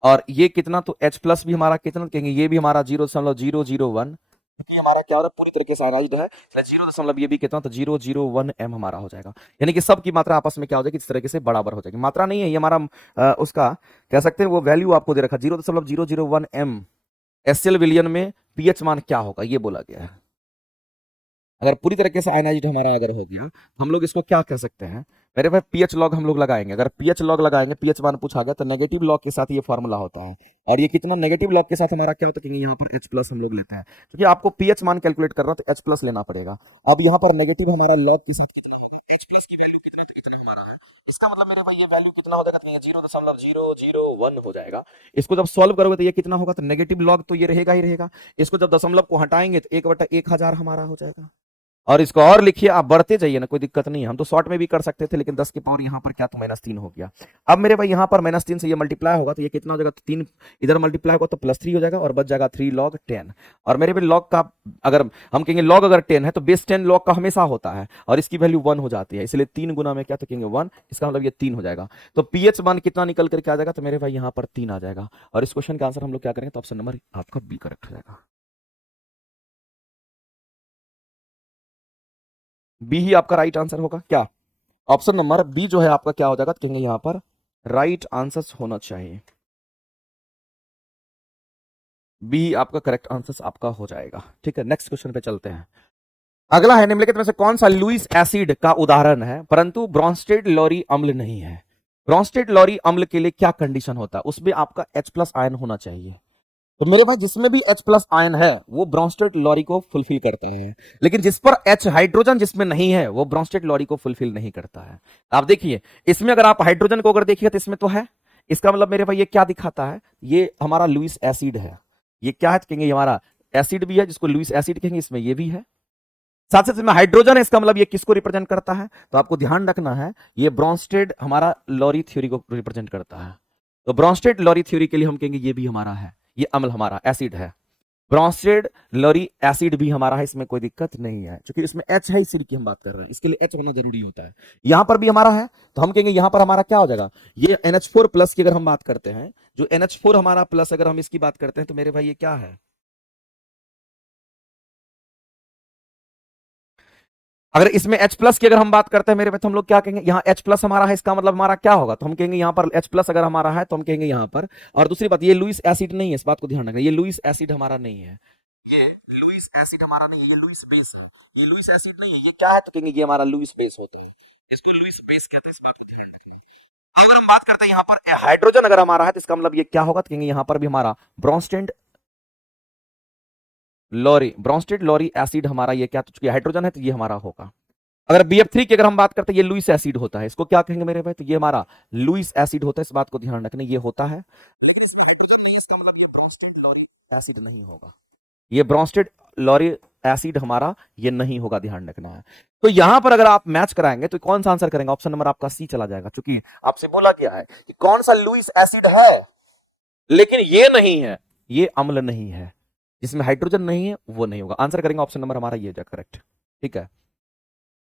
और ये कितना, तो H प्लस भी हमारा कितना, कहेंगे ये भी हमारा 0.001, क्योंकि हमारा क्या हो रहा है, पूरी तरीके से आयनाइज्ड है, इसलिए 0 ये भी कितना, तो 0.001 m हमारा हो जाएगा। यानी कि सबकी मात्रा आपस में क्या हो जाएगी, इस तरीके से बराबर हो जाएगी। मात्रा नहीं है ये हमारा, उसका कह सकते हैं वो वैल्यू आपको दे रखा 0.001 m HCl विलियन में pH मान क्या होगा ये बोला गया है। अगर पूरी तरीके से आयनाइज्ड हमारा अगर हो गया तो हम लोग इसको क्या कह सकते हैं मेरे भाई, पीएच लॉग हम लोग लगाएंगे। अगर पीएच लॉग लगाएंगे, पीएच मान पूछा गया, तो नेगेटिव लॉग के साथ ये फॉर्मूला होता है, और ये कितना नेगेटिव लॉग के साथ हमारा क्या होता है, यहाँ पर H प्लस हम लोग लेते हैं, क्योंकि आपको पीएच मान कैलकुलेट करना तो H प्लस लेना पड़ेगा। अब यहाँ पर नेगेटिव हमारा लॉग के साथ कितना होगा, H प्लस की वैल्यू कितने, तो इतना हमारा है, इसका मतलब मेरे भाई ये वैल्यू कितना हो जाएगा, 0.001 हो जाएगा। इसको जब सॉल्व करोगे तो ये कितना होगा, तो नेगेटिव लॉग तो ये रहेगा ही रहेगा, इसको जब दशमलव को हटाएंगे तो 1/1000 हमारा हो जाएगा। और इसको और लिखिए, आप बढ़ते जाइए ना, कोई दिक्कत नहीं है, हम तो शॉर्ट में भी कर सकते थे, लेकिन 10 की पावर यहाँ पर क्या, तो -3 हो गया। अब मेरे भाई यहाँ पर -3 से ये मल्टीप्लाई होगा तो ये कितना हो जाएगा, तो 3 इधर मल्टीप्लाई होगा तो +3 हो जाएगा, और बच जाएगा 3 log 10। और मेरे भाई लॉग का अगर हम कहेंगे लॉग अगर 10 है तो बेस 10 लॉग का हमेशा होता है, और इसकी वैल्यू 1 हो जाती है, इसलिए 3 गुना में क्या, तो कहेंगे 1, इसका मतलब ये 3 हो जाएगा। तो पीएच मान कितना निकल करके आ जाएगा, तो मेरे भाई यहाँ पर 3 आ जाएगा। और इस क्वेश्चन का आंसर हम लोग क्या करेंगे, तो ऑप्शन नंबर आपका बी करेक्ट हो जाएगा। बी ही आपका राइट आंसर होगा क्या, ऑप्शन नंबर बी जो है आपका क्या हो जाएगा, तो कहेंगे यहां पर राइट आंसर होना चाहिए, बी आपका करेक्ट आंसर आपका हो जाएगा। ठीक है, नेक्स्ट क्वेश्चन पे चलते हैं। अगला है, निम्नलिखित में से कौन सा लुईस एसिड का उदाहरण है परंतु ब्रोंस्टेड लॉरी अम्ल नहीं है। ब्रोंस्टेड लॉरी अम्ल के लिए क्या कंडीशन होता है, उसमें आपका H प्लस आयन होना चाहिए। तो मेरे पास जिसमें भी H प्लस आयन है वो ब्रोंस्टेड लॉरी को फुलफिल करता है, लेकिन जिस पर H हाइड्रोजन जिसमें नहीं है वो ब्रोंस्टेड लॉरी को फुलफिल नहीं करता है। आप देखिए, इसमें अगर आप हाइड्रोजन को अगर देखिए तो इसमें तो है, इसका मतलब मेरे भाई ये क्या दिखाता है, ये हमारा लुईस एसिड है। ये क्या है, कहेंगे ये हमारा एसिड भी है जिसको लुईस एसिड कहेंगे, इसमें ये भी है, साथ साथ इसमें हाइड्रोजन है, इसका मतलब ये किसको रिप्रेजेंट करता है, तो आपको ध्यान रखना है ये ब्रोंस्टेड हमारा लॉरी थ्योरी को रिप्रेजेंट करता है। तो ब्रोंस्टेड लॉरी थ्योरी के लिए हम कहेंगे ये भी हमारा है, ये अम्ल हमारा एसिड है, ब्रोंस्टेड लॉरी एसिड भी हमारा है, इसमें कोई दिक्कत नहीं है, क्योंकि इसमें H है इसीलिए की हम बात कर रहे हैं, इसके लिए H होना जरूरी होता है। यहां पर भी हमारा है तो हम कहेंगे यहां पर हमारा क्या हो जाएगा, ये NH4 प्लस की अगर हम बात करते हैं, जो NH4 हमारा प्लस अगर हम इसकी बात करते हैं तो मेरे भाई ये क्या है, अगर इसमें H प्लस की अगर हम बात करते हैं मेरे भाई तो हम लोग क्या कहेंगे, यहाँ H प्लस हमारा है, इसका मतलब हमारा क्या होगा, तो हम कहेंगे यहाँ पर H प्लस अगर हमारा है तो हम कहेंगे यहाँ पर। और दूसरी बात, ये लुईस एसिड नहीं है, इस बात को ध्यान रखना, ये लुईस एसिड हमारा नहीं है, ये लुईस एसिड हमारा नहीं है, ये लुईस बेस है, ये लुईस एसिड नहीं है, ये क्या है, तो कहेंगे ये हमारा लुईस बेस होता है, इसको लुईस बेस कहते हैं, इस बात को ध्यान रखना। अगर हम बात करते हैं यहाँ पर हाइड्रोजन अगर हमारा है तो इसका मतलब ये क्या होगा, तो कहेंगे यहाँ पर भी हमारा Bronsted Lowry, Bronsted Lowry acid हमारा ये क्या, तो चूंकि हाइड्रोजन है तो ये हमारा होगा। अगर BF3 की अगर हम बात करते हैं, ये लुईस एसिड होता है, इसको क्या कहेंगे मेरे भाई, तो ये हमारा लुईस एसिड होता है, इस बात को ध्यान रखना, ये होता है, इसका मतलब ये ब्रोंस्टेड लॉरी एसिड नहीं होगा, ये ब्रोंस्टेड लॉरी एसिड हमारा ये नहीं होगा, ध्यान रखना है। तो यहां पर अगर आप मैच कराएंगे तो कौन सा आंसर करेंगे, ऑप्शन नंबर आपका सी चला जाएगा, क्योंकि आपसे बोला गया है कि कौन सा लुईस एसिड है लेकिन ये नहीं है, ये अम्ल नहीं है, जिसमें हाइड्रोजन नहीं है वो नहीं होगा। आंसर करेंगे ऑप्शन नंबर हमारा ये करेक्ट। ठीक है,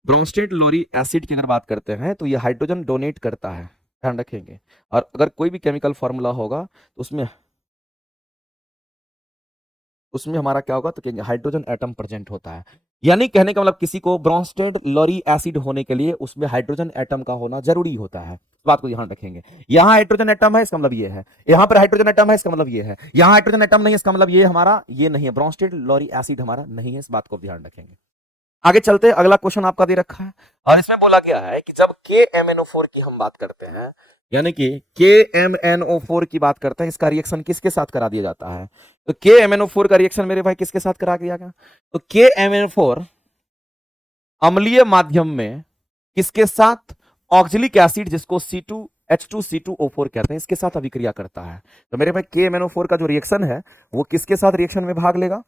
ब्रोंस्टेड लॉरी एसिड की अगर बात करते हैं तो ये हाइड्रोजन डोनेट करता है, ध्यान रखेंगे। और अगर कोई भी केमिकल फॉर्मूला होगा तो उसमें हमारा क्या होगा, तो कहेंगे हाइड्रोजन एटम प्रेजेंट होता है। यानी कहने का मतलब किसी को ब्रोंस्टेड लॉरी एसिड होने के लिए उसमें हाइड्रोजन एटम का होना जरूरी होता है, इस बात को ध्यान रखेंगे। यहां हाइड्रोजन एटम है इसका मतलब ये है, यहां पर हाइड्रोजन एटम है इसका मतलब ये है, यहां हाइड्रोजन एटम नहीं है इसका मतलब ये हमारा ये नहीं है, ब्रोंस्टेड लॉरी एसिड हमारा नहीं है, इस बात को ध्यान रखेंगे। आगे चलते हैं, अगला क्वेश्चन आपका दे रखा है और इसमें बोला गया है कि जब KMnO4 की हम बात करते हैं, यानी कि KMnO4 की बात करते हैं, इसका रिएक्शन किसके साथ करा दिया जाता है? तो KMnO4 का रिएक्शन मेरे भाई किसके साथ करा दिया गया? तो KMnO4 अम्लीय माध्यम में किसके साथ? ऑक्जेलिक एसिड, जिसको C2H2CO4 कहते हैं, इसके साथ अभिक्रिया करता है। तो मेरे भाई KMnO4 का जो रिएक्शन है वो किसके साथ रिएक्शन में भाग लेगा?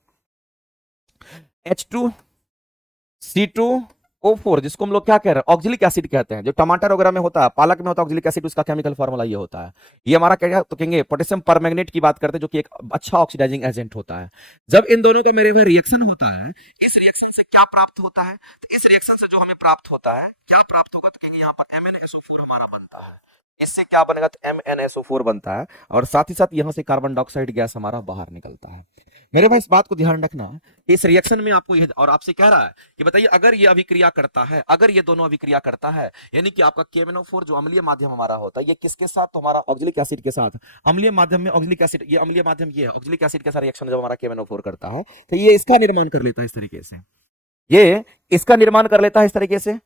H2C2O4, जिसको हम लोग क्या कह रहे हैं? ऑक्जेलिक एसिड कहते हैं। जो टमाटर वगैरह में होता है, पालक में होता है ऑक्जेलिक एसिड, उसका केमिकल फॉर्मूला ये होता है। ये हमारा क्या, तो कहेंगे पोटेशियम परमैंगनेट की बात करते हैं, जो कि एक अच्छा ऑक्सीडाइजिंग एजेंट होता है। जब इन दोनों का मेरे भाई रिएक्शन होता है, इस रिएक्शन से क्या प्राप्त होता है? तो इस रिएक्शन से जो हमें प्राप्त होता है, क्या प्राप्त होगा? तो कहेंगे यहाँ पर MnSO4 हमारा बनता है। इससे क्या बनेगा? तो MnSO4 बनता है और साथ ही साथ यहां से कार्बन डाइऑक्साइड गैस हमारा बाहर निकलता है। मेरे भाई इस बात को ध्यान रखना है, इस रिएक्शन में आपको यह और आपसे कह रहा है कि बताइए, अगर ये अभिक्रिया करता है, अगर ये दोनों अभिक्रिया करता है, यानी कि आपका KMnO4 जो अम्लीय माध्यम हमारा होता है, ये किसके साथ? तो हमारा ऑक्जेलिक एसिड के साथ। अम्लीय माध्यम में ऑक्जेलिक एसिड, ये अम्लीय माध्यम ये है, ऑक्जेलिक एसिड के साथ रिएक्शन जब हमारा KMnO4 करता है, तो ये इसका निर्माण कर लेता है इस तरीके से, ये इसका निर्माण कर लेता है इस तरीके से,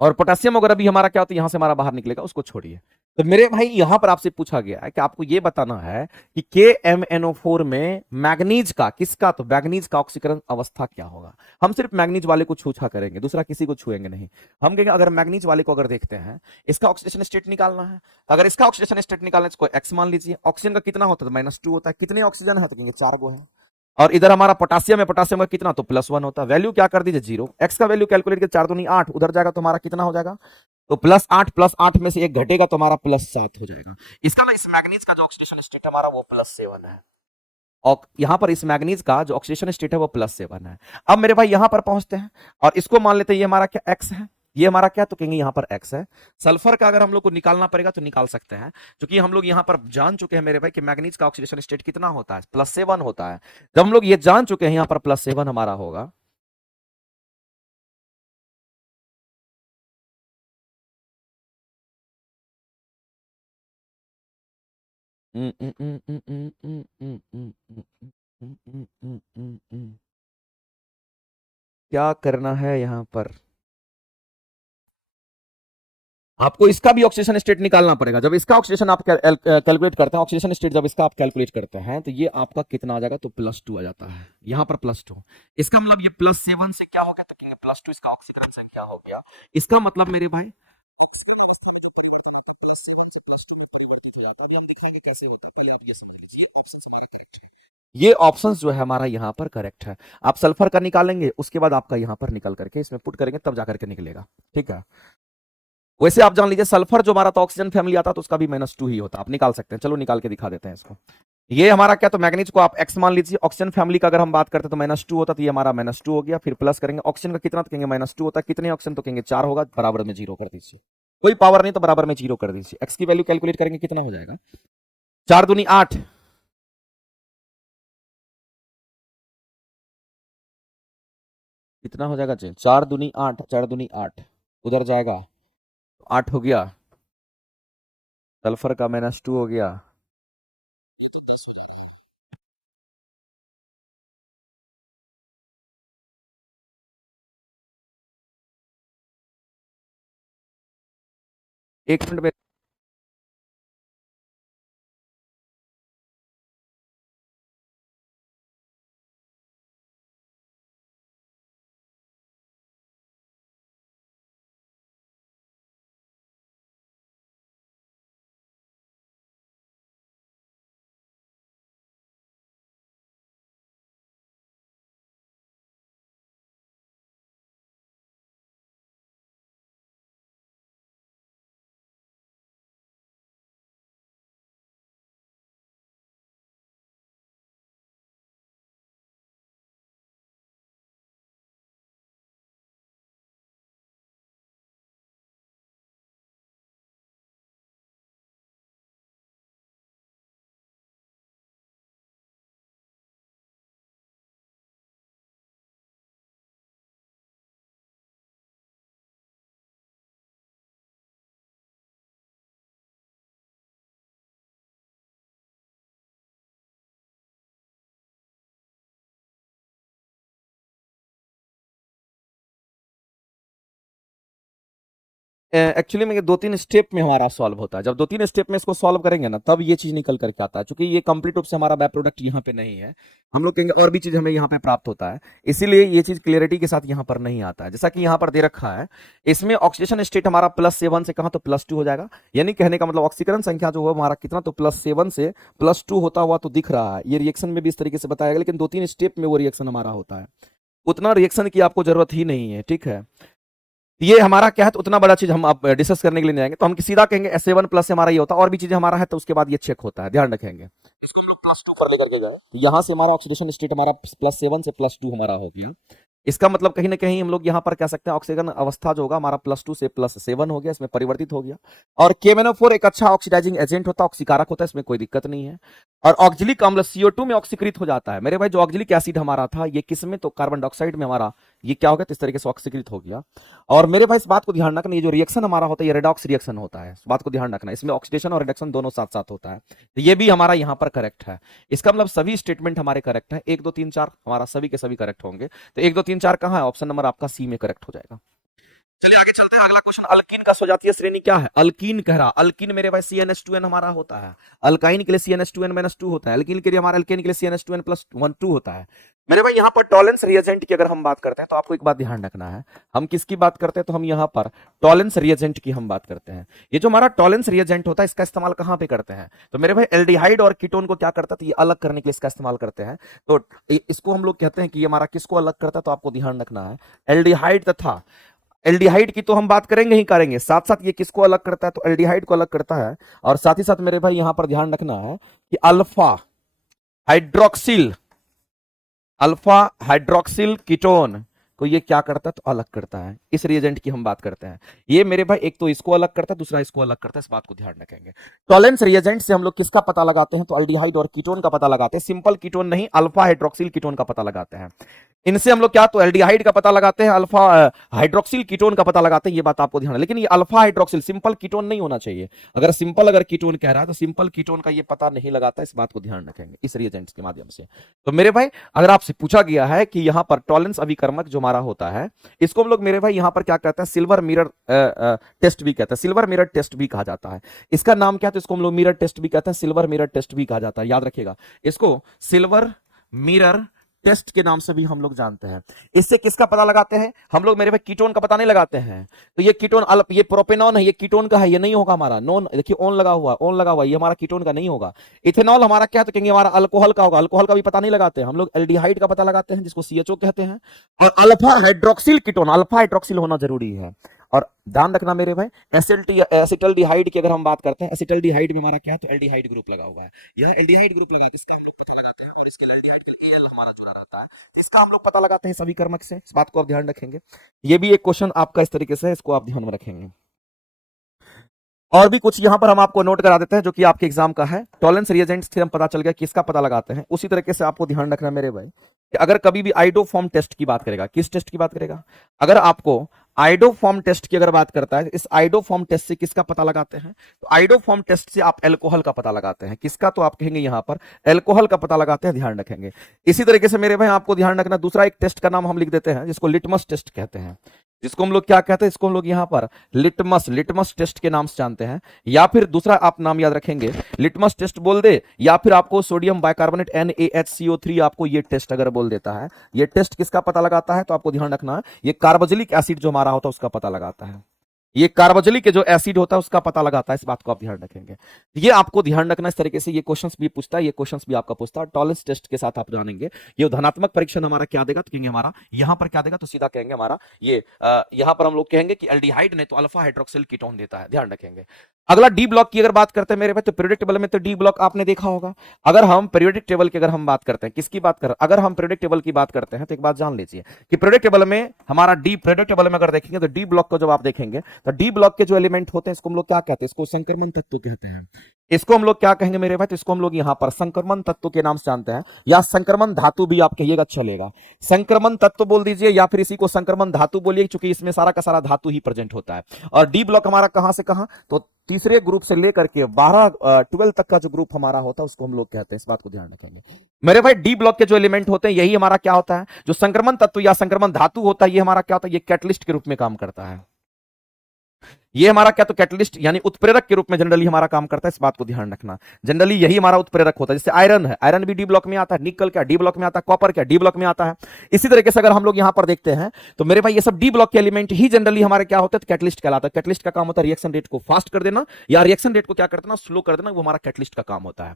और पोटेशियम वगैरह भी हमारा क्या होता है, यहां से हमारा बाहर निकलेगा, उसको छोड़िए। तो मेरे भाई यहां पर आपसे पूछा गया है कि आपको यह बताना है कि KMnO4 में मैग्नीज का, किसका? तो मैग्नीज का ऑक्सीकरण अवस्था क्या होगा। हम सिर्फ मैग्नीज वाले को छूछा करेंगे, दूसरा किसी को छुएंगे नहीं। हम कहेंगे अगर मैग्नीज वाले को अगर देखते हैं, इसका ऑक्सीडेशन स्टेट निकालना है, अगर इसका ऑक्सीडेशन स्टेट निकालना है, इसको एक्स मान लीजिए। ऑक्सीजन का कितना होता है? -2 होता है। कितने ऑक्सीजन है? तो कहेंगे 4 गो है। और इधर हमारा पोटासियम है, पोटासियम का कितना? तो +1 होता है। वैल्यू क्या कर दीजिए? 0। एक्स का वैल्यू कैलकुलेट कर 4 दूनी 8, उधर जाएगा तो हमारा कितना हो जाएगा? तो +8, +8 में से एक घटेगा तो हमारा +7 हो जाएगा। इसका ना इस मैग्नीज का जो ऑक्सीडेशन स्टेट हमारा वो +7 है, और यहां पर इस मैग्नीज का जो ऑक्सीडेशन स्टेट है वो +7 है। अब मेरे भाई यहां पर पहुंचते हैं और इसको मान लेते हैं, ये हमारा क्या? एक्स है। ये हमारा क्या? तो कहेंगे यहां पर एक्स है। सल्फर का अगर हम लोग को निकालना पड़ेगा तो निकाल सकते हैं, क्योंकि हम लोग यहां पर जान चुके हैं मेरे भाई कि मैग्नीज का ऑक्सीडेशन स्टेट कितना होता है? +7 होता है। जब हम लोग ये जान चुके हैं, यहां पर +7 हमारा होगा। क्या करना है यहां पर? आपको इसका भी ऑक्सीडेशन स्टेट निकालना पड़ेगा। जब इसका ऑक्सीडेशन आप कैलकुलेट करते हैं, ऑक्सीडेशन स्टेट जब इसका आप कैलकुलेट करते हैं, तो ये आपका कितना आ जाएगा? तो +2 आ जाता है, यहां पर +2। इसका मतलब ये +7 से क्या हो गया? तो +2 इसका ऑक्सीकरण संख्या हो गया। इसका मतलब मेरे भाई से +2 में परिवर्तित हो जाता है। अभी हम दिखाएंगे कैसे होता है, पहले आप ये समझ लीजिए, ऑप्शन हमारा करेक्ट है। ये ऑप्शंस जो है हमारा यहाँ पर करेक्ट है। आप सल्फर का निकालेंगे, उसके बाद आपका यहाँ पर निकल करके इसमें पुट करेंगे, तब जाकर के निकलेगा। ठीक है। वैसे आप जान लीजिए, सल्फर जो हमारा तो ऑक्सीजन फैमिली आता है, तो उसका भी -2 ही होता है। आप निकाल सकते हैं, चलो निकाल के दिखा देते हैं इसको। ये हमारा क्या? तो मैग्नीज को आप एक्स मान लीजिए। ऑक्सीजन फैमिली का अगर हम बात करते हैं तो -2 होता, तो ये हमारा -2 हो गया। फिर प्लस करेंगे, ऑक्सीजन का कितना? तो कहेंगे -2 होता है। कितने ऑक्सीजन? तो कहेंगे 4 होगा, बराबर में 0 कर दीजिए। कोई पावर नहीं तो बराबर में 0 कर दीजिए। एक्स की वैल्यू कैलकुलेट करेंगे, कितना हो जाएगा? 4 दूनी 8, कितना हो जाएगा जी? 4 दूनी 8, 4 दूनी 8, उधर जाएगा 8 हो गया। सल्फर का -2 हो गया। 1 मिनट में एक्चुअली में ये 2-3 स्टेप में हमारा सॉल्व होता है। जब 2-3 स्टेप में इसको सॉल्व करेंगे ना, तब ये चीज निकल करके आता है। क्योंकि ये कंप्लीट रूप से हमारा बाय प्रोडक्ट यहाँ पे नहीं है, हम लोग कहेंगे और भी चीज हमें यहाँ पे प्राप्त होता है, इसीलिए ये चीज क्लियरिटी के साथ यहाँ पर नहीं आता है। जैसा कि यहाँ पर दे रखा है, इसमें ऑक्सीडेशन स्टेट हमारा +7 से कहा तो +2 हो जाएगा। यानी कहने का मतलब ऑक्सीकरण संख्या जो है हमारा कितना, तो +7 से +2 होता हुआ तो दिख रहा है। ये रिएक्शन में भी इस तरीके से बताएगा, लेकिन 2-3 स्टेप में वो रिएक्शन हमारा होता है। उतना रिएक्शन की आपको जरूरत ही नहीं है, ठीक है। ये हमारा क्या है, तो उतना बड़ा चीज हम आप डिस्कस करने के लिए नहीं आएंगे, तो हम सीधा कहेंगे S7+ से हमारा ये होता है, और भी चीजें हमारा है तो उसके बाद ये चेक होता है, ध्यान रखेंगे। इसको हम लोग +2 पर लेकर के जाए, तो यहां से हमारा ऑक्सीडेशन स्टेट हमारा +7 से +2 हमारा हो गया। इसका मतलब कहीं ना कहीं हम लोग यहाँ पर कह सकते हैं ऑक्सीजन अवस्था जो होगा हमारा +2 से +7 हो गया, इसमें परिवर्तित हो गया। और KMnO4 एक अच्छा ऑक्सीडाइजिंग एजेंट होता है, ऑक्सीकारक होता है, इसमें कोई दिक्कत नहीं है। और ऑक्जेलिक अम्ल CO2 में ऑक्सीकृत हो जाता है। मेरे भाई जो ऑक्जेलिक एसिड हमारा था ये किस में, तो कार्बन डाइऑक्साइड में हमारा ये क्या हो गया, तो इस तरीके से ऑक्सीकृत हो गया। और मेरे भाई इस बात को ध्यान रखना, ये जो रिएक्शन हमारा होता है ये रेडॉक्स रिएक्शन होता है, इस बात को ध्यान रखना। इसमें ऑक्सीडेशन और रिडक्शन दोनों साथ साथ होता है, तो ये भी हमारा यहाँ पर करेक्ट है। इसका मतलब सभी स्टेटमेंट हमारे करेक्ट है, 1 2 3 4 हमारा सभी के सभी करेक्ट होंगे। तो 1 2 3 4 कहाँ है, ऑप्शन नंबर आपका सी में करेक्ट हो जाएगा। चलिए आगे चलते हैं। अगला क्वेश्चन, अल्कीन का सजातीय श्रेणी क्या है। अल्कीन कह रहा, अल्कीन मेरे भाई CnH2n हमारा होता है। अल्काइन के लिए CnH2n-2 होता है, अल्कीन के लिए हमारा अल्केन के लिए CnH2n+1 होता है। मेरे भाई यहाँ पर टॉलेंस रिएजेंट की अगर हम बात करते हैं तो आपको एक बात ध्यान रखना है, हम किसकी बात करते हैं, तो हम यहाँ पर टॉलेंस रिएजेंट की हम बात करते हैं। ये जो हमारा टॉलेंस रिएजेंट होता है इसका इस्तेमाल कहाँ पे करते हैं, तो मेरे भाई एल्डिहाइड और कीटोन को क्या करता है, तो ये अलग करने के लिए इसका इस्तेमाल करते हैं। तो इसको हम लोग कहते हैं कि ये हमारा किसको अलग करता है, तो आपको ध्यान रखना है एल्डिहाइड तथा एल्डिहाइड की तो हम बात करेंगे ही करेंगे, साथ साथ ये किसको अलग करता है, तो एल्डिहाइड को अलग करता है। और साथ ही साथ मेरे भाई यहां पर ध्यान रखना है कि अल्फा हाइड्रोक्सिल कीटोन को ये क्या करता है, तो अलग करता है। इस रिएजेंट की हम बात करते हैं। ये मेरे भाई एक तो इसको अलग करता है, दूसरा इसको अलग करता है, इस बात को ध्यान रखेंगे। टॉलेंस रिएजेंट से हम लोग किसका पता लगाते हैं, तो एल्डिहाइड और कीटोन का पता लगाते हैं। सिंपल कीटोन नहीं, अल्फा हाइड्रोक्सिल कीटोन का पता लगाते हैं। इनसे हम लोग क्या, तो एल्डिहाइड का पता लगाते हैं, अल्फा हाइड्रोक्सिल कीटोन का पता लगाते हैं, ये बात आपको ध्यान है। लेकिन ये अल्फा हाइड्रोक्सिल सिंपल कीटोन नहीं होना चाहिए। अगर कीटोन कह रहा है तो सिंपल कीटोन का ये पता नहीं लगाता, इस बात को ध्यान रखेंगे इस रिएजेंट्स के माध्यम से। तो मेरे भाई अगर आपसे पूछा गया है कि यहां पर टॉलेंस अभिकर्मक जो हमारा होता है, इसको हम लोग मेरे भाई यहां पर क्या कहते हैं, सिल्वर मिरर टेस्ट भी कहते हैं, सिल्वर मिरर टेस्ट भी कहा जाता है। इसका नाम क्या है, तो इसको हम लोग मिरर टेस्ट भी कहते हैं, सिल्वर मिरर टेस्ट भी कहा जाता है, याद रखिएगा इसको सिल्वर मिरर टेस्ट के नाम से भी हम लोग जानते हैं। इससे किसका पता लगाते हैं हम लोग, मेरे भाई कीटोन का पता नहीं लगाते हैं। तो ये कीटोन ये प्रोपेनॉन है, ये कीटोन का है, ये नहीं होगा हमारा नॉन, देखिए ऑन लगा हुआ, ये हमारा कीटोन का नहीं होगा। इथेनॉल हमारा क्या, तो कहेंगे हमारा अल्कोहल का होगा, अल्कोहल का भी पता नहीं लगाते हम लोग, एल्डिहाइड का पता लगाते हैं जिसको CHO कहते हैं। और alpha hydroxyl ketone, alpha hydroxyl होना जरूरी है। और ध्यान रखना मेरे भाई एसिटल्डिहाइड की अगर हम बात करते हैं, एसिटल्डिहाइड में हमारा क्या है, तो एल्डिहाइड ग्रुप लगा हुआ है, यह एल्डिहाइड ग्रुप लगा है, इसका हम लोग पता लगाते हैं। और इसके एल्डिहाइड के लिए Al हमारा जुड़ा रहता है, तो इसका हम लोग पता लगाते हैं सभी कर्मक से, इस बात को आप ध्यान रखेंगे। ये भी एक क्वेश्चन आपका इस तरीके से है, इसको आप ध्यान में रखेंगे। और भी कुछ यहां पर हम आपको नोट करा देते हैं जो कि आपके एग्जाम का है। टॉलेंस रिएजेंट्स थ्योरम पता चल गया किसका पता लगाते हैं। उसी तरीके से आपको ध्यान रखना मेरे भाई कि अगर कभी भी आइडोफॉर्म टेस्ट की बात करेगा, किस टेस्ट की बात करेगा, अगर आपको आइडोफॉर्म टेस्ट की अगर बात करता है, इस आइडोफॉर्म टेस्ट से किसका पता लगाते हैं, तो आइडोफॉर्म टेस्ट से आप एल्कोहल का पता लगाते हैं। किसका, तो आप कहेंगे यहां पर एल्कोहल का पता लगाते हैं, ध्यान रखेंगे। इसी तरीके से मेरे भाई आपको ध्यान रखना, दूसरा एक टेस्ट का नाम हम लिख देते हैं जिसको लिटमस टेस्ट कहते हैं, जिसको हम लोग क्या कहते हैं, इसको हम लोग यहां पर लिटमस टेस्ट के नाम से जानते हैं। या फिर दूसरा आप नाम याद रखेंगे, लिटमस टेस्ट बोल दे, या फिर आपको सोडियम बाइकार्बोनेट NaHCO3 आपको ये टेस्ट अगर बोल देता है, ये टेस्ट किसका पता लगाता है, तो आपको ध्यान रखना ये कार्बोक्सिलिक एसिड जो हमारा होता है उसका पता लगाता है। ये कार्बोक्सिलिक के जो एसिड होता है उसका पता लगाता है, इस बात को आप ध्यान रखेंगे। ये आपको ध्यान रखना, इस तरीके से ये क्वेश्चंस भी पूछता है, ये क्वेश्चंस भी आपका पूछता है। टॉलेंस टेस्ट के साथ आप जानेंगे ये धनात्मक परीक्षण हमारा क्या देगा, तो कहेंगे हमारा यहां पर क्या देगा, तो सीधा कहेंगे हमारा ये यहां पर हम लोग कहेंगे कि एल्डिहाइड ने तो अल्फा हाइड्रोक्सिल कीटोन देता है, ध्यान रखेंगे। अगला डी ब्लॉक की अगर बात करते हैं मेरे भाई, तो पीरियोडिक टेबल में तो डी ब्लॉक आपने देखा होगा। अगर हम पीरियोडिक टेबल की अगर हम बात करते हैं, किसकी बात कर, अगर हम पीरियोडिक टेबल की बात करते हैं तो एक बात जान लीजिए कि पीरियोडिक टेबल में हमारा पीरियोडिक टेबल में अगर देखेंगे तो डी ब्लॉक को जब आप देखेंगे तो डी ब्लॉक के जो एलिमेंट होते हैं इसको हम लोग क्या कहते हैं, इसको संक्रमण तत्व कहते हैं। इसको हम लोग क्या कहेंगे मेरे भाई, तो इसको हम लोग यहां पर संक्रमण तत्व के नाम से जानते हैं, या संक्रमण धातु भी आप कहिएगा चलेगा। संक्रमण तत्व बोल दीजिए या फिर इसी को संक्रमण धातु बोलिए, क्योंकि इसमें सारा का सारा धातु ही प्रेजेंट होता है। और डी ब्लॉक हमारा कहां से कहां, तो तीसरे ग्रुप से लेकर के 12 तक का जो ग्रुप हमारा होता है उसको हम लोग कहते हैं, इस बात को ध्यान रखेंगे मेरे भाई। डी ब्लॉक के जो एलिमेंट होते हैं यही हमारा क्या होता है, जो संक्रमण तत्व या संक्रमण धातु होता है, ये हमारा क्या होता है, ये कैटलिस्ट के रूप में काम करता है। ये हमारा क्या, तो कैटलिस्ट यानी उत्प्रेरक के रूप में जनरली हमारा काम करता है, इस बात को ध्यान रखना। जनरली यही हमारा उत्प्रेरक होता है। जैसे आयरन है, आयरन भी डी ब्लॉक में आता है, निकल क्या डी ब्लॉक में आता है, कॉपर क्या डी ब्लॉक में आता है। इसी तरीके से अगर हम लोग यहां पर देखते हैं तो मेरे भाई ये सब डी ब्लॉक के एलिमेंट ही जनरली हमारे क्या होते हैं, तो कैटलिस्ट कहलाता है। कैटलिस्ट का काम होता है रिएक्शन रेट को फास्ट कर देना या रिएक्शन रेट को क्या कर देना, स्लो कर देना, वो हमारा कैटलिस्ट का काम होता है।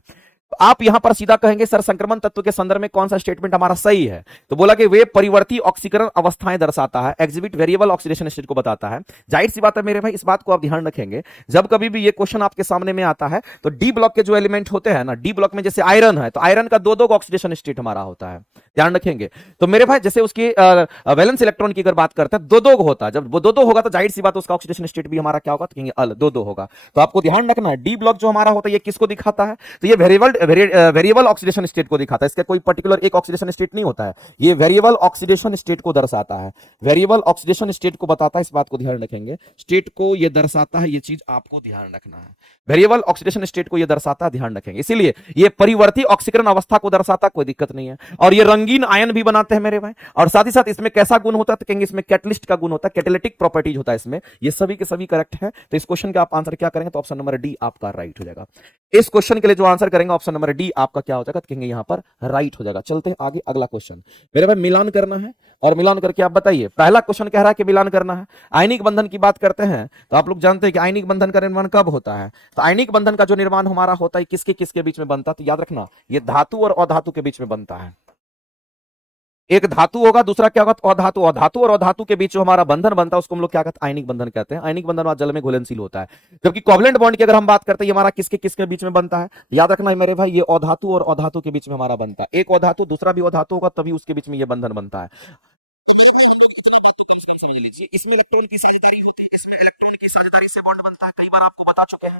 आप यहां पर सीधा कहेंगे सर संक्रमण तत्व के संदर्भ में कौन सा स्टेटमेंट हमारा सही है, तो बोला कि वे परिवर्ती ऑक्सीकरण अवस्थाएं दर्शाता है, एग्जिबिट वेरिएबल ऑक्सीडेशन स्टेट को बताता है। जाहिर सी बात है मेरे भाई, इस बात को आप ध्यान रखेंगे जब कभी भी ये क्वेश्चन आपके सामने में आता है तो डी ब्लॉक के जो एलिमेंट होते हैं ना, डी ब्लॉक में जैसे आयरन है तो आयरन का दो दो ऑक्सीडेशन स्टेट हमारा होता है, ध्यान रखेंगे। तो मेरे भाई जैसे उसकी वैलेंस इलेक्ट्रॉन की अगर बात करते हैं दो दो होता है, जब वो दो दो होगा तो जाहिर सी बात उसका ऑक्सीडेशन स्टेट भी हमारा क्या होगा, तो कहेंगे अल दो दो होगा। तो आपको ध्यान रखना है डी ब्लॉक जो हमारा होता है ये किसको दिखाता है, तो ये वेरिएबल ऑक्सीडेशन स्टेट को दिखाता है। इसका कोई पर्टिकुलर एक ऑक्सीडेशन स्टेट नहीं होता है, ये वेरिएबल ऑक्सीडेशन स्टेट को दर्शाता है, वेरिएबल ऑक्सीडेशन स्टेट को बताता है, इस बात को ध्यान रखेंगे। स्टेट को ये दर्शाता है, ये चीज आपको ध्यान रखना है, वेरिएबल ऑक्सीडेशन स्टेट को ये दर्शाता है, ध्यान रखेंगे। इसीलिए ये परिवर्ती ऑक्सीकरण अवस्था को दर्शाता, कोई दिक्कत नहीं है। और ये रंगीन आयन भी बनाते हैं मेरे भाई, और साथ ही साथ इसमें कैसा गुण होता है, तो कहेंगे इसमें कैटलिस्ट का गुण होता है, कैटेलिटिक प्रॉपर्टीज होता है इसमें। ये सभी के सभी करेक्ट है। तो इस क्वेश्चन का आप आंसर क्या करेंगे, तो ऑप्शन नंबर डी आपका राइट हो जाएगा। इस क्वेश्चन के लिए जो आंसर करेंगे ऑप्शन नंबर डी आपका क्या हो जाएगा, तो कहेंगे यहां पर राइट हो जाएगा। चलते हैं आगे, अगला क्वेश्चन मेरे भाई मिलान करना है, और मिलान करके आप बताइए। पहला क्वेश्चन कह रहा है कि मिलान करना है। आयनिक बंधन की बात करते हैं तो आप लोग जानते हैं कि आयनिक बंधन का निर्माण कब होता है, तो आयनिक बंधन का जो निर्माण हमारा होता है किसके किसके बीच में बनता है, तो याद रखना ये धातु और अधातु के बीच में बनता है। एक धातु होगा, दूसरा क्या होगा, अधातु। अधातु और अधातु के बीच जो हमारा बंधन बनता है उसको हम लोग क्या कहते हैं, आयनिक बंधन कहते हैं। आयनिक बंधन जल में घुलनशील होता है। जबकि कोवलेंट बॉन्ड की अगर हम बात करते हैं ये हमारा किसके किसके बीच में बनता है, याद रखना है मेरे भाई ये अधातु और अधातु के बीच में हमारा बनता है। एक अधातु दूसरा भी अधातु होगा तभी उसके बीच में ये बंधन बनता है। समझ लीजिए इसमें इलेक्ट्रॉन की साझेदारी होती है, इसमें इलेक्ट्रॉन की साझेदारी से बॉन्ड बनता है, कई बार आपको बता चुके हैं।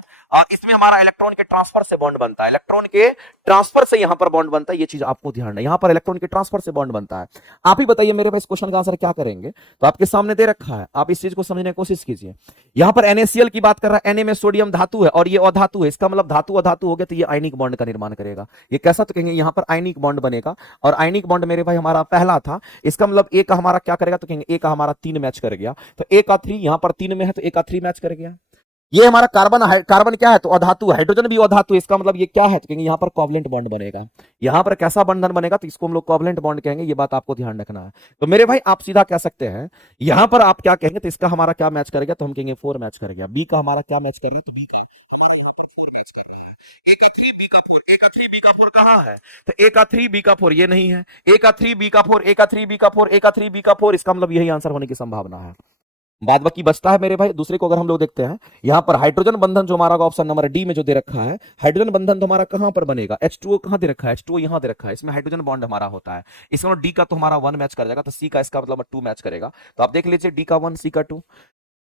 इसमें हमारा इलेक्ट्रॉन के ट्रांसफर से बॉन्ड बनता है, इलेक्ट्रॉन के ट्रांसफर से यहां पर बॉन्ड बनता है, ये चीज आपको ध्यान है, यहां पर इलेक्ट्रॉन के ट्रांसफर से बॉन्ड बनता है। आप ही बताइए मेरे भाई इस क्वेश्चन का आंसर क्या करेंगे, तो आपके सामने दे रखा है, आप इस चीज को समझने की कोशिश कीजिए। यहां पर NaCl की बात कर रहा है, Na में सोडियम धातु है और ये अधातु है, इसका मतलब धातु अधातु हो गया तो ये आयनिक बॉन्ड का निर्माण करेगा। ये कैसा, तो कहेंगे यहां पर आयनिक बॉन्ड बनेगा, और आयनिक बॉन्ड मेरे भाई हमारा पहला था, इसका मतलब ए का हमारा क्या करेगा, तो कहेंगे ए का हमारा 3 मैच कर गया, तो ए का 3 यहां पर 3 में है तो ए का 3 मैच कर गया। ये हमारा कार्बन है, कार्बन क्या है, तो अधातु, हाइड्रोजन भी अधातु, इसका मतलब ये क्या है, तो कहेंगे यहां पर कोवलेंट बॉन्ड बनेगा। यहां पर कैसा बंधन बनेगा, तो इसको हम लोग कोवलेंट बॉन्ड कहेंगे, ये बात आपको ध्यान रखना है। तो मेरे भाई आप सीधा कह सकते हैं यहां पर आप क्या कहेंगे, तो इसका हमारा क्या मैच करेगा, तो हम कहेंगे 4 मैच कर गया। बी का हमारा क्या मैच कर रहा है, तो बी का 4 मैच कर रहा है। ए का 3 बी का 4, ए का 3 बी का 4 कहां है, तो ए का 3 बी का 4 ये नहीं है, ए का 3 बी का 4, ए का 3 बी का 4, ए का 3 बी का 4, इसका मतलब यही आंसर होने की संभावना है। बाद बाकी बचता है मेरे भाई दूसरे को अगर हम लोग देखते हैं, यहां पर हाइड्रोजन बंधन जो हमारा ऑप्शन नंबर डी में जो दे रखा है, हाइड्रोजन बंधन तो हमारा कहां पर बनेगा, H2O कहां दे रखा है, H2O यहां दे रखा है, इसमें हाइड्रोजन बॉन्ड हमारा होता है। इसमें डी का तो हमारा 1 मैच कर जाएगा, तो सी का इसका मतलब 2 मैच करेगा। तो आप देख लीजिए डी का 1 सी का 2,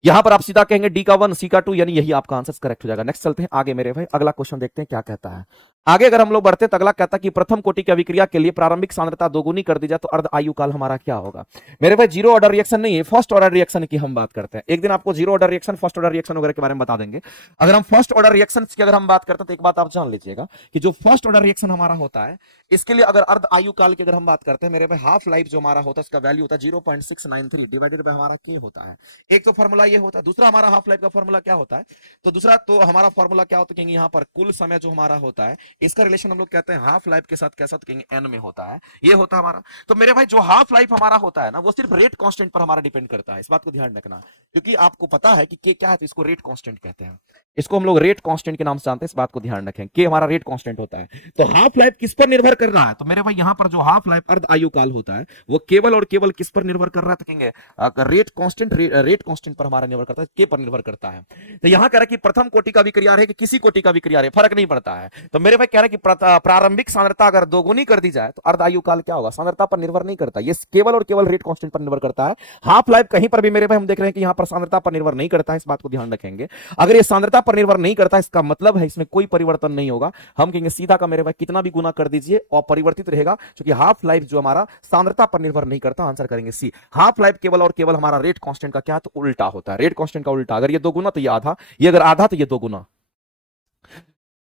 यहां पर आप सीधा कहेंगे डी का 1 सी का 2, यानी यही आपका आंसर करेक्ट हो जाएगा। नेक्स्ट चलते हैं आगे मेरे भाई, अगला क्वेश्चन देखते हैं क्या कहता है। आगे अगर हम लोग बढ़ते हैं तो अगला कहता है कि प्रथम कोटि की अभिक्रिया के लिए प्रारंभिक सांद्रता दोगुनी कर दी जाए तो अर्ध आयु काल हमारा क्या होगा। मेरे भाई जीरो ऑर्डर रिएक्शन नहीं है, फर्स्ट ऑर्डर रिएक्शन की हम बात करते हैं। एक दिन आपको zero order reaction, first order reaction वगैरह के बारे में बता देंगे। अगर हम फर्स्ट ऑर्डर रिएक्शन की अगर हम बात करते हैं तो एक बात आप जान लीजिएगा कि जो फर्स्ट ऑर्डर रिएक्शन हमारा होता है इसके लिए अगर अर्ध आयु काल की अगर हम बात करते हैं मेरे भाई, हाफ लाइफ जो हमारा होता है उसका वैल्यू होता है 0.693 डिवाइडेड बाय हमारा के होता है। एक तो फॉर्मूला ये होता है, दूसरा हमारा हाफ लाइफ का फॉर्मूला क्या होता है, तो दूसरा तो हमारा फॉर्मूला क्या होता है, कहेंगे यहाँ पर कुल समय जो हमारा होता है इसका रिलेशन हम लोग कहते हैं हाफ लाइफ के साथ कैसा, तो कहेंगे एन में होता है, ये होता है हमारा। तो मेरे भाई जो हाफ लाइफ हमारा होता है ना वो सिर्फ रेट कांस्टेंट पर हमारा डिपेंड करता है, इस बात को ध्यान रखना, क्योंकि आपको पता है कि के क्या है, तो इसको रेट कांस्टेंट कहते हैं, इसको हम लोग रेट कांस्टेंट के नाम से जानते हैं, इस बात को ध्यान रखें कि हमारा रेट कांस्टेंट होता है। तो हाफ लाइफ किस पर निर्भर कर रहा है, तो मेरे भाई यहां पर जो हाफ लाइफ अर्ध आयु काल होता है वो केवल और केवल किस पर निर्भर कर रहा है, तो कहेंगे रेट कांस्टेंट पर हमारा निर्भर करता है, के पर निर्भर करता है। तो यहां कह रहा है कि प्रथम कोटि का विक्रिया रहे कि किसी कोटि का विक्रिया रहे फर्क नहीं पड़ता है। तो मेरे भाई कह रहा है कि प्रारंभिक सांद्रता अगर दोगुनी कर दी जाए तो अर्ध आयु काल क्या होगा, सांद्रता पर निर्भर नहीं करता, ये केवल और केवल रेट कांस्टेंट पर निर्भर करता है। हाफ लाइफ कहीं पर भी मेरे भाई हम देख रहे हैं कि यहां पर सांद्रता पर निर्भर नहीं करता है, इस बात को ध्यान रखेंगे। अगर ये सांद्रता पर निर्भर नहीं करता इसका मतलब है इसमें कोई परिवर्तन नहीं होगा, हम कहेंगे सीधा का मेरे भाई कितना भी गुना कर दीजिए अपरिवर्तित रहेगा, क्योंकि हाफ लाइफ जो हमारा सांद्रता पर निर्भर नहीं करता। आंसर करेंगे सी, हाफ लाइफ केवल और केवल हमारा रेट कांस्टेंट का क्या, तो उल्टा होता है, रेट कांस्टेंट का उल्टा, अगर ये दो गुना तो ये आधा, ये अगर आधा तो ये दो गुना।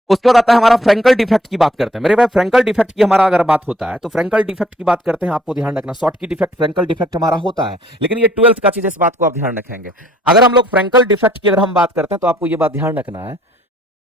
उसके बाद आता है हमारा फ्रैंकल डिफेक्ट की बात करते हैं मेरे भाई। फ्रैंकल डिफेक्ट की हमारा अगर बात होता है तो फ्रैंकल डिफेक्ट की बात करते हैं, आपको ध्यान रखना शॉर्ट की डिफेक्ट फ्रैंकल डिफेक्ट हमारा होता है, लेकिन ये 12th का चीज, इस बात को आप ध्यान रखेंगे। अगर हम लोग फ्रैंकल डिफेक्ट की अगर हम बात करते हैं तो आपको ये बात ध्यान रखना है,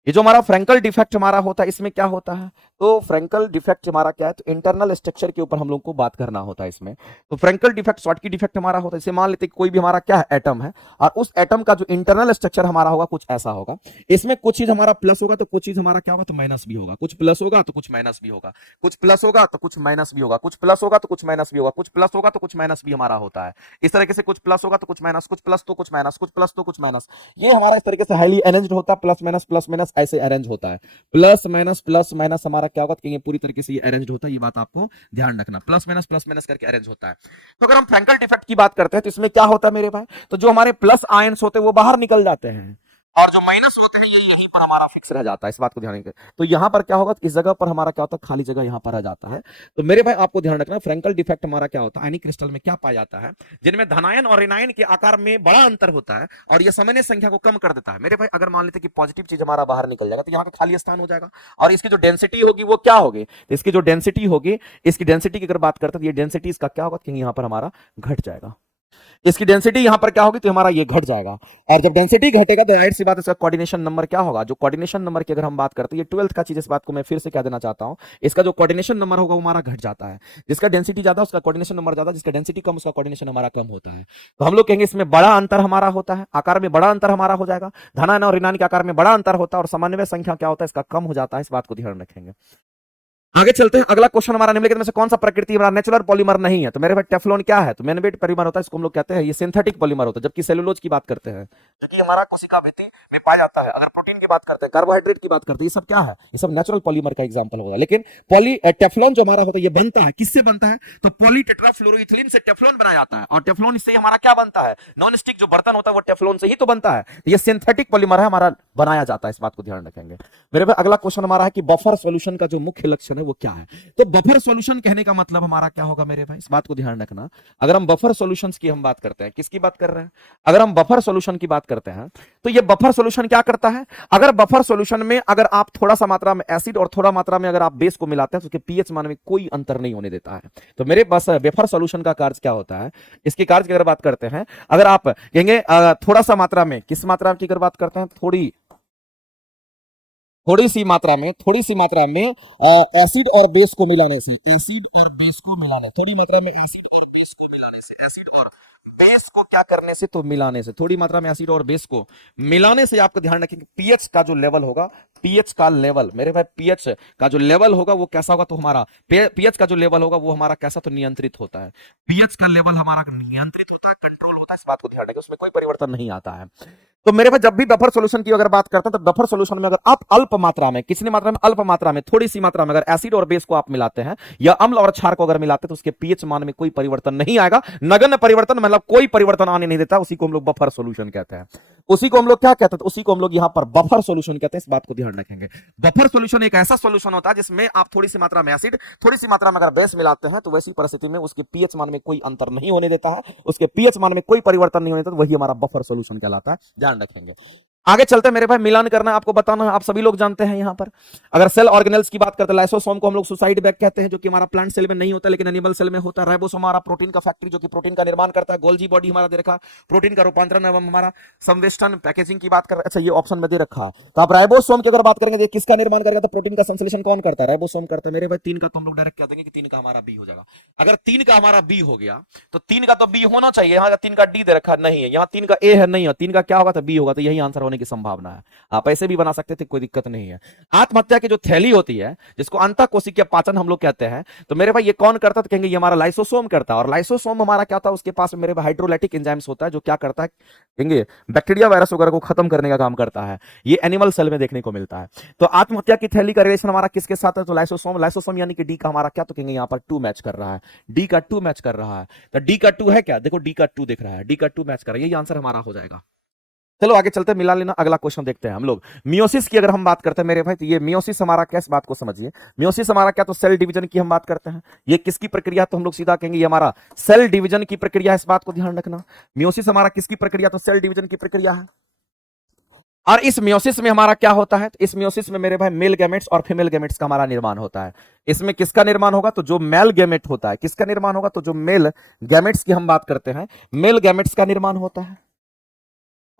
ये जो हमारा फ्रैंकल डिफेक्ट हमारा होता है इसमें क्या होता है, तो फ्रैंकल डिफेक्ट हमारा क्या है, तो इंटरनल स्ट्रक्चर के ऊपर हम लोग को बात करना होता है इसमें। तो फ्रैंकल डिफेक्ट शॉर्ट की डिफेक्ट हमारा होता है, इसे मान लेते हैं कोई भी हमारा क्या है, एटम है, और उस एटम का जो इंटरनल स्ट्रक्चर हमारा होगा कुछ ऐसा होगा। इसमें कुछ चीज हमारा प्लस होगा तो कुछ चीज हमारा क्या होगा, तो माइनस भी होगा, कुछ प्लस होगा तो कुछ माइनस भी होगा, कुछ प्लस होगा तो कुछ माइनस भी होगा, कुछ प्लस होगा तो कुछ माइनस भी होगा, कुछ प्लस होगा तो कुछ माइनस भी हमारा होता है। इस तरीके से कुछ प्लस होगा तो कुछ माइनस, कुछ प्लस तो कुछ माइनस, कुछ प्लस तो कुछ माइनस, ये हमारा इस तरीके से हाईली अरेंज्ड होता है, प्लस माइनस ऐसे अरेंज होता है। प्लस माइनस हमारा क्या होगा, कि ये पूरी तरीके से ये अरेंज होता है, ये बात आपको ध्यान रखना, प्लस माइनस करके अरेंज होता है। तो अगर हम फ्रैंकल डिफेक्ट की बात करते हैं तो इसमें क्या होता है मेरे भाई, तो जो हमारे प्लस आयंस होते हैं वो बाहर निकल जाते हैं, और जो माइनस होते हैं ये यहीं पर हमारा फिक्स रह जाता है, इस बात को ध्यान रखें। तो यहां पर क्या होगा, इस जगह पर हमारा क्या होता है, खाली जगह यहां पर रह जाता है। तो मेरे भाई आपको ध्यान रखना, फ्रैंकल डिफेक्ट हमारा क्या होता है, आयनिक क्रिस्टल में क्या पाया जाता है, जिनमें धनायन और ऋणायन के आकार में बड़ा अंतर होता है और यह सामान्य संख्या को कम कर देता है। मेरे भाई अगर मान लेते कि पॉजिटिव चीज हमारा बाहर निकल जाएगा तो यहाँ का खाली स्थान हो जाएगा, और इसकी जो डेंसिटी होगी वो क्या होगी, तो इसकी जो डेंसिटी होगी, इसकी डेंसिटी की अगर बात करते हैं तो ये डेंसिटी इसका क्या होगा, कि यहाँ पर हमारा घट जाएगा, इसकी डेंसिटी यहां पर क्या होगी, तो हमारा ये घट जाएगा। और जब डेंसिटी घटेगा तो राइट सी बात, इसका कोऑर्डिनेशन नंबर क्या होगा, जो कोऑर्डिनेशन नंबर की अगर हम बात करते हैं, ये 12th का चीज, इस बात को मैं फिर से कह देना चाहता हूं, इसका जो कोऑर्डिनेशन नंबर होगा वो हमारा घट जाता है। जिसका डेंसिटी ज्यादा उसका कोऑर्डिनेशन नंबर ज्यादा, जिसका डेंसिटी कम उसका कोऑर्डिनेशन हमारा कम होता है। तो हम लोग कहेंगे इसमें बड़ा अंतर हमारा होता है, आकार में बड़ा अंतर हमारा हो जाएगा, धनायन और ऋणायन के आकार में बड़ा अंतर होता है, और समन्वय संख्या क्या होता है, इसका कम हो जाता है, इस बात को ध्यान रखेंगे। आगे चलते हैं, अगला क्वेश्चन हमारा निम्नलिखित में से कौन सा प्रकृति हमारा नेचुरल पॉलीमर नहीं है, तो मेरे भाई टेफ्लॉन क्या है, तो मैनमेड पॉलीमर होता है, इसको हम लोग कहते हैं ये सिंथेटिक पॉलीमर होता है। जबकि सेलुलोज की बात करते हैं जो कि हमारा कोशिका भित्ति में पाया जाता है, अगर प्रोटीन की बात करते हैं, कार्बोहाइड्रेट की बात करते हैं, ये सब क्या है, ये सब नेचुरल पॉलीमर का एग्जांपल होगा। लेकिन टेफ्लॉन जो हमारा होता है ये बनता है किससे बनता है, तो पॉलीटेट्राफ्लोरोइथिलीन से टेफ्लॉन बनाया जाता है, और टेफ्लॉन इससे हमारा क्या बनता है, नॉन स्टिक जो बर्तन होता है वो टेफ्लॉन से ही तो बनता है। तो ये सिंथेटिक पॉलीमर है, हमारा बनाया जाता है, इस बात को ध्यान रखेंगे। मेरे भाई अगला क्वेश्चन हमारा है कि बफर सॉल्यूशन का जो मुख्य लक्षण है वो क्या है, तो बफर सॉल्यूशन कहने का मतलब हमारा क्या होगा मेरे भाई, इस बात को ध्यान रखना। अगर हम बफर सॉल्यूशंस की हम बात करते हैं, किसकी बात कर रहे हैं, अगर हम बफर सॉल्यूशन की बात करते हैं तो ये बफर सॉल्यूशन क्या करता है, अगर बफर सॉल्यूशन में अगर आप थोड़ा सा मात्रा में एसिड और थोड़ा मात्रा में अगर आप बेस को मिलाते हैं तो उसके पीएच मान में कोई अंतर नहीं होने देता है। तो मेरे पास बफर सॉल्यूशन का कार्य क्या होता है, इसके कार्य की अगर बात करते हैं, अगर आप कहेंगे थोड़ा सा मात्रा में, किस मात्रा की अगर बात करते हैं, थोड़ी सी मात्रा में एसिड और बेस को मिलाने से, एसिड और बेस को मिलाने, थोड़ी मात्रा में एसिड और बेस को मिलाने से, एसिड और बेस को क्या करने से, तो मिलाने से, थोड़ी मात्रा में एसिड और बेस को मिलाने से आपको ध्यान रखें कि पीएच का जो लेवल होगा, पीएच का लेवल मेरे भाई, पीएच का जो लेवल होगा वो कैसा होगा, तो हमारा पीएच का जो लेवल होगा वो हमारा कैसा, तो नियंत्रित होता है। पीएच का लेवल हमारा नियंत्रित होता है, कंट्रोल होता है, इस बात को ध्यान रखें, उसमें कोई परिवर्तन नहीं आता है। तो मेरे पास जब भी बफर सॉल्यूशन की अगर बात करते हैं तो बफर सॉल्यूशन में अगर आप अल्प मात्रा में, कितनी मात्रा में, अल्प मात्रा में, थोड़ी सी मात्रा में अगर एसिड और बेस को आप मिलाते हैं या अम्ल और क्षार को अगर मिलाते हैं तो उसके पीएच मान में कोई परिवर्तन नहीं आएगा, नगण्य परिवर्तन, मतलब कोई परिवर्तन आने नहीं देता, उसी को हम लोग बफर सॉल्यूशन कहते हैं। उसी को हम लोग क्या कहते हैं, तो उसी को हम लोग यहां पर बफर सॉल्यूशन कहते हैं, इस बात को ध्यान रखेंगे। बफर सॉल्यूशन एक ऐसा सॉल्यूशन होता है जिसमें आप थोड़ी सी मात्रा में एसिड, थोड़ी सी मात्रा में अगर बेस मिलाते हैं तो वैसी परिस्थिति में उसके पीएच मान में कोई अंतर नहीं होने देता है, उसके पीएच मान में कोई परिवर्तन नहीं होने देता, वही हमारा बफर सॉल्यूशन कहलाता है, ध्यान रखेंगे। आगे चलते हैं मेरे भाई, मिलान करना आपको बताना है, आप सभी लोग जानते हैं। यहां पर अगर सेल ऑर्गेनेल्स की बात करते हैं, लाइसोसोम को हम लोग सुसाइड बैग कहते हैं, जो कि हमारा प्लांट सेल में नहीं होता लेकिन एनिमल सेल में होता है। राइबोसोम हमारा प्रोटीन का फैक्ट्री जो कि प्रोटीन का निर्माण करता है। गोल्जी बॉडी हमारा दे रखा प्रोटीन का रूपांतरण एवं हमारा संवेष्टन पैकेजिंग की बात कर, अच्छा ये ऑप्शन में दे रखा है। तो आप राइबोसोम की अगर बात करेंगे, किसका निर्माण करेगा, तो प्रोटीन का संश्लेषण कौन करता है, राइबोसोम करता है। मेरे भाई 3 का तो हम लोग डायरेक्ट कह देंगे कि 3 का हमारा बी हो जाएगा। अगर 3 का हमारा बी हो गया तो 3 का तो बी होना चाहिए, यहाँ 3 का डी दे रखा नहीं है, यहाँ 3 का ए है नहीं है, 3 का क्या होगा, तो बी होगा, तो यही आंसर होने की संभावना है। आप ऐसे भी बना सकते थे, कोई दिक्कत नहीं है। आत्महत्या की जो थैली होती है जिसको अंतःकोशिकीय पाचन हम लोग कहते हैं, तो मेरे भाई ये कौन करता है, तो कहेंगे ये हमारा लाइसोसोम करता है। और लाइसोसोम हमारा क्या होता है, उसके पास मेरे भाई हाइड्रोलाइटिक एंजाइम्स होता है जो क्या करता है, कहेंगे बैक्टीरिया वायरस वगैरह को खत्म करने का काम करता है। ये एनिमल सेल में देखने को मिलता है। तो आत्महत्या की थैली का रिलेशन हमारा किसके साथ है, तो लाइसोसोम यानी कि डी का हमारा क्या, तो कहेंगे यहाँ पर 2 मैच कर रहा है, डी का 2 मैच कर रहा है। तो डी का 2 है क्या, देखो डी का 2 दिख रहा है, डी का 2 मैच कर रहा है, यही आंसर हमारा हो जाएगा। चलो आगे चलते हैं, मिला लेना। अगला क्वेश्चन देखते हैं हम लोग। मियोसिस की अगर हम बात करते हैं मेरे भाई, तो ये मियोसिस हमारा क्या, इस बात को समझिए। मियोसिस हमारा क्या, तो सेल डिवीजन की हम बात करते हैं। ये किसकी प्रक्रिया, तो हम लोग सीधा कहेंगे ये हमारा सेल डिवीजन की प्रक्रिया है, इस बात को ध्यान रखना। मियोसिस हमारा किसकी प्रक्रिया, तो सेल डिवीजन की प्रक्रिया है। और इस मियोसिस में हमारा क्या होता है? तो इस मियोसिस में मेरे भाई मेल गैमेट्स और फीमेल गैमेट्स का हमारा निर्माण होता है। इसमें किसका निर्माण होगा? तो जो मेल गैमेट होता है, किसका निर्माण होगा? तो जो मेल गैमेट्स की हम बात करते हैं, मेल गैमेट्स का निर्माण होता है।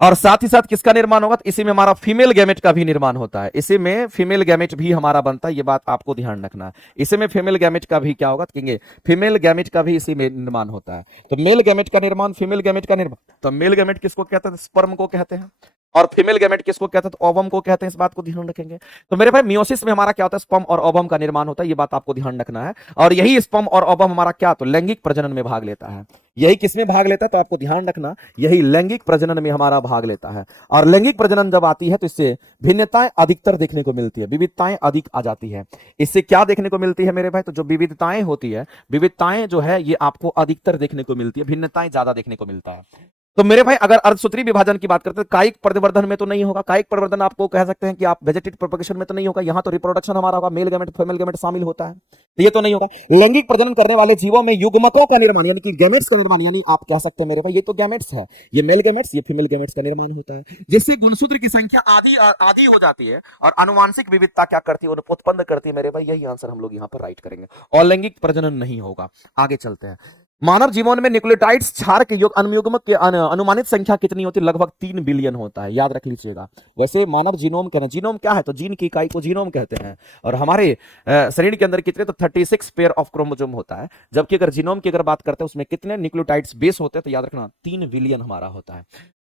और साथ ही साथ किसका निर्माण होगा? तो इसी में हमारा फीमेल गैमेट का भी निर्माण होता है। इसी में फीमेल गैमेट भी हमारा बनता है, ये बात आपको ध्यान रखना है। इसी में फीमेल गैमेट का भी क्या होगा? तो कहेंगे फीमेल गैमेट का भी इसी में निर्माण होता है। तो मेल गैमेट का निर्माण, फीमेल गैमेट का निर्माण। तो मेल गैमेट किसको कहते हैं? स्पर्म को कहते हैं। और फीमेल गैमेट किसको कहते हैं? तो ओवम को कहते हैं। इस बात को ध्यान रखेंगे। तो मेरे भाई मियोसिस में हमारा क्या होता है? स्पर्म और ओवम का निर्माण होता है, ये बात आपको ध्यान रखना है। और यही स्पर्म और ओवम हमारा क्या? तो लैंगिक प्रजनन में भाग लेता है। यही किसमें भाग लेता है? तो आपको ध्यान रखना, यही लैंगिक प्रजनन में हमारा भाग लेता है। और लैंगिक प्रजनन जब आती है तो इससे भिन्नताएं अधिकतर देखने को मिलती है, विविधताएं अधिक आ जाती है। इससे क्या देखने को मिलती है मेरे भाई? तो जो विविधताएं होती है, विविधताएं जो है ये आपको अधिकतर देखने को मिलती है, भिन्नताएं ज्यादा देखने को मिलता है। तो मेरे भाई अगर अर्धसूत्री विभाजन की बात करते हैं, कायिक परिवर्धन में तो नहीं होगा। कायिक परिवर्धन आपको कह सकते हैं कि आप वेजेटेटिव प्रोपगेशन में तो नहीं होगा। यहां तो रिप्रोडक्शन हमारा होगा, मेल गैमेट फीमेल गैमेट शामिल होता है, तो ये तो नहीं होगा। लैंगिक प्रजनन करने वाले जीवों में युग्मकों का निर्माण यानी कि गैमेट्स का निर्माण, यानी आप कह सकते हैं मेरे भाई ये तो गैमेट्स है, ये मेल गैमेट्स, ये फीमेल गैमेट्स का निर्माण होता है, जिससे गुणसूत्र की संख्या आधी आधी हो जाती है। और आनुवांशिक विविधता क्या करती है? उन्हें उत्पन्न करती है मेरे भाई। यही आंसर हम लोग यहाँ पर राइट करेंगे। और लैंगिक प्रजनन नहीं होगा। आगे चलते हैं। मानव जीवन में न्यूक्लियोटाइड्स क्षार के योग अनुयुग्मक की अनुमानित संख्या कितनी होती है? लगभग 3 बिलियन होता है, याद रख लीजिएगा। वैसे मानव जीनोम कहना, जीनोम क्या है? तो जीन की इकाई को जीनोम कहते हैं। और हमारे शरीर के अंदर कितने? तो 36 पेयर ऑफ क्रोमोसोम होता है। जबकि अगर जीनोम की अगर बात करते हैं उसमें कितने न्यूक्लियोटाइड्स बेस होते हैं? तो याद रखना 3 बिलियन हमारा होता है।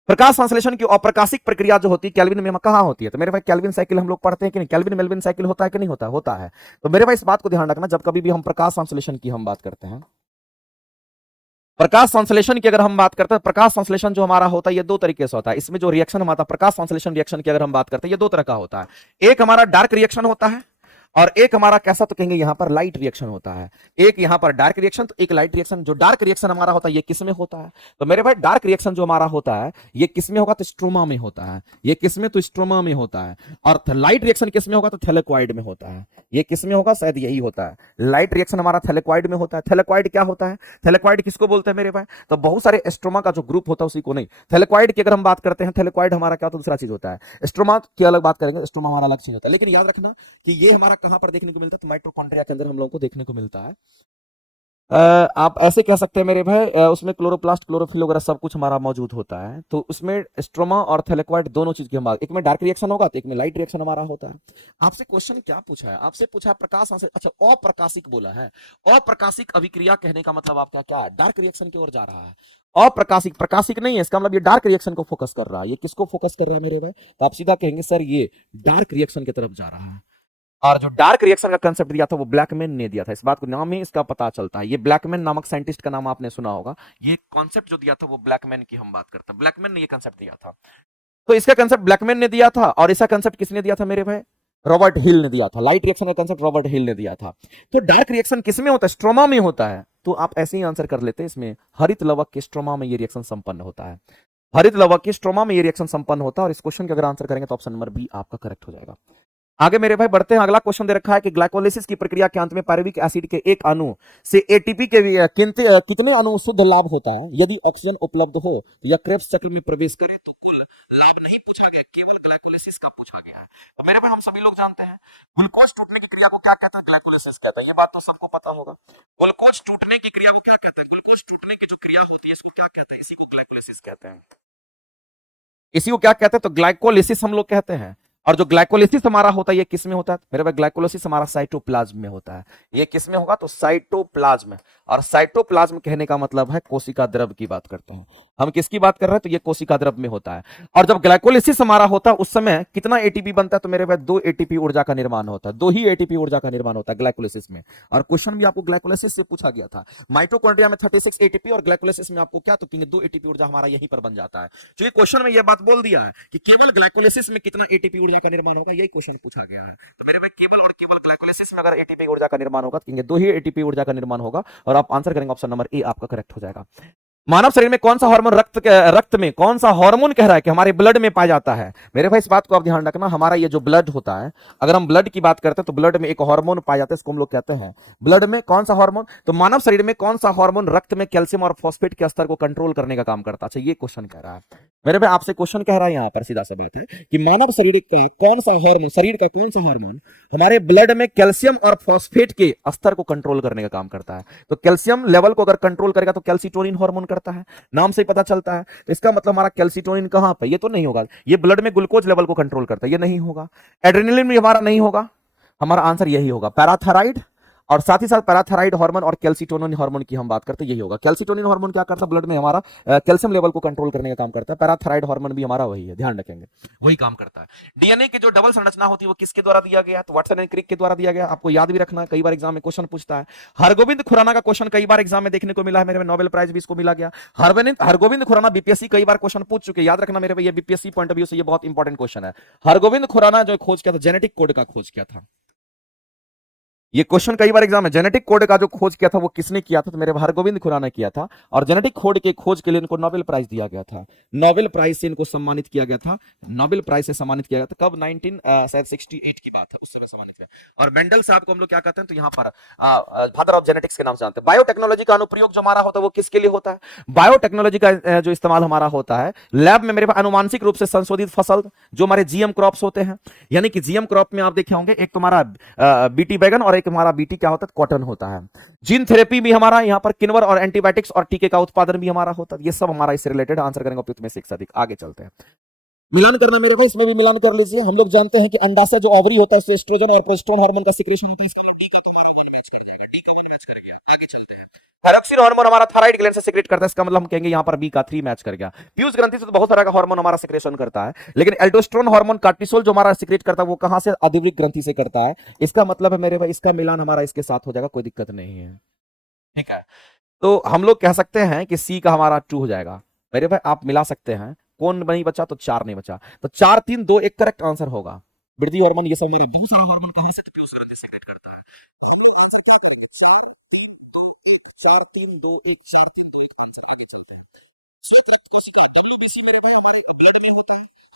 प्रकाश संश्लेषण की अप्रकाशिक प्रक्रिया जो होती है केल्विन में कहां होती है? तो मेरे भाई केल्विन साइकिल हम लोग पढ़ते हैं कि नहीं? केल्विन मेल्विन साइकिल होता है कि नहीं होता? होता है। तो मेरे भाई इस बात को ध्यान रखना, जब कभी भी हम प्रकाश संश्लेषण की हम बात करते हैं, प्रकाश संश्लेषण की अगर हम बात करते हैं, प्रकाश संश्लेषण जो हमारा होता है ये दो तरीके से होता है। इसमें जो रिएक्शन हमारा प्रकाश संश्लेषण रिएक्शन की अगर हम बात करते हैं, ये दो तरह का होता है। एक हमारा डार्क रिएक्शन होता है और एक हमारा कैसा? तो कहेंगे यहां पर लाइट रिएक्शन होता है। एक यहां पर डार्क रिएक्शन, तो एक लाइट रिएक्शन। जो डार्क रिएक्शन हमारा होता है ये किस में होता है? तो मेरे भाई डार्क रिएक्शन जो हमारा होता है ये किस में होगा? तो स्ट्रोमा में होता है। ये किस में? तो स्ट्रोमा में होता है। और लाइट रिएक्शन किस में होगा? तो थैलेक्वाइड में होता है। ये किस में होगा? शायद यही होता है। लाइट रिएक्शन हमारा थैलेक्वाइड में होता है। थैलेक्वाइड क्या होता है? थैलेक्वाइड किसको बोलते हैं मेरे भाई? तो बहुत सारे स्ट्रोमा का जो ग्रुप होता है उसी को नहीं। थैलेक्वाइड की अगर हम बात करते हैं, थैलेक्वाइड हमारा क्या? तो दूसरा चीज होता है। स्ट्रोमा की अलग बात करेंगे, स्ट्रोमा हमारा अलग चीज होता है। लेकिन याद रखना कि ये हमारा कहां पर देखने को मिलता है? तो माइटोकॉन्ड्रिया के अंदर हम लोगों को देखने को मिलता है। आप ऐसे कह सकते हैं मेरे भाई, उसमें क्लोरोप्लास्ट क्लोरोफिल वगैरह सब कुछ हमारा मौजूद होता है। तो उसमें स्ट्रोमा और थैलेक्वाइड दोनों चीज की हम बात, एक में डार्क रिएक्शन होगा तो एक में लाइट रिएक्शन हमारा होता है। आपसे क्वेश्चन क्या पूछा है? आपसे पूछा है प्रकाश अच्छा अप्रकाशिक बोला है। अप्रकाशिक अभिक्रिया कहने का मतलब आपका क्या है? डार्क रिएक्शन की ओर जा रहा है। अप्रकाशिक, प्रकाशिक नहीं है, इसका मतलब ये डार्क रिएक्शन को फोकस कर रहा है। ये किसको फोकस कर रहा है मेरे भाई? तो आप सीधा कहेंगे सर ये डार्क रिएक्शन की तरफ जा रहा है। और जो डार्क रिएक्शन का कंसेप्ट दिया था वो ब्लैकमैन ने दिया था। इस बात को नाम ही इसका पता चलता है। ये ब्लैकमैन नामक साइंटिस्ट का नाम आपने सुना होगा। ये कॉन्सेप्ट जो दिया था वो ब्लैकमैन की हम बात करते हैं। ब्लैकमैन ने ये कंसेप्ट दिया था। तो इसका कंसेप्ट ब्लैकमैन ने दिया था और इसका कंसेप्ट किसने दिया था मेरे भाई? रॉबर्ट हिल ने दिया था। लाइट रिएक्शन का कंसेप्ट रॉबर्ट हिल ने दिया था। तो डार्क रिएक्शन किसमें होता है? स्ट्रोमा में होता है। तो आप ऐसे ही आंसर कर लेते हैं, इसमें हरित लवक के स्ट्रोमा में ये रिएक्शन संपन्न होता है। हरित लवक के स्ट्रोमा में ये रिएक्शन संपन्न होता है। और इस क्वेश्चन के अगर आंसर करेंगे तो ऑप्शन नंबर बी आपका करेक्ट हो जाएगा। आगे मेरे भाई बढ़ते हैं। अगला क्वेश्चन दे रखा है कि ग्लाइकोलिसिस की प्रक्रिया के अंत में पायरुविक एसिड के एक अणु से एटीपी के कितने अणु शुद्ध लाभ होता है यदि ऑक्सीजन उपलब्ध हो या क्रेब्स चक्र में प्रवेश करे? तो कुल लाभ नहीं पूछा गया, केवल ग्लाइकोलिसिस का पूछा गया है। तो मेरे भाई हम सभी लोग जानते हैं ग्लूकोज टूटने की क्रिया को क्या कहते हैं? ग्लाइकोलिसिस कहते हैं। ये बात तो सबको पता होगा। ग्लूकोज टूटने की क्रिया को क्या कहते हैं? ग्लूकोज टूटने की जो क्रिया होती है इसको क्या कहते हैं? इसी को ग्लाइकोलिसिस कहते हैं। इसी को क्या कहते हैं? तो ग्लाइकोलिसिस हम लोग कहते हैं। और जो ग्लाइकोलिसिस हमारा होता है ये किस में होता है मेरे भाई? ग्लाइकोलिसिस हमारा साइटोप्लाज्म में होता है। ये किस में होगा? तो साइटोप्लाज्म। और साइटोप्लाज्म कहने का मतलब है कोशिका द्रव की बात करते हैं हम। किसकी बात कर रहे हैं? तो ये कोशिका द्रव में होता है। और जब ग्लाइकोलिसिस हमारा होता है उस समय कितना एटीपी बनता है? तो मेरे भाई 2 एटीपी ऊर्जा का निर्माण होता है। 2 ही एटीपी ऊर्जा का निर्माण होता है ग्लाइकोलिसिस में। और क्वेश्चन भी आपको ग्लाइकोलिसिस से पूछा गया था। माइटोकॉन्ड्रिया में 36 एटीपी और ग्लाइकोलिसिस में आपको क्या? तो 2 एटीपी ऊर्जा हमारा यहीं पर बन जाता है। तो ये क्वेश्चन में ये बात बोल दिया है कि केवल ग्लाइकोलिसिस में कितना एटीपी ऊर्जा का निर्माण होगा, यही क्वेश्चन पूछा गया है। तो मेरे भाई केवल और केवल ग्लाइकोलिसिस में अगर एटीपी ऊर्जा का निर्माण होगा तो 2 ही एटीपी ऊर्जा का निर्माण होगा। और आप आंसर करेंगे ऑप्शन नंबर ए आपका करेक्ट हो जाएगा। मानव शरीर में कौन सा हार्मोन रक्त में कौन सा हार्मोन कह रहा है कि हमारे ब्लड में पाया जाता है? मेरे भाई इस बात को आप ध्यान रखना, हमारा ये जो ब्लड होता है, अगर हम ब्लड की बात करते हैं तो ब्लड में एक हार्मोन पाया जाता है, इसको हम लोग कहते हैं ब्लड में कौन सा हार्मोन। तो मानव शरीर में कौन सा हार्मोन रक्त में कैल्शियम और फॉस्फेट के स्तर को कंट्रोल करने का काम करता है? अच्छा, ये क्वेश्चन कह रहा है मेरे भाई, आपसे क्वेश्चन कह रहा है यहां पर, सीधा सा बात है कि मानव शरीर का कौन सा हार्मोन, शरीर का कौन सा हार्मोन हमारे ब्लड में कैल्शियम और फॉस्फेट के स्तर को कंट्रोल करने का काम करता है? तो कैल्शियम लेवल को अगर कंट्रोल करेगा तो कैल्सिटोनिन हार्मोन करता है, नाम से ही पता चलता है। तो इसका मतलब हमारा कैल्सिटोनिन कहां पर, ये तो नहीं होगा, ये ब्लड में ग्लूकोज लेवल को कंट्रोल करता है, ये नहीं होगा। एड्रेनलिन भी हमारा नहीं होगा, हमारा आंसर यही होगा पैराथायराइड। और साथ ही साथ पैराथायराइड हार्मोन और कैल्सिटोनिन हार्मोन की हम बात करते हैं, यही होगा। कैल्सिटोनिन हार्मोन क्या करता है, ब्लड में हमारा कैल्शियम लेवल को कंट्रोल करने का काम करता है। पैराथायराइड हार्मोन भी हमारा वही है, ध्यान रखेंगे, वही काम करता है। डीएनए की जो डबल संरचना होती है वो किसके द्वारा दिया गया? तो वाटसन एंड क्रिक के द्वारा दिया गया। आपको याद भी रखना है, कई बार एग्जाम में क्वेश्चन पूछता है। हरगोविंद खुराना का क्वेश्चन कई बार एग्जाम में देखने को मिला है मेरे, नोबेल प्राइज भी इसको मिला गया। हरगोविंद खुराना बीपीएससी कई बार क्वेश्चन पूछ चुके, याद रखना मेरे भाई, ये बीपीएससी पॉइंट ऑफ व्यू से ये बहुत इंपॉर्टेंट क्वेश्चन है। हरगोविंद खुराना जो खोज किया था, जेनेटिक कोड का खोज किया था, ये क्वेश्चन कई बार एग्जाम में, जेनेटिक कोड का जो खोज किया था वो किसने किया था? तो मेरे हरगोविंद खुराना किया था। और जेनेटिक कोड के खोज के लिए इनको नोबेल प्राइज दिया गया था, नोबेल प्राइज से इनको सम्मानित किया गया था, नोबेल प्राइज से सम्मानित किया गया था। कब? 1968 की बात है, उस समय सम्मानित किया। और मेंडल साहब को हम लोग क्या कहते हैं, तो यहाँ पर फादर ऑफ जेनेटिक्स के नाम से जानते हैं। बायोटेक्नोलॉजी का अनुप्रयोग जो हमारा होता है वो किसके लिए होता है? बायोटेक्नोलॉजी का जो इस्तेमाल हमारा होता है लैब में मेरे पास, अनुवांशिक रूप से संशोधित फसल जो हमारे जीएम क्रॉप्स होते हैं, यानी कि जीएम क्रॉप में आप देखे होंगे एक तुम्हारा बीटी बैगन और एक हमारा बीटी क्या होता है, कॉटन होता है। जीन थेरेपी भी हमारा यहाँ पर, किन्वर और एंटीबायोटिक्स और टीके का उत्पादन भी हमारा होता है। ये सब हमारा इससे रिलेटेड आंसर करेंगे उपयुक्त में से एक से अधिक। आगे चलते हैं, मिलान करना मेरे भाई, इसमें भी मिलान कर लीजिए। हम लोग जानते हैं कि अंडाशय जो ओवरी होता है उससे एस्ट्रोजन और प्रोजेस्टेरोन हार्मोन का सिक्रेशन होता है, इसका मतलब डी का हमारा वन मैच कर जाएगा, डी का वन मैच कर गया। आगे चलते हैं, थायरॉक्सिन हार्मोन हमारा थायराइड ग्लैंड से सिक्रेट करता है, इसका मतलब हम कहेंगे यहाँ पर बी का 3 मैच कर गया। पीयूष ग्रंथि से तो बहुत सारा का हार्मोन हमारा सिक्रेशन करता है, लेकिन एल्डोस्टेरोन हार्मोन कार्टिसोल जो हमारा सिक्रेट करता है वो कहां से? आदिवृक्क ग्रंथि से करता है। इसका मतलब है मेरे भाई, इसका मिलान हमारा इसके साथ हो जाएगा, कोई दिक्कत नहीं है, ठीक है। तो हम लोग कह सकते हैं कि सी का हमारा 2 हो जाएगा मेरे भाई, आप मिला सकते हैं। कौन नहीं बचा? तो 4 नहीं बचा, तो 4 3 2 1 करेक्ट आंसर होगा। वृद्धि हार्मोन ये सब हमारे बहुत सारा हार्मोन कहां से? तो पीयूष ग्रंथि से सेक्रेट करता है। 4 3 2 1 4 3 2 1 आंसर। आगे चलते हैं,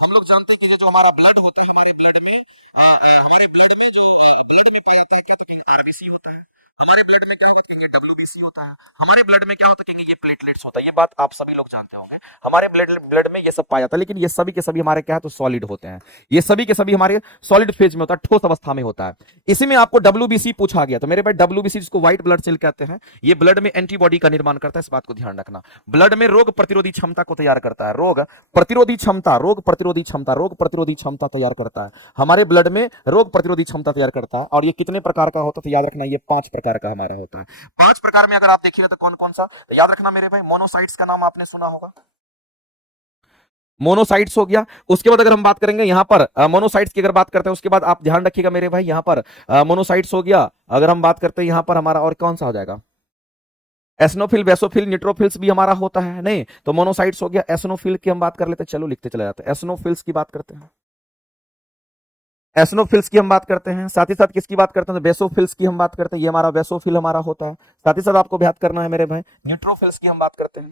हम लोग जानते हैं कि जो हमारा ब्लड होता है, हमारे ब्लड में जो ब्लड में पाया जाता है क्या? तो आरबीसी होता है। हमारे ब्लड में क्या होता है? डब्ल्यूबीसी होता है। हमारे ब्लड में क्या होता है? ये प्लेटलेट्स होता है। ये बात आप सभी लोग जानते होंगे, हमारे ब्लड में ये सब पाया जाता है। लेकिन ये सभी के सभी हमारे क्या है? तो सॉलिड होते हैं। ये सभी के सभी हमारे सॉलिड फेज में होता है, ठोस अवस्था में होता है। इसी में आपको डब्ल्यूबीसी पूछा गया, तो मेरे भाई डब्ल्यूबीसी जिसको व्हाइट ब्लड सेल कहते हैं, ये ब्लड में एंटीबॉडी का निर्माण करता है, इस बात को ध्यान रखना। ब्लड में रोग प्रतिरोधी क्षमता को तैयार करता है, रोग प्रतिरोधी क्षमता तैयार करता है। हमारे ब्लड में रोग प्रतिरोधी क्षमता तैयार करता है। और ये कितने प्रकार का होता है? तो याद रखना, ये 5 प्रकार का हमारा होता है। 5 प्रकार में अगर आप देखिएगा तो कौन कौन सा? तो याद रखना मेरे भाई, मोनोसाइट्स का नाम आपने सुना होगा, मोनोसाइट्स हो गया। उसके बाद अगर हम बात करेंगे यहां पर मोनोसाइट्स की अगर बात करते हैं, उसके बाद आप ध्यान रखिएगा मेरे भाई, यहां पर मोनोसाइट्स हो गया। अगर हम बात करते हैं यहां पर हमारा और कौन सा हो जाएगा? एसनोफिल, बेसोफिल, न्यूट्रोफिल्स भी हमारा होता है, नहीं तो मोनोसाइट्स हो गया। एसनोफिल की हम बात कर लेते हैं, चलो लिखते चले जाते हैं। एसनोफिल्स की बात करते हैं, एसनोफिल्स की हम बात करते हैं। साथ ही साथ किसकी बात करते हैं? बेसोफिल्स की हम बात करते हैं, ये हमारा बेसोफिल हमारा होता है। साथ ही साथ आपको याद करना है मेरे भाई, न्यूट्रोफिल्स की हम बात करते हैं,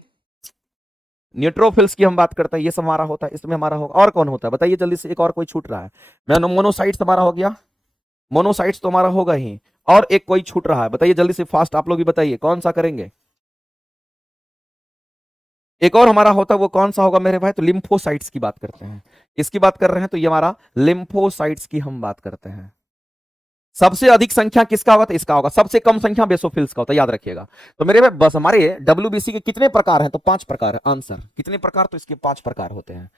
न्यूट्रोफिल्स की हम बात करते हैं, ये सब हमारा होता है। इसमें हमारा होगा और कौन होता है बताइए जल्दी से, एक और कोई छूट रहा है? मोनोसाइट्स हमारा हो गया, मोनोसाइट्स तो हमारा होगा ही, और एक कोई छूट रहा है, बताइए जल्दी से, फास्ट आप लोग भी बताइए कौन सा करेंगे? एक और हमारा होता है, वो कौन सा होगा मेरे भाई? तो लिम्फोसाइट्स की बात करते हैं। इसकी बात कर रहे हैं तो ये हमारा लिम्फोसाइट्स की हम बात करते हैं। सबसे अधिक संख्या किसका होगा? तो इसका होगा। सबसे कम संख्या बेसोफिल्स का होता है, याद रखिएगा। तो मेरे भाई बस हमारे डब्ल्यूबीसी के कितने प्रकार हैं? तो 5 प्रकार है। आंसर कितने प्रकार? तो इसके 5 प्रकार होते हैं।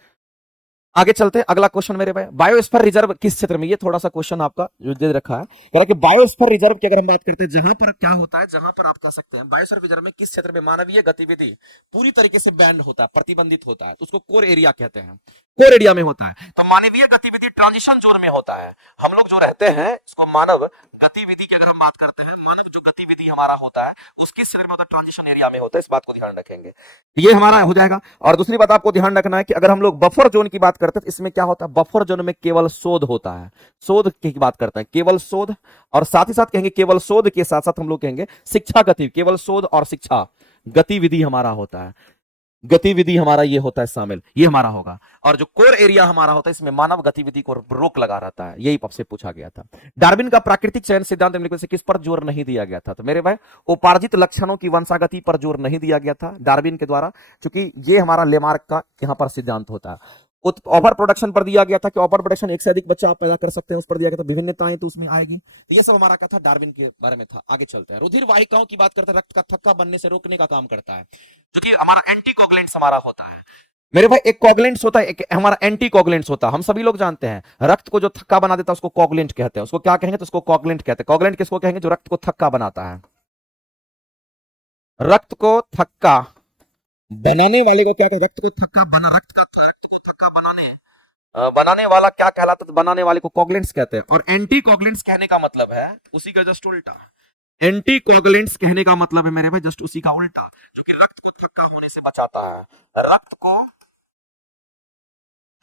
आगे चलते हैं, अगला क्वेश्चन मेरे भाई, बायोस्फीयर रिजर्व किस क्षेत्र में? ये थोड़ा सा क्वेश्चन आपका जो दे रखा है, कह रहा है कि बायोस्फीयर रिजर्व की अगर हम बात करते हैं, जहां पर क्या होता है, जहां पर आप कह सकते हैं बायोस्फीयर रिजर्व में किस क्षेत्र में मानवीय गतिविधि पूरी तरीके से बैन होता है, प्रतिबंधित होता है, तो उसको कोर एरिया कहते हैं, कोर एरिया में होता है। तो मानवीय गतिविधि ट्रांजिशन जोन में होता है। हम लोग जो रहते हैं इसको मानव गतिविधि की अगर हम बात करते हैं, मानव जो गतिविधि हमारा होता है उसके क्षेत्र में होता है, ट्रांजिशन एरिया में होता है, इस बात को ध्यान रखेंगे, ये हमारा हो जाएगा। और दूसरी बात आपको ध्यान रखना है कि अगर हम लोग बफर जोन की बात करते हैं, इसमें क्या होता है? बफर जोन में केवल शोध होता है, शोध की बात करते हैं, केवल शोध। और साथ ही साथ कहेंगे केवल शोध के साथ साथ हम लोग कहेंगे शिक्षा गतिविधि, केवल शोध और शिक्षा, गतिविधि हमारा होता है, गतिविधि हमारा ये होता है शामिल, ये हमारा होगा। और जो कोर एरिया हमारा होता है इसमें मानव गतिविधि को रोक लगा रहता है, यही आपसे पूछा गया था। डार्विन का प्राकृतिक चयन सिद्धांत निम्नलिखित में से किस पर जोर नहीं दिया गया था? तो मेरे भाई उपार्जित लक्षणों की वंशागति पर जोर नहीं दिया गया था डार्विन के द्वारा, क्योंकि ये हमारा लेमार्क का यहां पर सिद्धांत होता है। ओवर प्रोडक्शन पर दिया गया था कि ओवर प्रोडक्शन एक से अधिक बच्चा आप पैदा कर सकते हैं, उस पर दिया गया था विभिन्नताएं तो उसमें आएगी। तो ये सब हमारा कथा डार्विन के बारे में था। आगे चलते हैं, रुधिर वाहिकाओं की बात करते हैं, रक्त का थक्का बनने से रोकने का काम करता है, क्योंकि हमारा एंटीकोगुलेंट्स हमारा होता है मेरे भाई। एक कोगुलेंट्स होता है, एक हमारा एंटीकोगुलेंट्स होता है। हम सभी लोग जानते हैं रक्त को जो थक्का बना देता है उसको कोगुलेंट कहते हैं। उसको क्या कहेंगे? तो उसको कोगुलेंट कहते हैं। कोगुलेंट किसको कहेंगे? जो रक्त को थक्का बनाता है। रक्त को थक्का बनाने वाले को क्या कहते हैं? रक्त को थक्का बना, रक्त को थक्का बनाने वाला क्या कहलाता है? तो बनाने वाले को कोगुलेंट्स कहते हैं। और एंटी कोगुलेंट्स कहने का मतलब है उसी का जस्ट उल्टा। एंटी कोगुलेंट्स कहने का मतलब है मेरे भाई जस्ट उसी का उल्टा, जो कि रक्त को थक्का होने से बचाता है, रक्त को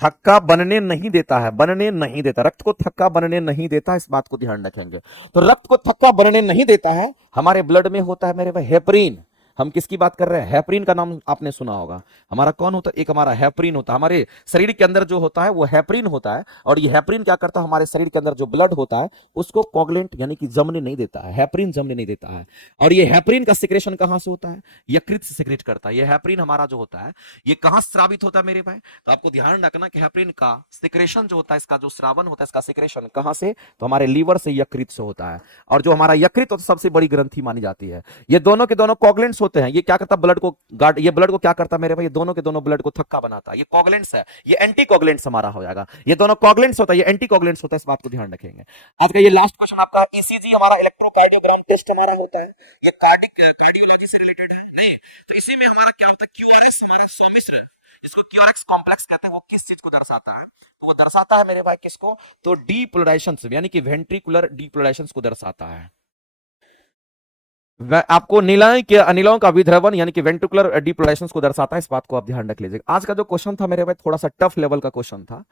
थक्का बनने नहीं देता है, बनने नहीं देता, रक्त को थक्का बनने नहीं देता, इस बात को ध्यान रखेंगे। तो रक्त को थक्का बनने नहीं देता है, हमारे ब्लड में होता है मेरे भाई हेपरिन। हम किसकी बात कर रहे हैं? हेपरिन का नाम आपने सुना होगा। हमारा कौन होता है? एक हमारा हेपरिन होता है। हमारे शरीर के अंदर जो होता है वो हेपरिन होता है, और ये हेपरिन क्या करता है? हमारे शरीर के अंदर जो ब्लड होता है उसको कोगुलेंट यानी कि जमने नहीं देता है, हेपरिन जमने नहीं देता है। और ये हेपरिन का सिक्रेशन कहां से होता है? यकृत से सिक्रेट करता है। ये हेपरिन हमारा जो होता है ये कहां स्रावित होता है मेरे भाई? तो आपको ध्यान रखना कि हेपरिन का सिक्रेशन जो होता है, इसका जो स्रावन होता है, इसका सिक्रेशन कहां से? तो हमारे लीवर से, यकृत से होता है। और जो हमारा यकृत होता है सबसे बड़ी ग्रंथि मानी जाती है। ये दोनों के दोनों कोगुलेंट्स होते हैं। ये क्या करता है? ब्लड को गार्ड, ये ब्लड को क्या करता है मेरे भाई? ये दोनों के दोनों ब्लड को थक्का बनाता है। ये कोगुलेंट्स है, ये एंटी कोगुलेंट्स हमारा हो जाएगा। ये दोनों कोगुलेंट्स होता है, ये एंटी कोगुलेंट्स होता है, इस बात को ध्यान रखेंगे। आज का ये लास्ट क्वेश्चन आपका ईसीजी हमारा इलेक्ट्रोकार्डियोग्राम टेस्ट हमारा होता है, ये कार्डियोलॉजी से रिलेटेड है नहीं। तो इसी में हमारा क्या होता है? क्यूआरएस हमारे सौमिश्र, इसको क्यूआरएक्स कॉम्प्लेक्स कहते हैं। वो किस चीज को दर्शाता है? तो वो दर्शाता है मेरे भाई किसको? तो डीपोलराइजेशन यानी कि वेंट्रिकुलर डीपोलराइजेशन को दर्शाता है। आपको नीलायन के अनिलों का विद्रवन यानी कि वेंट्रिकुलर डीपोलराइजेशन को दर्शाता है, इस बात को आप ध्यान रख लीजिएगा। आज का जो क्वेश्चन था मेरे भाई थोड़ा सा टफ लेवल का क्वेश्चन था,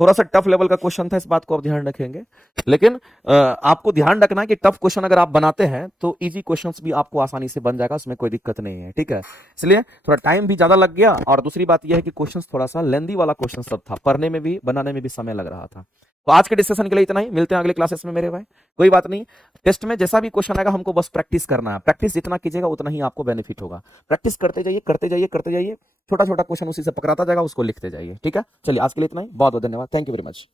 थोड़ा सा टफ लेवल का क्वेश्चन था, इस बात को आप ध्यान रखेंगे। लेकिन आपको ध्यान रखना है कि टफ क्वेश्चन अगर आप बनाते हैं तो इजी क्वेश्चंस भी आपको आसानी से बन जाएगा, उसमें कोई दिक्कत नहीं है, ठीक है। इसलिए थोड़ा टाइम भी ज्यादा लग गया, और दूसरी बात यह है कि क्वेश्चन थोड़ा सा लेंदी वाला क्वेश्चन सब था, पढ़ने में भी बनाने में भी समय लग रहा था। तो आज के डिस्कशन के लिए इतना ही, मिलते हैं अगले क्लासेस में मेरे भाई। कोई बात नहीं, टेस्ट में जैसा भी क्वेश्चन आएगा हमको बस प्रैक्टिस करना है। प्रैक्टिस जितना कीजिएगा उतना ही आपको बेनिफिट होगा। प्रैक्टिस करते जाइए, करते जाइए, करते जाइए, छोटा छोटा क्वेश्चन उसी से पकड़ाता जाएगा, उसको लिखते जाइए, ठीक है। चलिए आज के लिए इतना ही, बहुत बहुत धन्यवाद, थैंक यू वेरी मच।